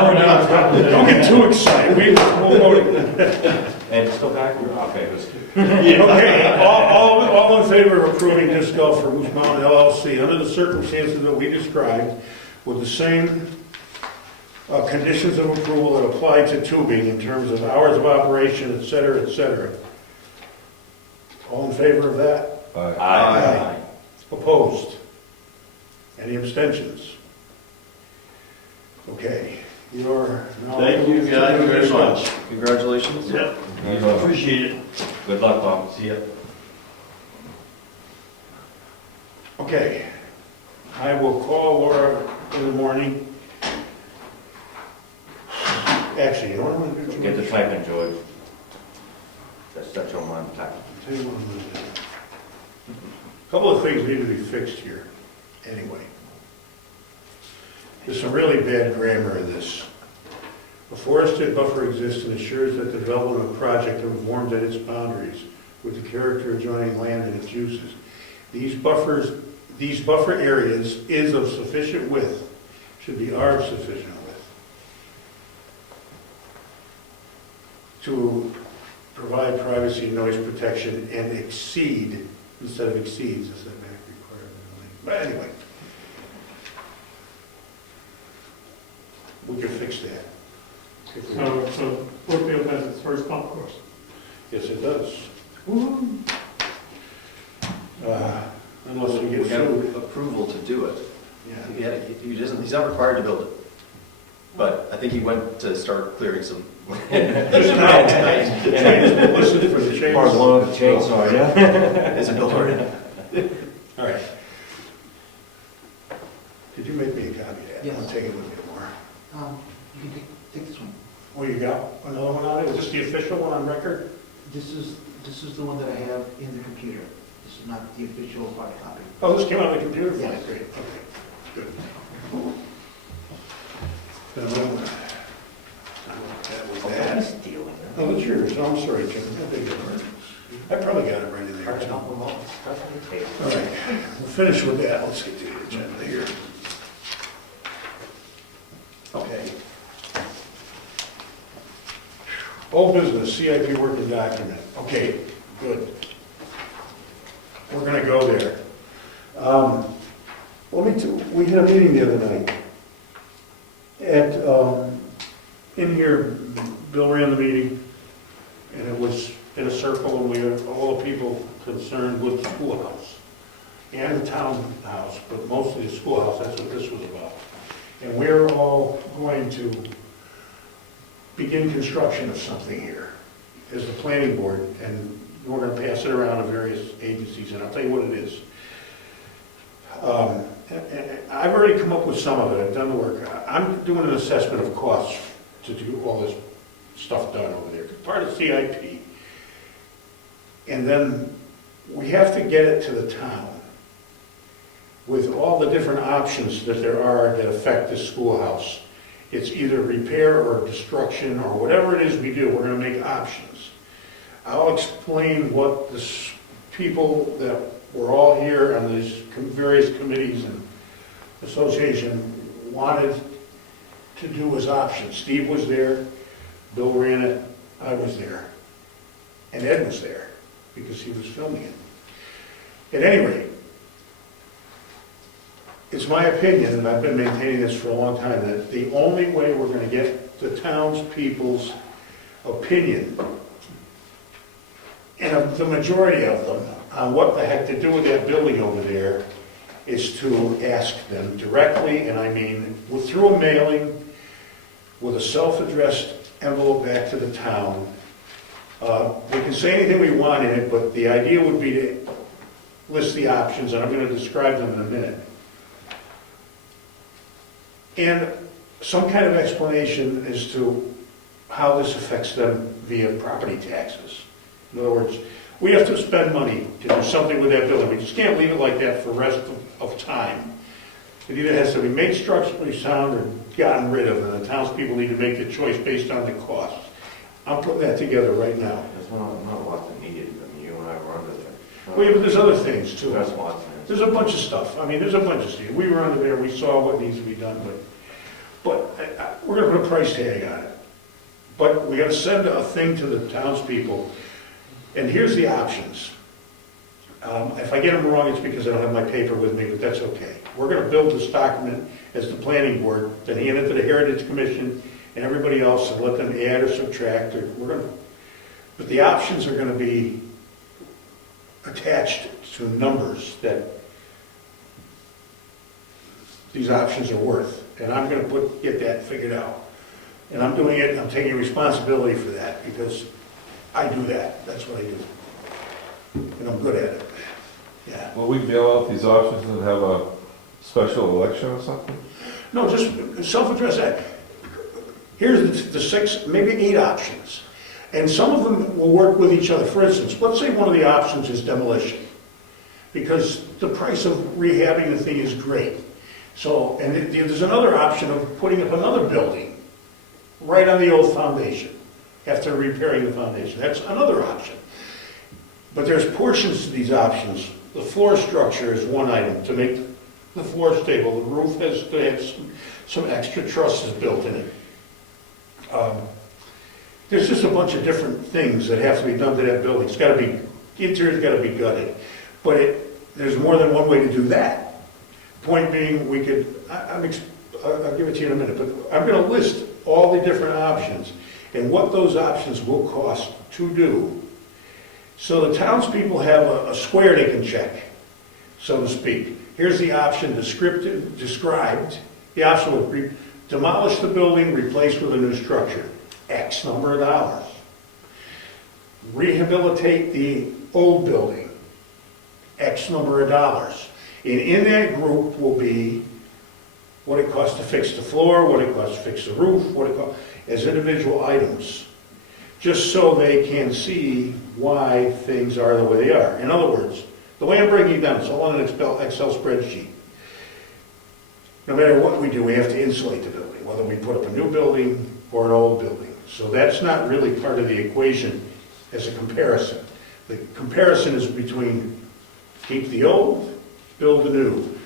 we're down. Don't get too excited, we'll vote. And it's still back, okay, Okay, all in favor of approving disc golf for Moose Mountain LLC under the circumstances that we described, with the same conditions of approval that apply to tubing in terms of hours of operation, et cetera, et cetera. All in favor of that? Aye. Aye. Opposed? Any abstentions? Okay, you're now. Thank you guys very much. Congratulations. Yep, appreciate it. Good luck, Bob. See ya. Okay, I will call Laura in the morning. Actually, you know what I'm gonna do? George? Get the typing, George. That's your mind type. Tell you what I'm gonna do. A couple of things need to be fixed here, anyway. There's some really bad grammar in this. A forested buffer exists and assures that the development of a project conforms at its boundaries with the character adjoining land and its uses. These buffer areas is of sufficient width, should be are of sufficient width, to provide privacy and noise protection and exceed, instead of exceeds, as I But anyway. We can fix that. If we- So Brookfield has its first golf course. Yes, it does. Unless we We get have sued. approval to do it. Yeah. He's not required to build it. But I think he went to start clearing some. Just now, the chains, listen for the chains. Part of one of the chainsaw, yeah? Is a builder. All right. Did you make me a copy of that? Yes. I'll take it with me tomorrow. You can take this one. Oh, you got another one on it? Is this the official one on record? This is the one that I have in the computer. This is not the official hard copy. Oh, this came out of the computer? Fine, Yes. great, okay, good. Then we'll- that was that. Stealing. Oh, that's yours. Oh, I'm sorry, Jim. I beg your pardon. I probably got it right in there. Hard too. enough with all this stuff on the table. All right, we'll finish with that. Let's get to the agenda here. Okay. Old business, CIP working document. Okay, good. We're gonna go there. We had a meeting the other night. In here, Bill ran the meeting, and it was in a circle, and we had all the people concerned with the schoolhouse and the townhouse, but mostly the schoolhouse, that's what this was about. And we're all going to begin construction of something here as the planning board, and we're gonna pass it around to various agencies, and I'll tell you what it is. And I've already come up with some of it, I've done the work. I'm doing an assessment of costs to do all this stuff done over there, part of CIP. And then we have to get it to the town with all the different options that there are that affect the schoolhouse. It's either repair or destruction or whatever it is we do, we're gonna make options. I'll explain what the people that were all here on these various committees and association wanted to do as options. Steve was there, Bill ran it, I was there, and Ed was there because he was filming it. At any rate, it's my opinion, and I've been maintaining this for a long time, that the only way we're going to get the townspeople's opinion, and of the majority of them, on what the heck to do with that building over there, is to ask them directly, and I mean through a mailing, with a self-addressed envelope back to the town. We can say anything we want in it, but the idea would be to list the options, and I'm going to describe them in a minute. And some kind of explanation as to how this affects them via property taxes. In other words, we have to spend money to do something with that building. We just can't leave it like that for the rest of time. It either has to be made structurally sound or gotten rid of, and the townspeople need to make the choice based on the cost. I'm putting that together right now. There's not a lot that needed, I mean, you and I were under there. Well, yeah, but there's other things too. There's lots. There's a bunch of stuff. I mean, there's a bunch of stuff. We were under there, we saw what needs to be done, but we're gonna put a price tag on it. But we gotta send a thing to the townspeople, and here's the options. If I get them wrong, it's because I don't have my paper with me, but that's okay. We're gonna build this document as the planning board, then hand it to the Heritage Commission and everybody else, and let them add or subtract, but the options are gonna be attached to numbers that these options are worth, and I'm gonna get that figured out. And I'm doing it, I'm taking responsibility for that, because I do that, that's what I do. And I'm good at it, yeah. Will we mail out these options and have a special election or something? No, just self-address that. Here's the 6, maybe 8 options. And some of them will work with each other. For instance, let's say one of the options is demolition, because the price of rehabbing the thing is great. So, and there's another option of putting up another building right on the old foundation after repairing the foundation. That's another option. But there's portions to these options. The floor structure is one item to make the floor stable. The roof has to have some extra trusses built in it. There's just a bunch of different things that have to be done to that building. It's got to be, the interior's got to be gutted. But there's more than one way to do that. Point being, we could, I'll give it to you in a minute, but I'm gonna list all the different options and what those options will cost to do. So the townspeople have a square they can check, so to speak. Here's the option described. The option would be demolish the building, replace with a new structure, X number of dollars. Rehabilitate the old building, X number of dollars. And in that group will be what it costs to fix the floor, what it costs to fix the roof, what it costs, as individual items, just so they can see why things are the way they are. In other words, the way I'm breaking it down, it's all on an Excel spreadsheet. No matter what we do, we have to insulate the building, whether we put up a new building or an old building. So that's not really part of the equation as a comparison. The comparison is between keep the old, build the new.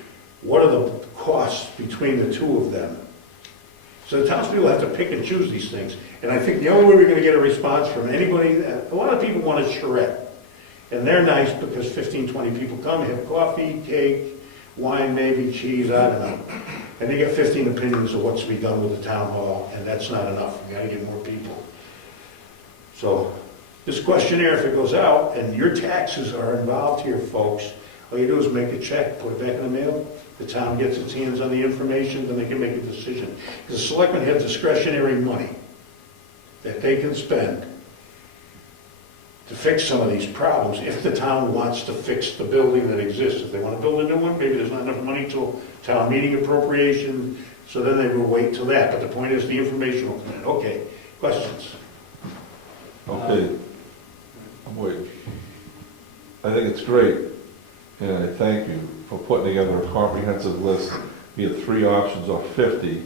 What are the costs between the two of them? So the townspeople have to pick and choose these things. And I think the only way we're going to get a response from anybody, a lot of people want a charrette. And they're nice because 15, 20 people come, have coffee, cake, wine, maybe cheese, I don't know. And they get 15 opinions of what's to be done with the town hall, and that's not enough. We got to get more people. So this questionnaire, if it goes out and your taxes are involved here, folks, all you do is make a check, put it back in the mail. The town gets its hands on the information, then they can make a decision. Because the selectmen have discretionary money that they can spend to fix some of these problems if the town wants to fix the building that exists. If they want to build a new one, maybe there's not enough money till town meeting appropriation, so then they will wait till that. But the point is the information will come in. Okay, questions? Okay, I'm waiting. I think it's great, and I thank you for putting together a comprehensive list. We have 3 options or 50,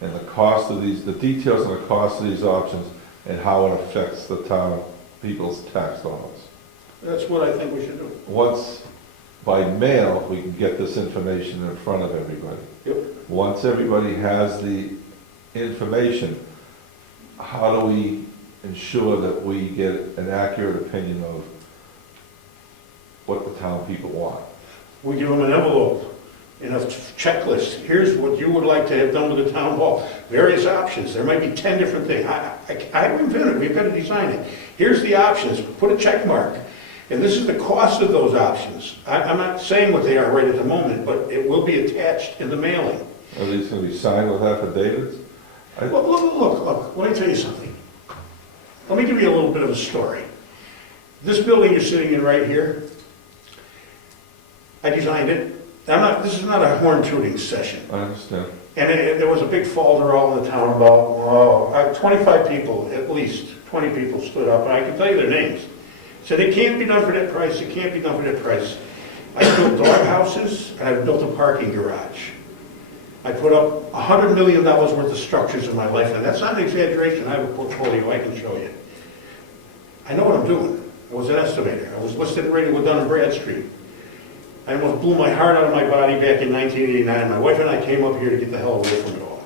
and the cost of these, the details on the cost of these options, and how it affects the town people's tax dollars. That's what I think we should do. Once, by mail, we can get this information in front of everybody. Yep. Once everybody has the information, how do we ensure that we get an accurate opinion of what the town people want? We give them an envelope and a checklist. Here's what you would like to have done with the town hall. Various options. There might be 10 different things. I haven't invented it. We've got to design it. Here's the options. Put a check mark. And this is the cost of those options. I'm not saying what they are right at the moment, but it will be attached in the mailing. Are these going to be signed with affidavits? Look, let me tell you something. Let me give you a little bit of a story. This building you're sitting in right here, I designed it. This is not a horn tooting session. I understand. And there was a big folderol in the town about, 25 people, at least 20 people stood up, and I can tell you their names. Said it can't be done for that price, it can't be done for that price. I built dog houses, and I built a parking garage. I put up $100 million worth of structures in my life, and that's not an exaggeration. I have a portfolio I can show you. I know what I'm doing. I was an estimator. I was listed and rated with Dun & Bradstreet. I almost blew my heart out of my body back in 1989. My wife and I came up here to get the hell away from it all.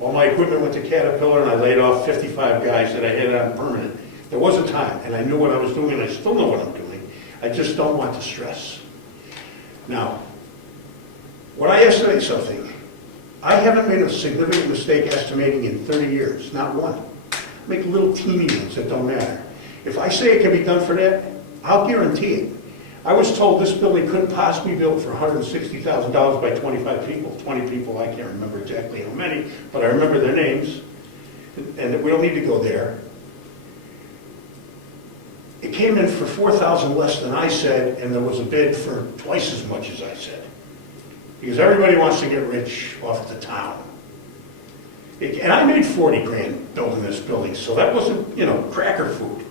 All my equipment went to Caterpillar, and I laid off 55 guys that I had on permanent. There was a time, and I knew what I was doing, and I still know what I'm doing. I just don't want the stress. Now, when I estimate something, I haven't made a significant mistake estimating in 30 years, not one. I make little teeny ones that don't matter. If I say it can be done for that, I'll guarantee it. I was told this building couldn't possibly be built for $160,000 by 25 people. 20 people, I can't remember exactly how many, but I remember their names, and we don't need to go there. It came in for $4,000 less than I said, and there was a bid for twice as much as I said. Because everybody wants to get rich off the town. And I made 40 grand building this building, so that wasn't, cracker food.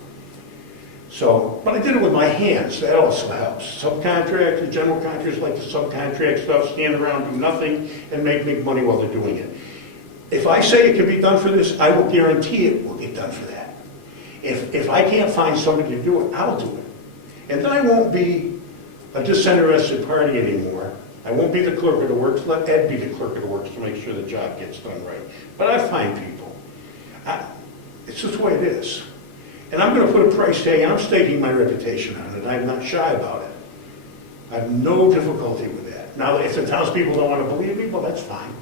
So, but I did it with my hands, that also helps. Subcontractors, general contractors like to subcontract stuff, stand around, do nothing, and make big money while they're doing it. If I say it can be done for this, I will guarantee it will get done for that. If I can't find somebody to do it, I'll do it. And then I won't be a disinterested party anymore. I won't be the clerk of the works. Let Ed be the clerk of the works to make sure the job gets done right. But I find people. It's just the way it is. And I'm going to put a price tag, and I'm staking my reputation on it. I'm not shy about it. I have no difficulty with that. Now, if the townspeople don't want to believe me, well, that's fine.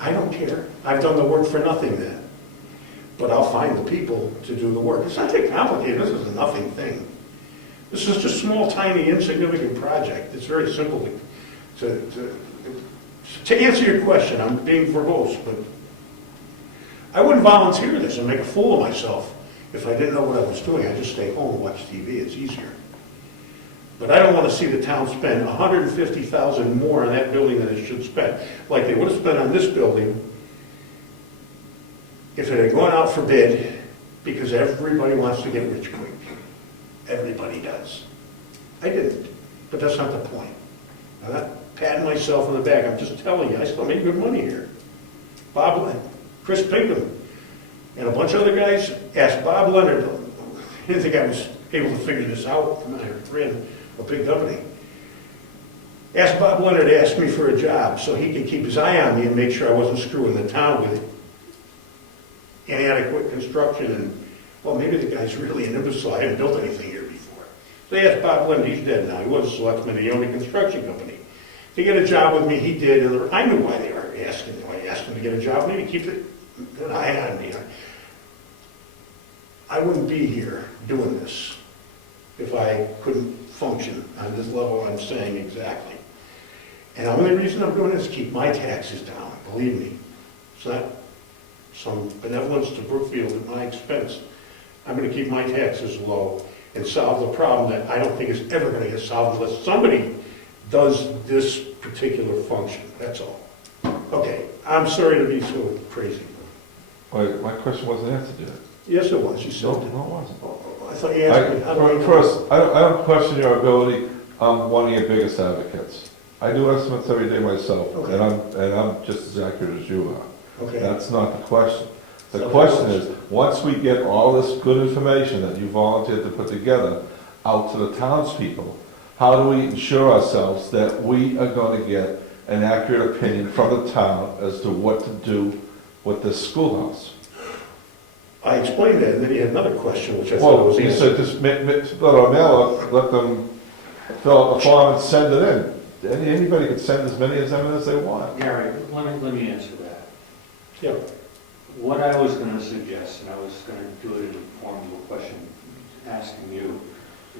I don't care. I've done the work for nothing then. But I'll find the people to do the work. It's not that complicated. This is a nothing thing. This is just a small, tiny, insignificant project. It's very simple to answer your question. I'm being verbose, but I wouldn't volunteer this and make a fool of myself if I didn't know what I was doing. I'd just stay home and watch TV. It's easier. But I don't want to see the town spend $150,000 more on that building than it should spend, like they would have spent on this building if it had gone out for bid, because everybody wants to get rich quick. Everybody does. I didn't, but that's not the point. I'm not patting myself on the back. I'm just telling you, I still make good money here. Bob, Chris Pinkham, and a bunch of other guys asked Bob Leonard. I didn't think I was able to figure this out. I ran a big company. Asked Bob Leonard to ask me for a job so he could keep his eye on me and make sure I wasn't screwing the town with inadequate construction. And, well, maybe the guy's really an imbecile. I haven't built anything here before. So they asked Bob Leonard, he's dead now. He was a selectman, he owned a construction company. To get a job with me, he did, and I knew why they were asking him. I asked him to get a job with me, to keep an eye on me. I wouldn't be here doing this if I couldn't function on this level I'm saying exactly. And the only reason I'm doing this is keep my taxes down, believe me. It's not some benevolence to Brookfield at my expense. I'm going to keep my taxes low and solve the problem that I don't think is ever going to get solved unless somebody does this particular function. That's all. Okay, I'm sorry to be so crazy. Wait, my question wasn't answered yet. Yes, it was. You said No, it. it wasn't. I thought you asked me. How do I know? First, I don't question your ability. I'm one of your biggest advocates. I do estimates every day myself, Okay. and I'm just as accurate as you are. Okay. That's not the question. The So- question is, once we get all this good information that you volunteered to put together out to the townspeople, how do we ensure ourselves that we are going to get an accurate opinion from the town as to what to do with this schoolhouse? I explained that, and then he had another question, which I thought Well, was you answered. said just let our mail out, let them fill out the form and send it in. Anybody can send as many of them as they want. Gary, let me answer that. Yeah. What I was going to suggest, and I was going to do it in the form of a question asking you,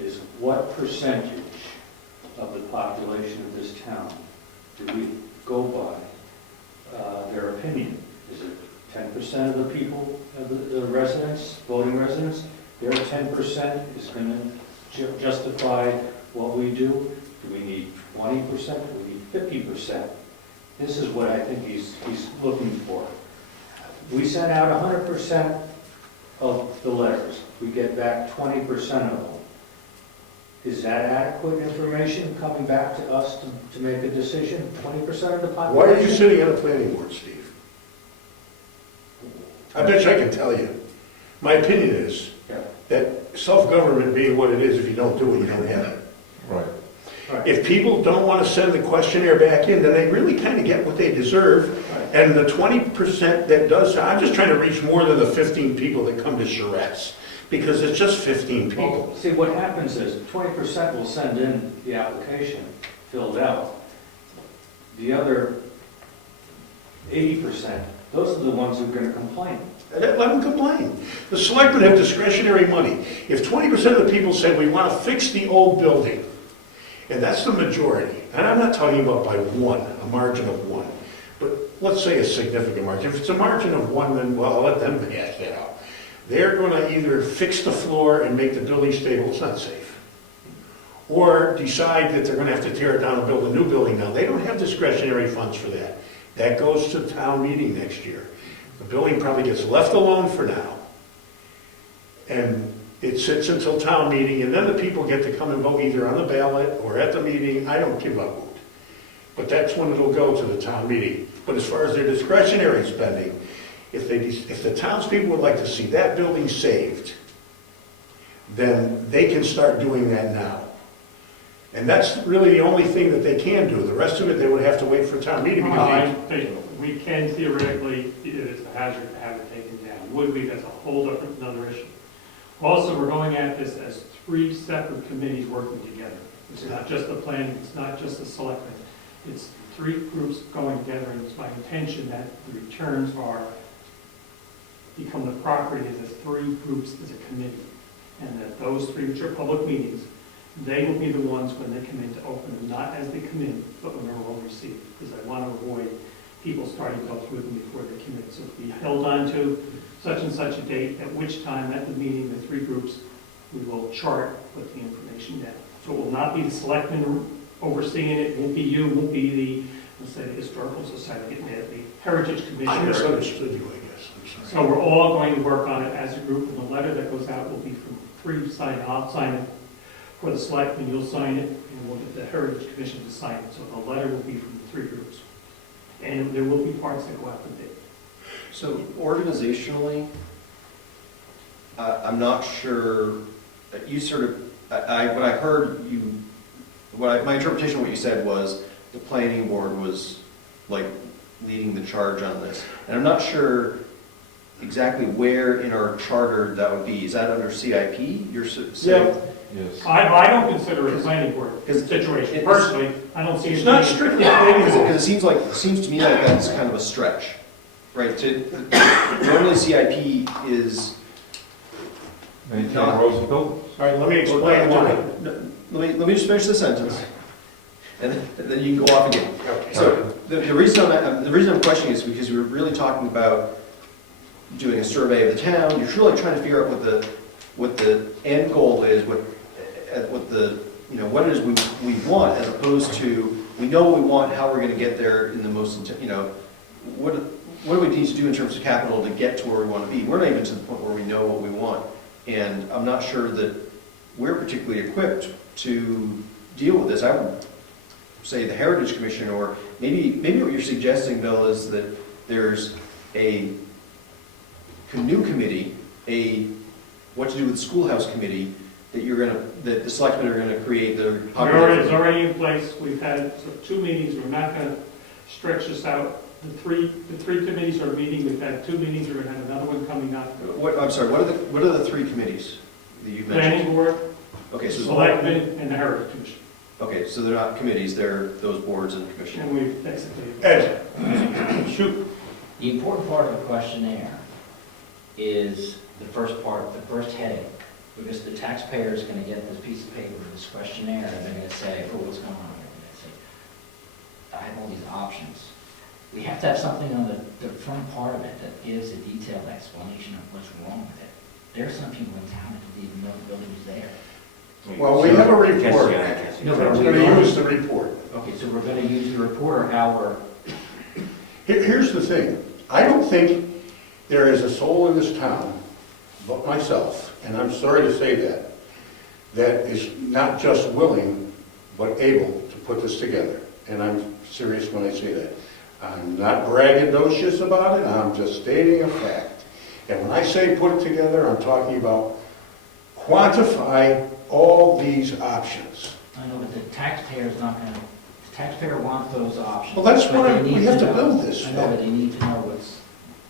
is what percentage of the population of this town do we go by their opinion? Is it 10% of the people, of the residents, voting residents? Their 10% is going to justify what we do? Do we need 20%? Do we need 50%? This is what I think he's looking for. We send out 100% of the letters. We get back 20% of them. Is that adequate information coming back to us to make a decision? 20% of the population? Why are you sitting on a planning board, Steve? I bet you I can tell you. My opinion is that self-government being what it is, if you don't do it, you don't have it. Right. If people don't want to send the questionnaire back in, then they really kind of get what they deserve. And the 20% that does, I'm just trying to reach more than the 15 people that come to Surette's, because it's just 15 people. Well, see, what happens is 20% will send in the application filled out. The other 80%, those are the ones who are going to complain. Let them complain. The selectmen have discretionary money. If 20% of the people said, we want to fix the old building, and that's the majority, and I'm not talking about by one, a margin of one, but let's say a significant margin. If it's a margin of one, then, well, I'll let them hash that out. They're going to either fix the floor and make the building stable, it's not safe, or decide that they're going to have to tear it down and build a new building now. They don't have discretionary funds for that. That goes to town meeting next year. The building probably gets left alone for now, and it sits until town meeting, and then the people get to come and vote either on the ballot or at the meeting. I don't give a hoot. But that's when it'll go to the town meeting. But as far as their discretionary spending, if the townspeople would like to see that building saved, then they can start doing that now. And that's really the only thing that they can do. The rest of it, they would have to wait for town meeting. We can theoretically, it's a hazard to have it taken down. Would we? That's a whole different, another issue. Also, we're going at this as 3 separate committees working together. It's not just the planning, it's not just the selectmen. It's three groups going together, and it's my intention that the returns become the property of the three groups as a committee. And that those three, which are public meetings, they will be the ones when they come in to open them, not as they come in, but when they're all received. Because I want to avoid people starting to go through them before they come in. So if we held on to such and such a date, at which time at the meeting, the three groups, we will chart, put the information down. So it will not be the selectmen overseeing it, it won't be you, it won't be the, let's say, the Historical Society, getting mad, the Heritage Commission. I misunderstood you, I guess, I'm So sorry. we're all going to work on it as a group, and the letter that goes out will be from three sign. I'll sign it for the selectmen, you'll sign it, and we'll get the Heritage Commission to sign it. So the letter will be from the three groups. And there will be parts that go out to bid. So organizationally, I'm not sure, you sort of, what I heard you, my interpretation of what you said was the planning board was like leading the charge on this. And I'm not sure exactly where in our charter that would be. Is that under CIP? You're saying? Yes. I don't consider it a planning board situation. Personally, I don't see it. It's not being- strictly planning board. Because it seems to me like that's kind of a stretch, right? Normally CIP is, Maintain roads and buildings. All right, let me explain why. let me just finish the sentence, and then you can go off again. So the reason I'm questioning is because we're really talking about doing a survey of the town. You're really trying to figure out what the end goal is, what it is we want, as opposed to we know what we want, how we're going to get there in the most, what do we need to do in terms of capital to get to where we want to be? We're not even to the point where we know what we want, and I'm not sure that we're particularly equipped to deal with this. I would say the Heritage Commission, or maybe what you're suggesting, Bill, is that there's a new committee, what to do with the schoolhouse committee, that the selectmen are gonna create the. It's already in place. We've had 2 meetings. We're not going to stretch this out. The three committees are meeting. We've had 2 meetings. We're going to have another one coming up. I'm sorry, what are the 3 committees that you've mentioned? Planning board, Okay, so selectmen, and the Heritage Commission. okay, so they're not committees, they're those boards and commissions. And we've executed. Ed, shoot. The important part of the questionnaire is the first part, the first heading, because the taxpayer is going to get this piece of paper, this questionnaire, and they're going to say, oh, what's going on here? They're going to say, I have all these options. We have to have something on the front part of it that gives a detailed explanation of what's wrong with it. There are some people in town that didn't even know the building was there. Well, we have a report. No, We're but going to use the report. Okay, so we're going to use the report, or how we're... Here's the thing. I don't think there is a soul in this town, but myself, and I'm sorry to say that is not just willing, but able to put this together. And I'm serious when I say that. I'm not braggadocious about it, I'm just stating a fact. And when I say put it together, I'm talking about quantify all these options. I know, but the taxpayer's not going to... The taxpayer wants those options. Well, that's but what they need we have to know- build this. I know, but they need to know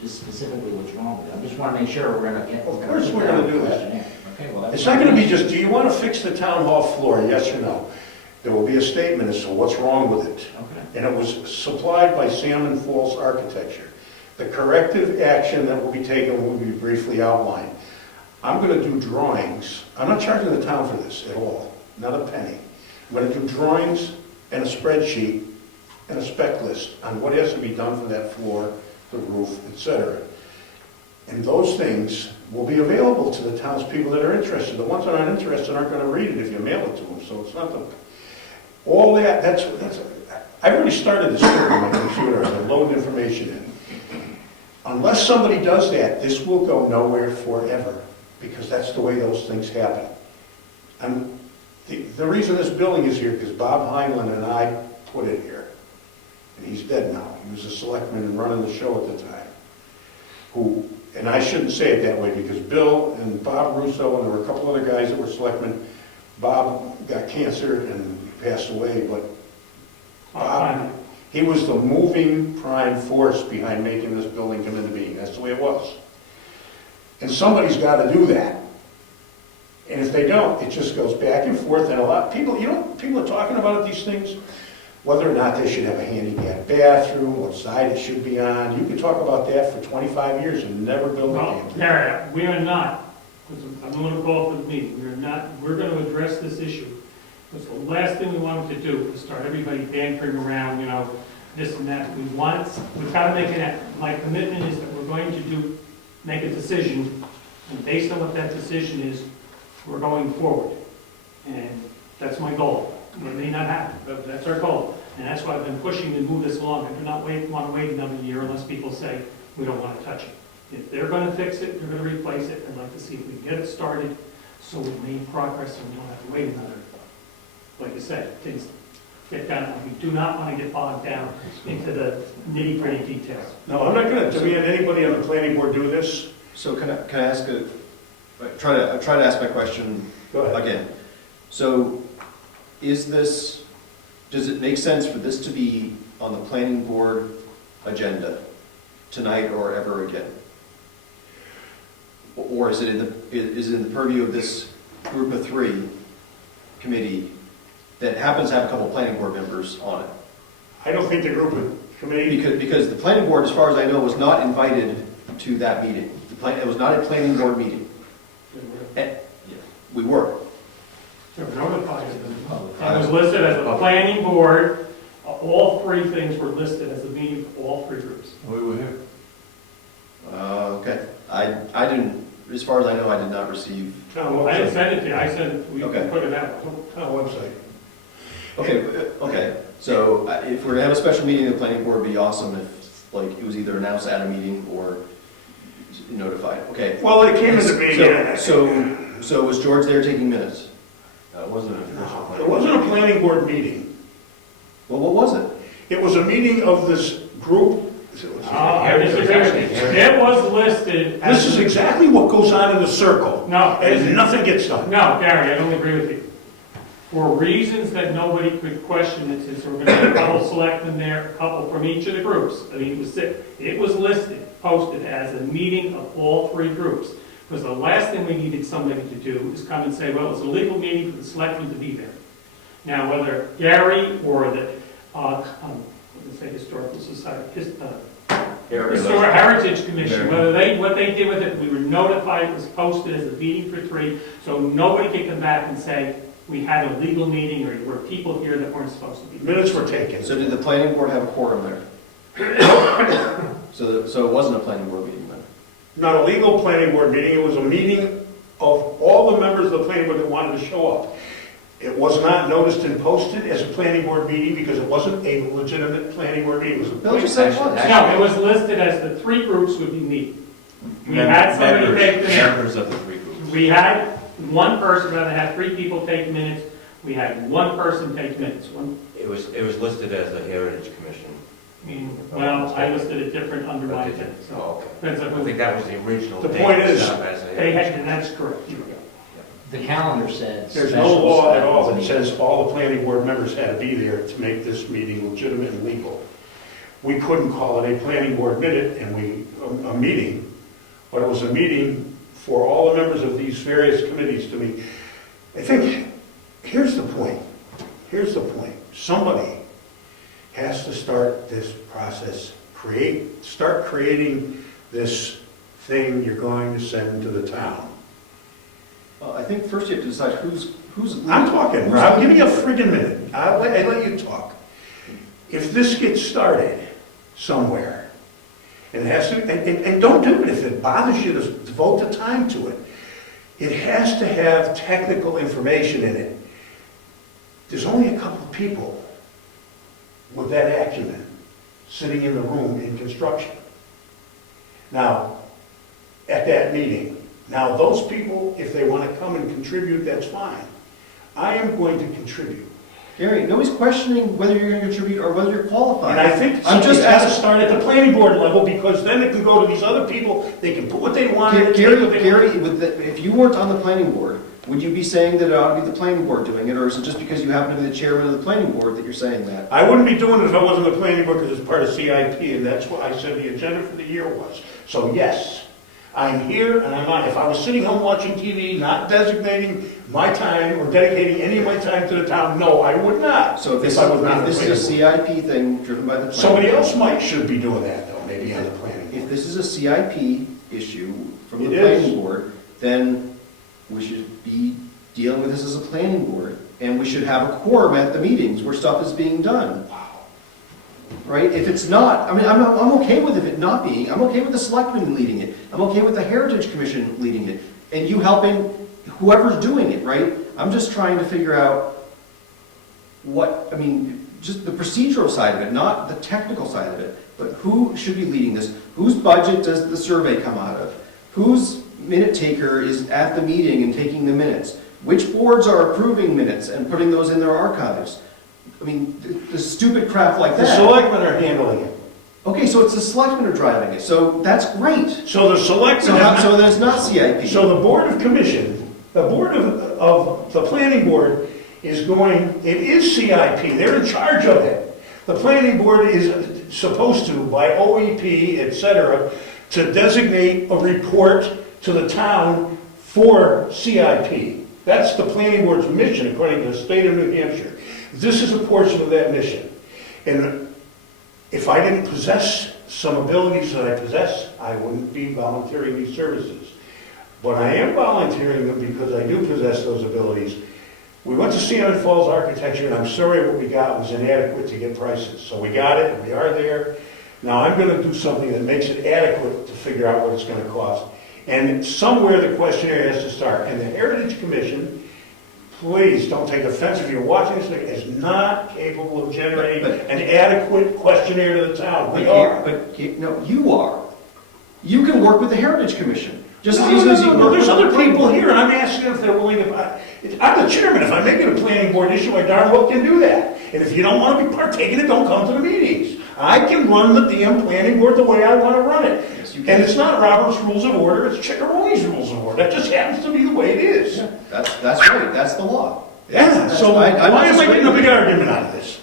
just specifically what's wrong with it. I just want to make sure we're going to get... Of course we're gonna do that. Questionnaire. Okay, well, that's... It's not going to be just, do you want to fix the town hall floor, yes or no? There will be a statement as to what's wrong with it. Okay. And it was supplied by Salmon Falls Architecture. The corrective action that will be taken will be briefly outlined. I'm going to do drawings. I'm not charging the town for this at all, not a penny. I'm going to do drawings and a spreadsheet and a spec list on what has to be done for that floor, the roof, etc. And those things will be available to the townspeople that are interested. The ones that aren't interested aren't going to read it if you mail it to them. So it's not the... All that, I've already started this script on my computer. I'm loading information in. Unless somebody does that, this will go nowhere forever, because that's the way those things happen. The reason this building is here, because Bob Heinlein and I put it here. And he's dead now. He was a selectman and running the show at the time. And I shouldn't say it that way, because Bill and Bob Russo, and there were a couple other guys that were selectmen. Bob got cancer and passed away, but Bob, he was the moving prime force behind making this building come into being. That's the way it was. And somebody's got to do that. And if they don't, it just goes back and forth. And a lot of people, people are talking about these things. whether or not they should have a handicap bathroom, what side it should be on. You can talk about that for 25 years and never build a Well, damn thing. Gary, we are not, because I'm going to call for the meeting, we're going to address this issue. Because the last thing we wanted to do was start everybody bantering around, this and that. We've got to make my commitment is that we're going to make a decision, and based on what that decision is, we're going forward. And that's my goal. It may not happen, but that's our goal. And that's why I've been pushing to move this along. I do not want to wait another year unless people say, we don't want to touch it. If they're going to fix it, they're going to replace it, I'd like to see if we can get it started so we make progress and we don't have to wait another, like you said, things get done. We do not want to get bogged down into the nitty-gritty details. No, I'm not going to demand anybody on the planning board do this. So can I ask try to ask my question Go ahead. again. So does it make sense for this to be on the planning board agenda tonight or ever again? Or is it in the purview of this group of 3 committee that happens to have a couple of planning board members on it? I don't think the group of committee, Because the planning board, as far as I know, was not invited to that meeting. It was not a planning board meeting. We were. They were notified of them. It was listed as a planning board. All 3 things were listed as a meeting for all 3 groups. We were here. Okay. I didn't, as far as I know, I did not receive. town I didn't website. send it to you, I said we Okay. put it out. Town website. Okay. So if we're gonna have a special meeting, the planning board would be awesome if, like, it was either announced at a meeting or notified. Okay. Well, it came into being. So was George there taking minutes? It wasn't an official plan. It wasn't a planning board meeting. Well, what was it? It was a meeting of this group. I disagree with you. It was listed as. This is exactly what goes on in the circle. No. And nothing gets done. No, Gary, I don't agree with you. For reasons that nobody could question it, since there were going to be a couple selectmen there, a couple from each of the groups. I mean, it was listed, posted as a meeting of all 3 groups. Because the last thing we needed somebody to do is come and say, well, it's a legal meeting for the selectmen to be there. Now, whether Gary or the, Historical Society, Historic Heritage Commission, what they did with it, we were notified it was posted as a meeting for 3, so nobody can come back and say, we had a legal meeting, or there were people here that weren't supposed to be. Minutes were taken. So did the planning board have a quorum there? So it wasn't a planning board meeting then? Not a legal planning board meeting, it was a meeting of all the members of the planning board that wanted to show up. It was not noticed and posted as a planning board meeting because it wasn't a legitimate planning board meeting. It was a Bill just said it was. No, it was listed as the 3 groups would be meeting. We had somebody take the minutes. Members of the 3 groups. We had one person, rather than have 3 people take minutes, we had one person take minutes. It was listed as the Heritage Commission. Well, I listed it different under my thing, so. Oh, okay. Depends on I who. think that was the original. The date point is, set up as a They Heritage. had, that's correct. The calendar said. There's no special law at all that selectmen's says all the planning board members had to be there to make this meeting legitimate and legal. We couldn't call it a planning board minute and a meeting, but it was a meeting for all the members of these various committees to meet. I think, here's the point. Somebody has to start this process, start creating this thing you're going to send to the town. I think first you have to decide who's. I'm talking, Rob, give me a friggin' minute. I'll let you talk. If this gets started somewhere, and it has to, and don't do it if it bothers you to devote the time to it. It has to have technical information in it. There's only a couple of people with that acumen sitting in the room in construction. Now, at that meeting. Now, those people, if they want to come and contribute, that's fine. I am going to contribute. Gary, nobody's questioning whether you're going to contribute or whether you're qualified. And I think I'm just has to asking. start at the planning board level, because then it can go to these other people, they can put what they want. Gary, if you weren't on the planning board, would you be saying that it ought to be the planning board doing it, or is it just because you happen to be the chairman of the planning board that you're saying that? I wouldn't be doing it if I wasn't the planning board, because it's part of CIP, and that's what I said the agenda for the year was. So yes, I'm here and I'm not. If I was sitting home watching TV, not designating my time or dedicating any of my time to the town, no, I would not. So if this, I was not if this is a CIP thing driven by the planning. Somebody else should be doing that though, maybe on the planning. If this is a CIP issue from the It is. planning board, then we should be dealing with this as a planning board, and we should have a quorum at the meetings where stuff is being done. Right? If it's not, I mean, I'm okay with it not being, I'm okay with the selectmen leading it, I'm okay with the Heritage Commission leading it, and you helping whoever's doing it, right? I'm just trying to figure out what, I mean, just the procedural side of it, not the technical side of it, but who should be leading this? Whose budget does the survey come out of? Whose minute taker is at the meeting and taking the minutes? Which boards are approving minutes and putting those in their archives? I mean, the stupid crap like The that. selectmen are handling it. Okay, so it's the selectmen are driving it, so that's great. So the selectmen. So then it's not CIP. So the Board of Commission, the Board of the Planning Board is going, it is CIP, they're in charge of it. The Planning Board is supposed to, by OEP, et cetera, to designate a report to the town for CIP. That's the Planning Board's mission, according to the state of New Hampshire. This is a portion of that mission. And if I didn't possess some abilities that I possess, I wouldn't be volunteering these services. But I am volunteering them because I do possess those abilities. We went to Seaman Falls Architecture, and I'm sorry what we got was inadequate to get prices. So we got it, and we are there. Now I'm going to do something that makes it adequate to figure out what it's going to cost. And somewhere the questionnaire has to start. And the Heritage Commission, please don't take offense if you're watching this, is not capable of generating an adequate questionnaire to the town. We are. But no, you are. You can work with the Heritage Commission. Just No, as easily as you no, can no, work there's with other the planning people board. here, and I'm asking if they're willing to, I'm the chairman, if I make it a planning board issue, I darn well can do that. And if you don't want to be partaking in it, don't come to the meetings. I can run the damn planning board the way I want to run it. Yes, you can. And it's not Robert's Rules of Order, it's Ciccarone's Rules of Order. That just happens to be the way it is. That's right, that's the law. Yeah, so why am I getting a big argument out of this?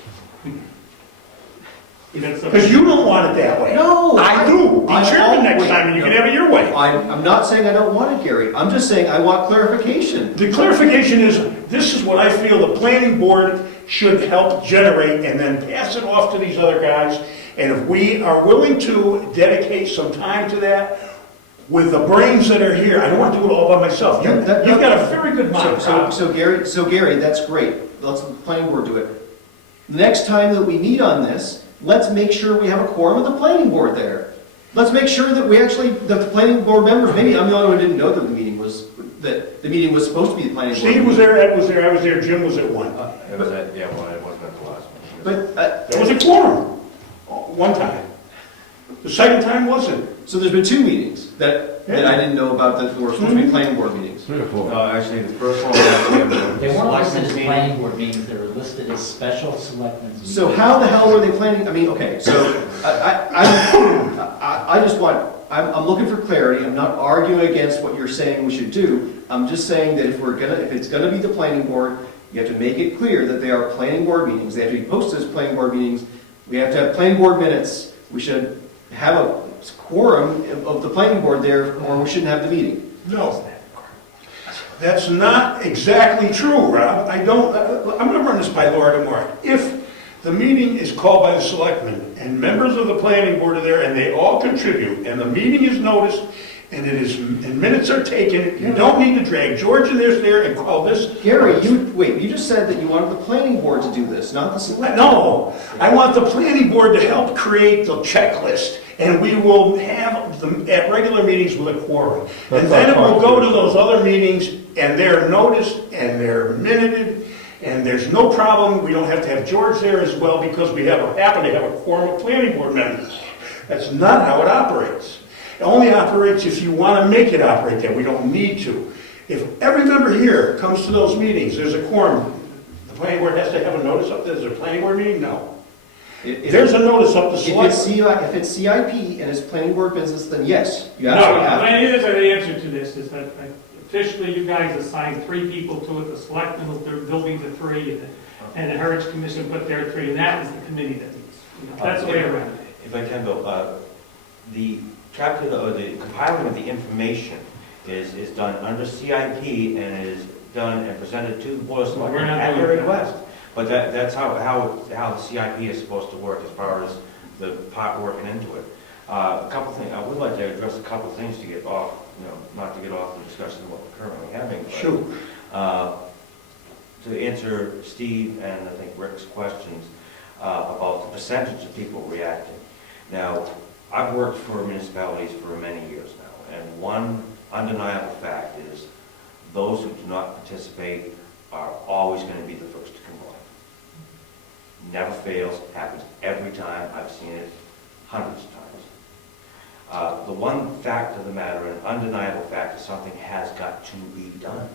Because you don't want it that way. No, I do. Be chairman next wait, time and you no. can have it your way. I'm not saying I don't want it, Gary. I'm just saying I want clarification. The clarification is, this is what I feel the planning board should help generate and then pass it off to these other guys. And if we are willing to dedicate some time to that, with the brains that are here, I don't want to do it all by myself. You've got a very good mind. So Gary, that's great. Let's the planning board do it. Next time that we meet on this, let's make sure we have a quorum of the planning board there. Let's make sure that we actually, that the planning board members, maybe I'm the only one who didn't know that the meeting was supposed to be the planning board. Steve was there, Ed was there, I was there, Jim was at one. It was at, yeah, well, it wasn't at the last one. But, There was a quorum, one time. The second time wasn't. so there's been two meetings that I didn't know about that were supposed to be planning board meetings. 3 or 4. No, actually, the first one, was They weren't listed as selectmen's meeting. planning board meetings, they were listed as special selectmen's meetings. So how the hell were they planning, I mean, okay, so I just want, I'm looking for clarity. I'm not arguing against what you're saying we should do. I'm just saying that if it's gonna be the planning board, you have to make it clear that they are planning board meetings. They have to be posted as planning board meetings. We have to have planning board minutes. We should have a quorum of the planning board there, or we shouldn't have the meeting. No. That's not exactly true, Rob. I'm gonna run this by Laura tomorrow. If the meeting is called by the selectmen, and members of the planning board are there, and they all contribute, and the meeting is noticed, and and minutes are taken, you don't need to drag George in there and call this. Gary, you just said that you wanted the planning board to do this, not the selectmen. No, I want the planning board to help create the checklist, and we will have them at regular meetings with a quorum. And then it will go to those other meetings, and they're noticed, and they're minuted, and there's no problem. We don't have to have George there as well, because we happen to have a quorum of planning board members. That's not how it operates. It only operates if you want to make it operate that. We don't need to. If every member here comes to those meetings, there's a quorum. The planning board has to have a notice up there. Is there a planning board meeting? No. There's a notice up the select. If it's CIP and it's planning board business, then yes, you No, absolutely have to. here's the answer to this, is that officially you guys assigned 3 people to it, the selectmen will building to 3, and the Heritage Commission put their 3, and that is the committee that meets. That's the way around it. If I can, Bill, the chapter, or the compiling of the information is done under CIP and is done and presented to the Board of Selectmen We're not at doing their that. request. But that's how the CIP is supposed to work as far as the part working into it. A couple things, I would like to address a couple things to get off, not to get off the discussion of what we're currently having. But, Sure. to answer Steve and I think Rick's questions about the percentage of people reacting. Now, I've worked for municipalities for many years now, and one undeniable fact is those who do not participate are always going to be the first to complain. Never fails, happens every time. I've seen it hundreds of times. The one fact of the matter, an undeniable fact, is something has got to be done.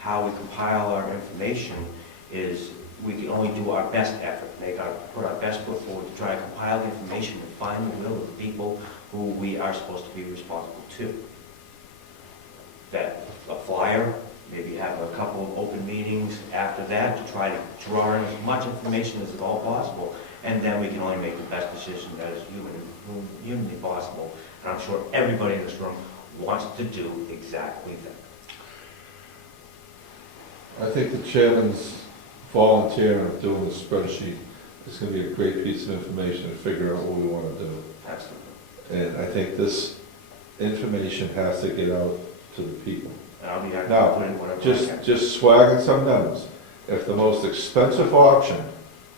How we compile our information is we can only do our best effort, put our best foot forward to try to compile the information and find the will of the people who we are supposed to be responsible to. That a flyer, maybe have a couple of open meetings after that to try to draw in as much information as at all possible, and then we can only make the best decision that is humanly possible. And I'm sure everybody in this room wants to do exactly that. I think the chairman's volunteer of doing the spreadsheet is going to be a great piece of information to figure out what we want to do. Absolutely. And I think this information has to get out to the people. And I'll be happy to Now, put in whatever I can. just swagging some numbers. If the most expensive auction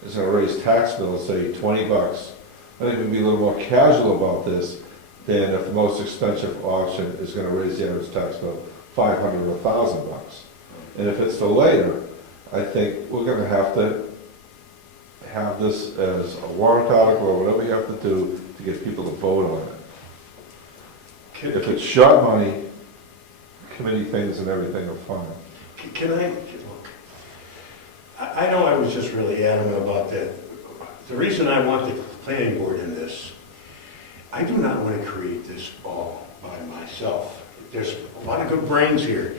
is going to raise tax bills, say $20, I think we'd be a little more casual about this than if the most expensive auction is going to raise the average tax bill $500 or $1,000. And if it's the later, I think we're going to have this as a warrant article or whatever you have to do to get people to vote on it. If it's short money, committee things and everything are fine. Can I, look, I know I was just really adamant about that. The reason I want the planning board in this, I do not want to create this all by myself. There's a lot of good brains here.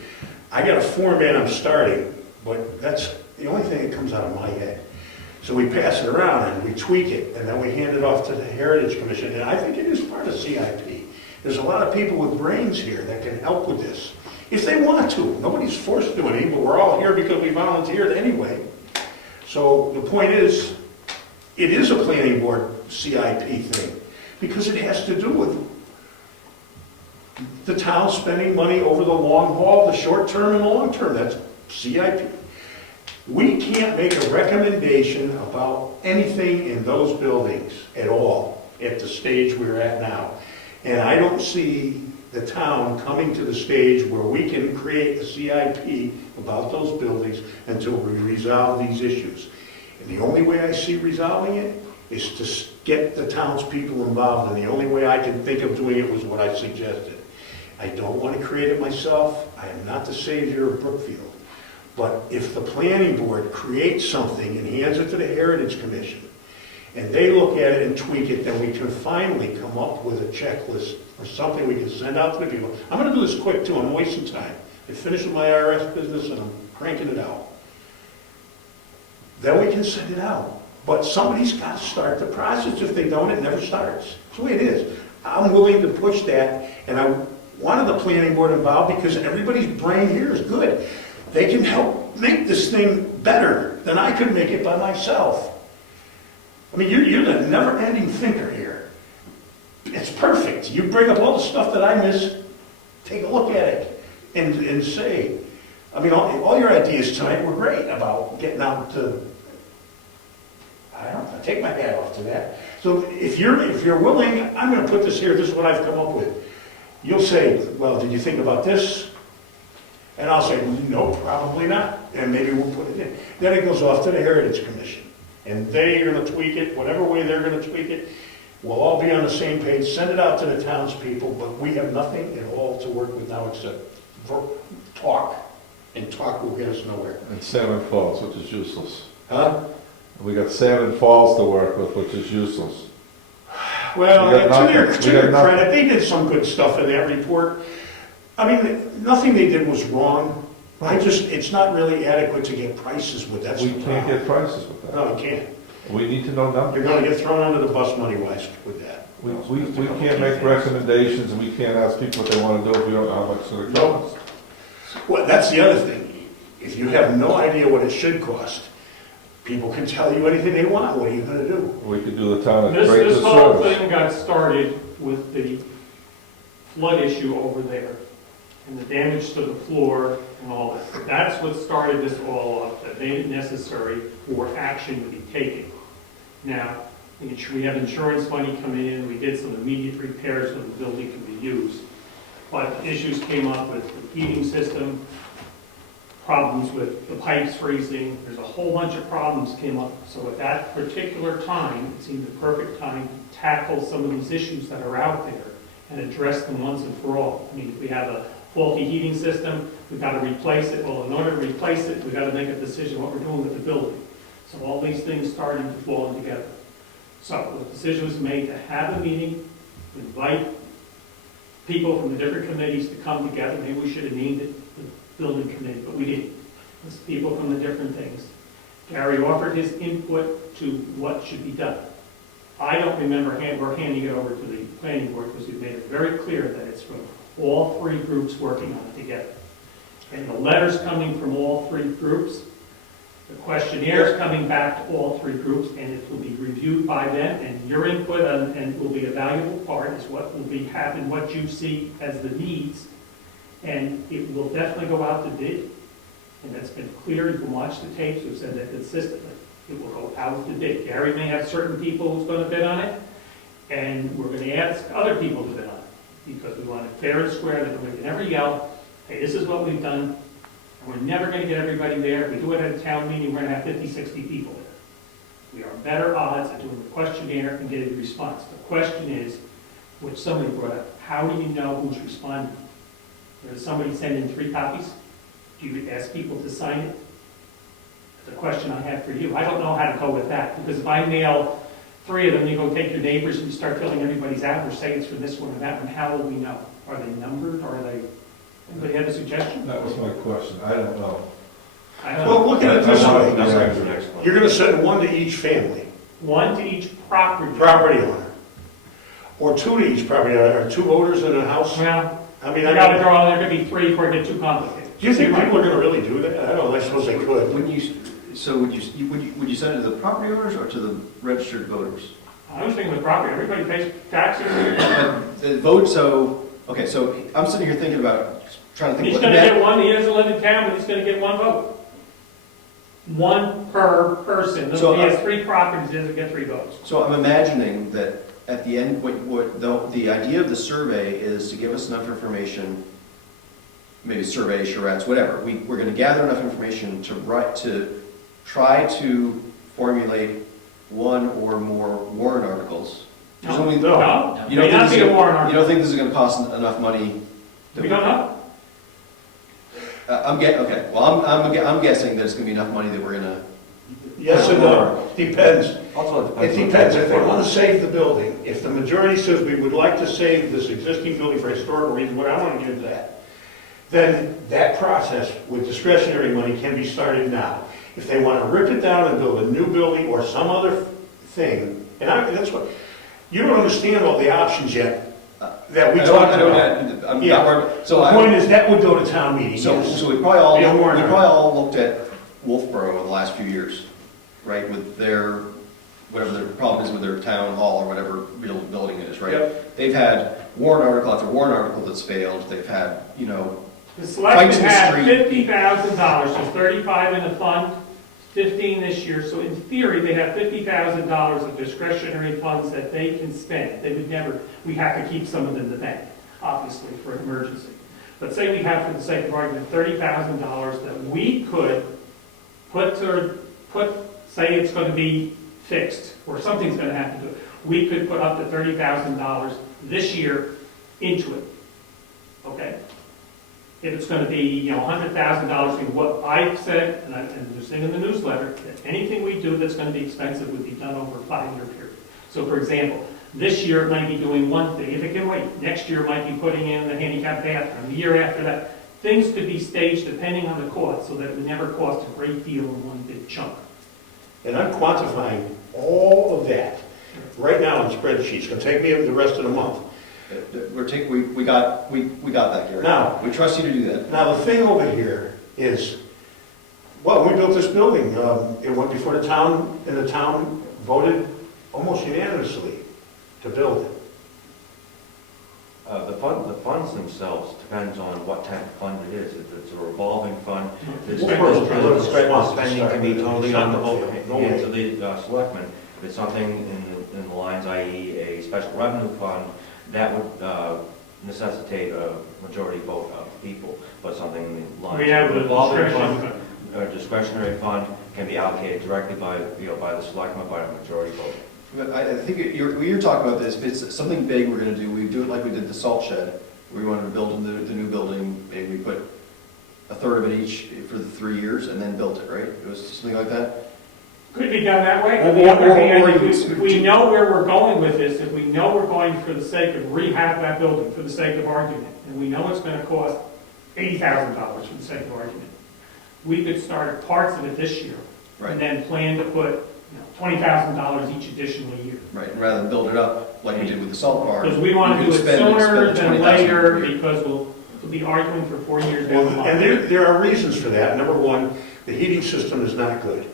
I got a format I'm starting, but that's the only thing that comes out of my head. So we pass it around and we tweak it, and then we hand it off to the Heritage Commission, and I think it is part of CIP. There's a lot of people with brains here that can help with this, if they want to. Nobody's forced to do anything, but we're all here because we volunteered anyway. So the point is, it is a planning board CIP thing, because it has to do with the town spending money over the long haul, the short term and the long term. That's CIP. We can't make a recommendation about anything in those buildings at all at the stage we're at now. And I don't see the town coming to the stage where we can create a CIP about those buildings until we resolve these issues. And the only way I see resolving it is to get the townspeople involved, and the only way I can think of doing it was what I suggested. I don't want to create it myself. I am not the savior of Brookfield. But if the planning board creates something and hands it to the Heritage Commission, and they look at it and tweak it, then we can finally come up with a checklist or something we can send out to the people. I'm going to do this quick too, I'm wasting time. I finished with my IRS business and I'm cranking it out. Then we can send it out. But somebody's got to start the process. If they don't, it never starts. That's the way it is. I'm willing to push that, and I wanted the planning board involved because everybody's brain here is good. They can help make this thing better than I could make it by myself. I mean, you're the never-ending thinker here. It's perfect. You bring up all the stuff that I miss, take a look at it, and say, I mean, all your ideas tonight were great about getting out to, I don't know, take my hat off to that. So if you're willing, I'm going to put this here, this is what I've come up with. You'll say, well, did you think about this? And I'll say, no, probably not. And maybe we'll put it in. Then it goes off to the Heritage Commission. And they're going to tweak it, whatever way they're going to tweak it. We'll all be on the same page, send it out to the townspeople, but we have nothing at all to work with now except talk. And talk will get us nowhere. And Salmon Falls, which is useless. Huh? We got Salmon Falls to work with, which is useless. Well, We got to their nothing. credit, they did some good stuff in that report. I mean, nothing they did was wrong. It's not really adequate to get prices with that. We can't get prices with that. No, you can't. We need to know numbers. You're gonna get thrown under the bus money-wise with that. We can't make recommendations, and we can't ask people what they want to do if we don't know how much it's going to cost. Well, that's the other thing. If you have no idea what it should cost, people can tell you anything they want. What are you gonna do? We could do the town a This great whole disservice. thing got started with the flood issue over there, and the damage to the floor and all that. That's what started this all up, that made it necessary for action to be taken. Now, we have insurance money coming in, we did some immediate repairs so the building can be used. But issues came up with the heating system, problems with the pipes freezing, there's a whole bunch of problems came up. So at that particular time, it seemed the perfect time to tackle some of these issues that are out there and address them once and for all. I mean, if we have a faulty heating system, we've got to replace it. Well, in order to replace it, we've got to make a decision what we're doing with the building. So all these things started to fall together. So the decision was made to have a meeting, invite people from the different committees to come together. Maybe we should have named it the building committee, but we didn't. It's people from the different things. Gary offered his input to what should be done. I don't remember we're handing it over to the planning board because we've made it very clear that it's from all three groups working on it together. And the letters coming from all three groups, the questionnaires coming back to all three groups, and it will be reviewed by them, and your input and will be a valuable part is what will be happening, what you see as the needs, and it will definitely go out to bid, and that's been clear. You can watch the tapes, we've said that consistently. It will go out to bid. Gary may have certain people who's going to bid on it, and we're going to ask other people to bid on it, because we want it fair and square, that we can never yell, hey, this is what we've done. We're never going to get everybody there. If we do it at a town meeting, we're going to have 50, 60 people there. We are better odds at doing the questionnaire and getting a response. The question is, which somebody brought up, how do you know who's responding? Does somebody send in 3 copies? Do you ask people to sign it? That's a question I have for you. I don't know how to go with that, because if I mail 3 of them, you go take your neighbors and you start filling everybody's out, or say it's for this one or that one, how will we know? Are they numbered, or are they... Anybody have a suggestion? That was my question. I don't know. I don't Well, know. look at it this way. That's the next one. You're gonna send 1 to each family, One to each property. property owner. Or 2 to each property owner, or 2 voters in a house. Well, I mean, I gotta draw, there could be 3 before it gets too complicated. do you think people are gonna really do that? I don't know, I suppose they could. Would you send it to the property owners or to the registered voters? I was thinking with property, everybody pays taxes. The vote, so I'm sitting here thinking about, trying to think He's what gonna net. get 1, he doesn't live in town, but he's gonna get 1 vote. 1 per person. So, If he has 3 properties, he doesn't get 3 votes. So I'm imagining that at the end, the idea of the survey is to give us enough information, maybe survey, charrettes, whatever. We're going to gather enough information to try to formulate 1 or more warrant articles. There's only- No, You may don't not think be a this warrant you article. don't think this is going to cost enough money? We don't know. Okay. Well, I'm guessing that it's going to be enough money that we're going to. Yes or no? Depends. Also, It depends. If they want to save the building, if the majority says we would like to save this existing building for historical reasons, what I want to give that, then that process with discretionary money can be started now. If they want to rip it down and build a new building or some other thing, that's what, you don't understand all the options yet that we talked about. So The point is, that would go to town meeting, yes. So we probably all, Be a warrant looked at Wolfboro over the last few years, right, with their, whatever their problem is with their town hall or whatever real building it is, right? Yep. They've had warrant article after warrant article that's failed, they've had, The selectmen Fights in the had street. $50,000, there's 35 in the fund, 15 this year, so in theory, they have $50,000 of discretionary funds that they can spend. They would never, we have to keep some of them in the bank, obviously, for an emergency. But say we have, for the sake of argument, $30,000 that we could say it's going to be fixed, or something's going to have to do it. We could put up to $30,000 this year into it, okay? If it's going to be, $100,000, in what I've said, and there's thing in the newsletter, that anything we do that's going to be expensive would be done over a 5-year period. So, for example, this year it might be doing one thing. If it can wait, next year it might be putting in the handicap bathroom. The year after that, things could be staged depending on the cost, so that it would never cost a great deal in one big chunk. And I'm quantifying all of that, right now in spreadsheets. It's gonna take me the rest of the month. We got that, Gary. Now, We trust you to do that. Now, the thing over here is, well, we built this building, it went before the town, and the town voted almost unanimously to build it. The funds themselves depends on what type of fund it is. If it's a revolving fund, the spending can be totally on the hands of the selectmen. If it's something in the lines, i.e. a special revenue fund, that would necessitate a majority vote of people. But something in the lines We have of a a revolving discretionary fund, a discretionary fund can be allocated directly by the selectmen by a majority vote. But I think when you're talking about this, if it's something big we're gonna do, we do it like we did the salt shed. We wanted to build in the new building, maybe we put a third of it each for the 3 years and then built it, right? It was something like that? Could be done that way. On Or- the other or- hand, or you if would- we know where we're going with this, if we know we're going for the sake of rehab that building, for the sake of argument, and we know it's gonna cost $80,000 for the sake of argument, we could start parts of it this year, Right. and then plan to put, $20,000 each additional year. Right, and rather than build it up like we did with the salt barn. Because we want to do could it spend sooner the than 20,000 later, per year. because we'll be arguing for 4 years Well, down the and line. there are reasons for that. Number one, the heating system is not good.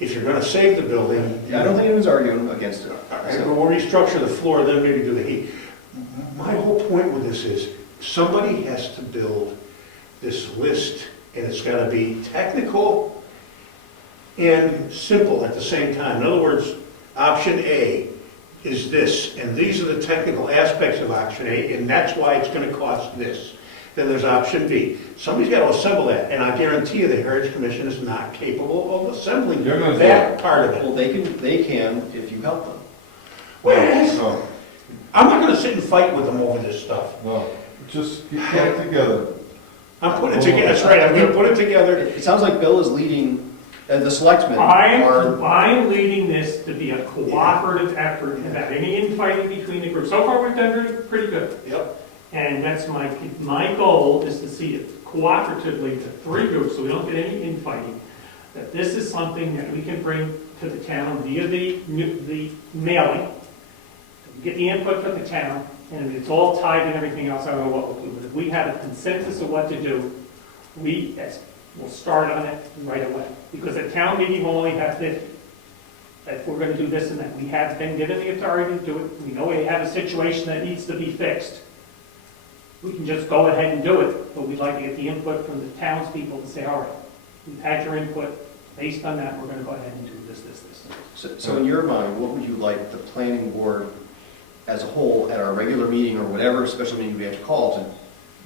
If you're gonna save the building. Yeah, I don't think anyone's arguing against it. All right, we'll restructure the floor, then maybe do the heat. My whole point with this is, somebody has to build this list, and it's gotta be technical and simple at the same time. In other words, option A is this, and these are the technical aspects of option A, and that's why it's gonna cost this. Then there's option B. Somebody's gotta assemble that, and I guarantee you the Heritage Commission is not capable of assembling You're gonna do that part of it. Well, they can if you help them. Well, No, I'm not gonna sit and fight with them over this stuff. no, just get it together. I'm putting it together, that's right, I'm gonna put it together. It sounds like Bill is leading, and the selectmen I'm are, leading this to be a cooperative effort without any infighting between the groups. So far, we've done pretty good. Yep. And that's my goal is to see it cooperatively to 3 groups, so we don't get any infighting. That this is something that we can bring to the town via the mailing, get the input from the town, and if it's all tied and everything else, I don't know what we'll do. But if we have a consensus of what to do, we'll start on it right away. Because at town meeting, we'll only have 50. If we're gonna do this and that, we have been given the authority to do it. We know we have a situation that needs to be fixed. We can just go ahead and do it, but we'd like to get the input from the townspeople to say, all right, we've had your input, based on that, we're gonna go ahead and do this. so in your mind, what would you like the planning board as a whole, at our regular meeting or whatever special meeting we have to call to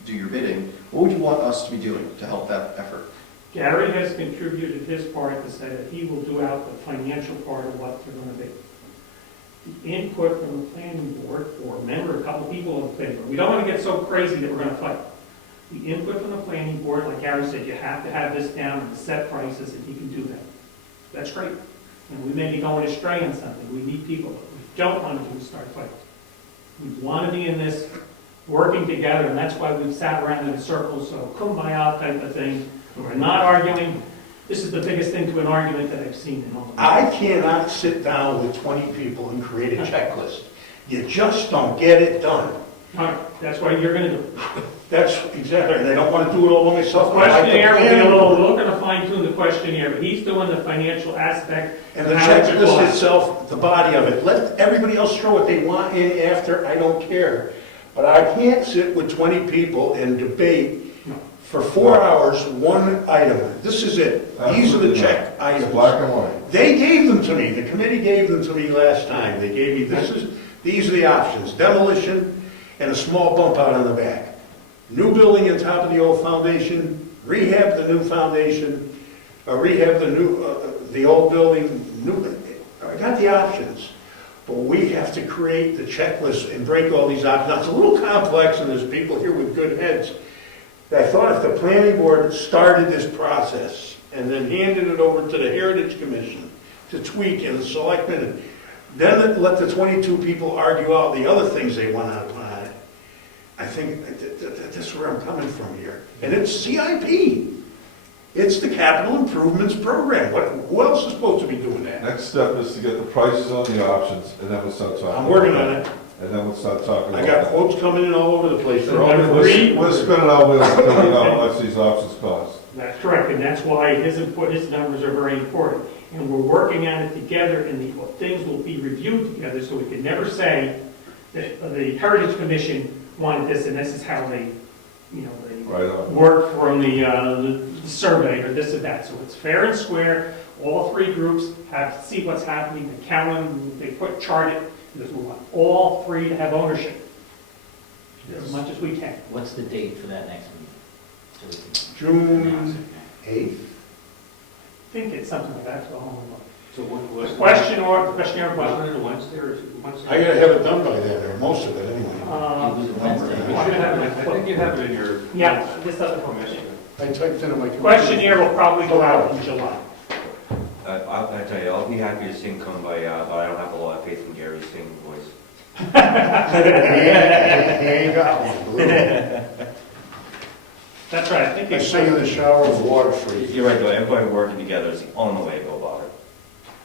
do your bidding, what would you want us to be doing to help that effort? Gary has contributed his part to say that he will do out the financial part of what they're gonna be. The input from the planning board, or remember, a couple people in favor. We don't wanna get so crazy that we're gonna fight. The input from the planning board, like Gary said, you have to have this down and set prices, and he can do that. That's great. And we may be going astray on something. We need people, but we don't want to do is start fighting. We want to be in this, working together, and that's why we've sat around in a circle, so kumbaya type of thing. We're not arguing. This is the biggest thing to an argument that I've seen in all of I cannot sit down with 20 people and create a checklist. You just don't get it done. All right, that's what you're going to do. That's exactly, and I don't want to do it all by myself. I like the Questionnaire will be a planning little, board. we're going to fine tune the questionnaire, but he's doing the financial aspect. And the how it's checklist cost. itself, the body of it, let everybody else throw what they want in after, I don't care. But I can't sit with 20 people and debate for 4 hours, one item. This is it. These are the Absolutely check not. items. It's black and white. They gave them to me, the committee gave them to me last time. They gave me, these are the options, demolition and a small bump out on the back. New building on top of the old foundation, rehab the new foundation, rehab the old building, I got the options. But we have to create the checklist and break all these options. Now, it's a little complex, and there's people here with good heads. I thought if the planning board started this process and then handed it over to the Heritage Commission to tweak and the selectmen, then let the 22 people argue out the other things they want out on it. I think that's where I'm coming from here. And it's CIP. It's the capital improvements program. Who else is supposed to be doing that? Next step is to get the prices on the options, and then we'll start talking. I'm working on it. And then we'll start talking. I got quotes coming in all over the place. They're all We're spinning our wheels to figure out how much these options cost. That's correct, and that's why his input, his numbers are very important. And we're working on it together, and the things will be reviewed together, so we can never say that the Heritage Commission wanted this, and this is how they, you know, they Right on. work from the survey, or this or that. So it's fair and square, all three groups have to see what's happening, they count them, they chart it, because we want all three to have ownership, as much as we can. What's the date for that next meeting? So we can June announce it. 8th. I think it's something like that, so I'll look. So what, Questionnaire, wasn't it a Wednesday or is it Wednesday? I gotta have it done by then, or most of it anyway. It was a Wednesday. You should have it, I think you have it in your. Yeah, this other Permission. I typed in on my computer. questionnaire will probably go out in July. I tell you, I'll be happy to sing Come by, but I don't have a lot of faith in Gary's singing voice. He ain't got one, believe me. That's right, I think I it's, sing in the shower with water free. You're right, though, everybody working together is the only way to go about it.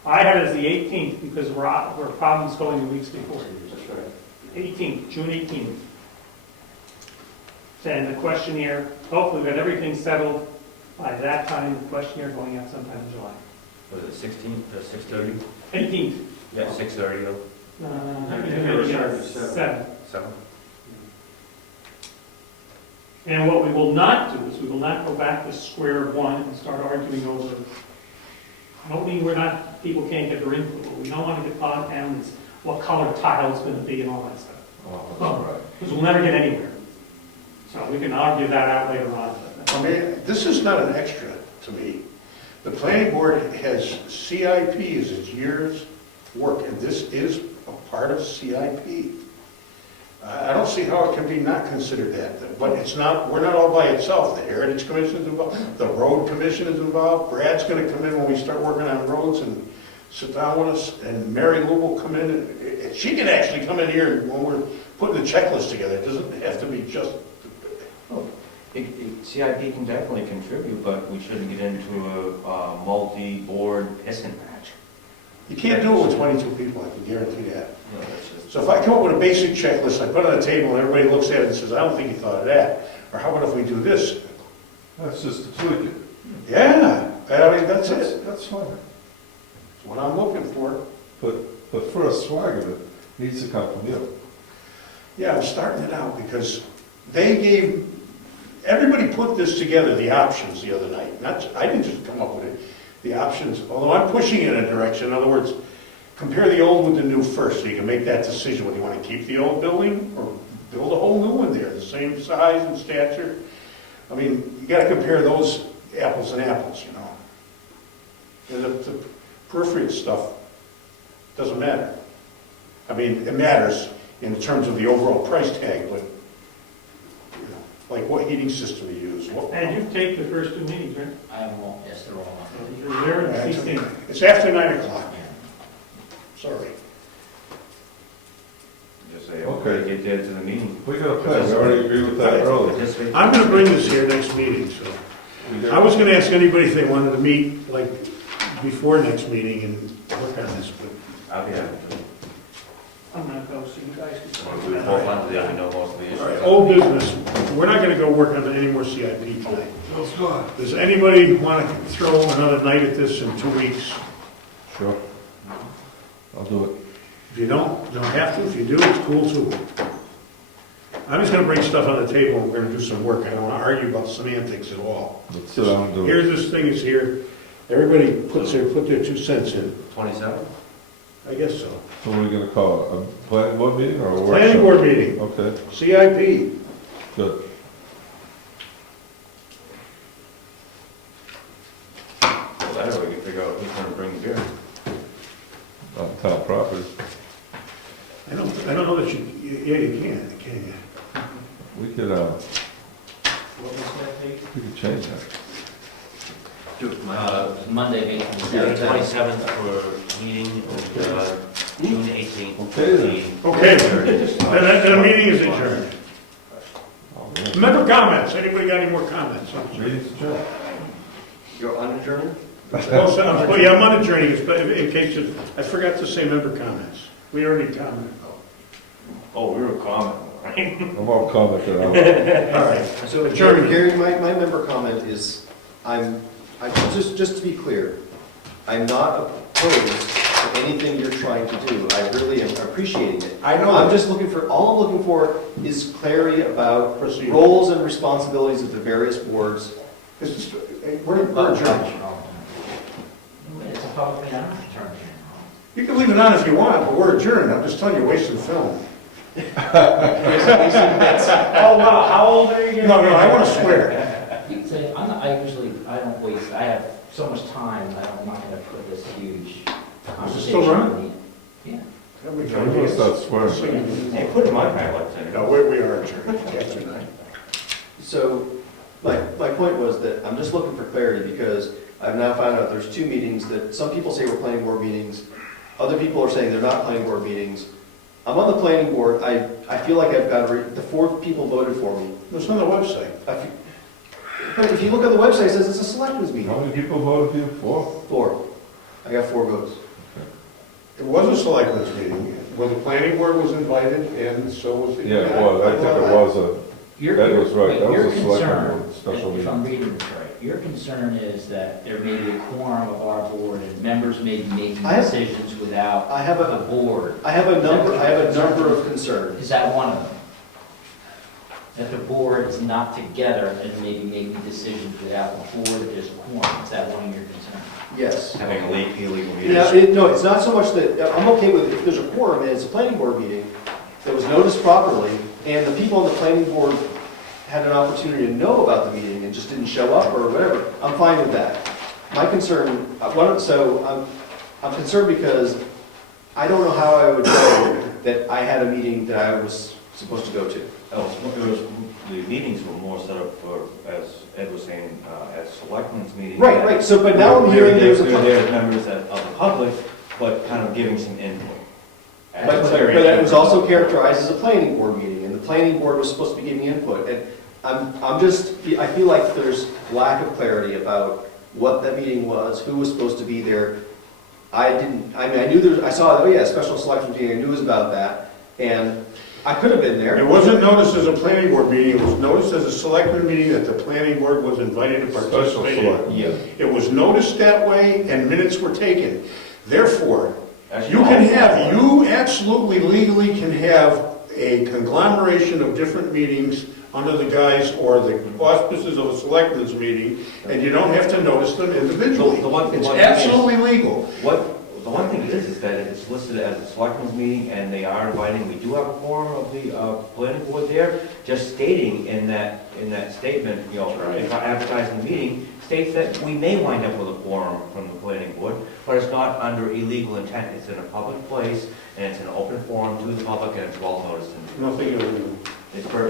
I had it as the 18th, because we're problems going the weeks before. That's right. 18th, June 18th. And the questionnaire, hopefully we got everything settled by that time, the questionnaire going out sometime in July. Was it 16th, 6:30? 18th. Yeah, 6:30 though, I think it was it's 7. 7. 7. And what we will not do is we will not go back to square one and start arguing over, I don't mean people can't get their input, what we don't want to get bogged down is what color tile is going to be and all that stuff. Oh, that's right. Because we'll never get anywhere. So we can argue that out later on. I mean, this is not an extra to me. The planning board has CIP as its year's work, and this is a part of CIP. I don't see how it can be not considered that, but it's not, we're not all by itself. The Heritage Commission is involved, the Road Commission is involved, Brad's gonna come in when we start working on roads and sit down with us, and Mary Lou will come in, and she can actually come in here when we're putting the checklist together. It doesn't have to be just, CIP can definitely contribute, but we shouldn't get into a multi-board pissing match. you can't do it with 22 people, I can guarantee that. No, that's just. So if I come up with a basic checklist, I put it on the table, and everybody looks at it and says, I don't think you thought of that, or how about if we do this? That's just to tweak it. Yeah, I mean, that's it. That's fine. That's what I'm looking for. But the first swag of it needs to come from you. Yeah, I'm starting it out because everybody put this together, the options, the other night. I didn't just come up with it, the options, although I'm pushing it in a direction. In other words, compare the old with the new first, so you can make that decision whether you want to keep the old building or build a whole new one there, the same size and stature. I mean, you gotta compare those apples and apples, you know. And the peripheral stuff doesn't matter. I mean, it matters in terms of the overall price tag, but, you know, like what heating system you use. And you take the first two meetings, right? I have them all, yes, they're all on. You're there at 16. It's after 9 o'clock, sorry. Just say, Okay. okay, get there to the meeting. We got a plan, we already agreed with that earlier. This way. I'm gonna bring this here next meeting, so. I was gonna ask anybody if they wanted to meet, like, before next meeting and work on this, but I'll be happy to. I'm gonna go see you guys. We both want to, I know most of the issues. all right, old business, we're not gonna go work on any more CIP tonight. Let's go. Does anybody want to throw another night at this in 2 weeks? Sure. I'll do it. If you don't have to. If you do, it's cool too. I'm just gonna bring stuff on the table and we're gonna do some work. I don't wanna argue about semantics at all. Let's sit down and do it. Here's this thing is here. Everybody put their 2 cents in. 27? I guess so. So what are we gonna call it? A planning board meeting or a workshop? Planning board meeting, Okay, CIP. good. Well, that way we can figure out who's going to bring the beer. On town property. I don't know that you can you? We could, What was that date? we could change that. Monday, May 27th. 27th for meeting, June 18th. Okay then. Okay, then the meeting is adjourned. Oh, man. Member comments, anybody got any more comments? Meeting's adjourned. You're unadjourned? Oh, yeah, I'm on adjourning, in case I forgot to say member comments. We already commented. Oh, we were commenting, right? I'm all commented on. All right. So, Adjournment. Gary, my member comment is, just to be clear, I'm not opposed to anything you're trying to do. I really am appreciating it. I know I'm that. just all I'm looking for is clarity about Proceed. roles and responsibilities of the various boards. We're adjourned. It's a public meeting, I don't have to turn it on. You can leave it on if you want, but we're adjourned. I'm just telling you, wasting film. Oh, wow, how old are you? No, I want to swear. You can say, I don't waste, I have so much time, I'm not gonna put this huge conversation still running? on the. Yeah. There we I'm gonna start swearing. Hey, put it in my pilot thing. No, we are adjourned. After tonight. So my point was that I'm just looking for clarity because I've now found out there's 2 meetings that some people say were planning board meetings. Other people are saying they're not planning board meetings. I'm on the planning board. I feel like I've got the 4 people voted for me. It's on the website. But if you look at the website, it says it's a selectmen's meeting. How many people voted for you? 4? 4. I got 4 votes. It was a selectmen's meeting, where the planning board was invited, and so was the. Yeah, it was. I think it was that was right. That Your was a select concern, board special if I'm meeting. reading this right, your concern is that there may be a quorum of our board and members may be making I have- decisions without I have the a board. I have a number of concerns. Is that one of them? That the board is not together and maybe making decisions without the board if there's a quorum? Is that one of your concerns? Yes. Having illegal meetings. Yeah, no, it's not so much that, I'm okay with if there's a quorum and it's a planning board meeting that was noticed properly, and the people on the planning board had an opportunity to know about the meeting and just didn't show up or whatever, I'm fine with that. My concern, I'm concerned because I don't know how I would know that I had a meeting that I was supposed to go to. The meetings were more set up for, as Ed was saying, as selectmen's meetings. Right, so, but now I'm hearing there's a. They're there as members of the public, but kind of giving some input. But it was also characterized as a planning board meeting, and the planning board was supposed to be giving input. And I feel like there's lack of clarity about what that meeting was, who was supposed to be there. I knew I saw, a special selection meeting, I knew it was about that, and I could have been there. It wasn't noticed as a planning board meeting, it was noticed as a selectmen meeting that the planning board was invited to Special participate in. select. Yeah. It was noticed that way, and minutes were taken. Therefore, you absolutely legally can have a conglomeration of different meetings under the guise or the auspices of a selectmen's meeting, and you don't have to notice them individually. It's absolutely legal. The one thing is that it's listed as a selectmen's meeting, and they are inviting, we do have a quorum of the planning board there, just stating in that statement, if I advertise the meeting, states that we may wind up with a quorum from the planning board, but it's not under illegal intent. It's in a public place, and it's an open forum to the public, and it's well noticed. Nothing illegal.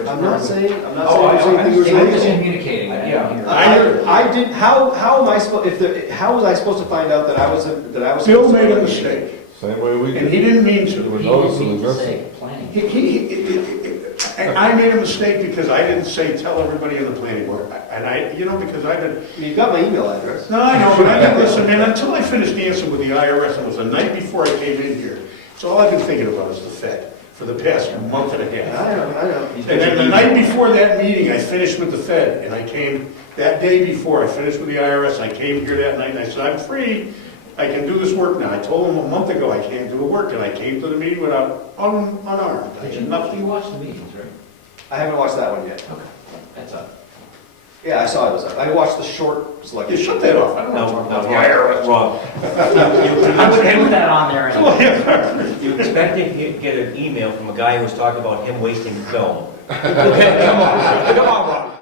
I'm not saying Oh, there's anything They were illegal. communicating. I did. How am I supposed? How was I supposed to find out that I was? Bill made a mistake, Same way we and did. he didn't mean There to. were He notices didn't mean to of say this. planning. I made a mistake because I didn't say, tell everybody in the planning board. And because I did, You've got my email address. no, I know, but I didn't listen, man, until I finished dancing with the IRS, it was the night before I came in here. So all I've been thinking about is the Fed for the past month and a half. I know. And then the night before that meeting, I finished with the Fed, and I came, that day before I finished with the IRS, I came here that night, and I said, I'm free, I can do this work now. I told them a month ago I can't do the work, and I came to the meeting without, unarmed. I Did had you nothing. watch the meetings, right? I haven't watched that one yet. Okay, that's up. Yeah, I saw it was up. I watched the short selection. You shut that off, I don't want to talk about the IRS. Rob, I would put that on there anyway. you expect to get an email from a guy who was talking about him wasting film. Okay, come on, Rob.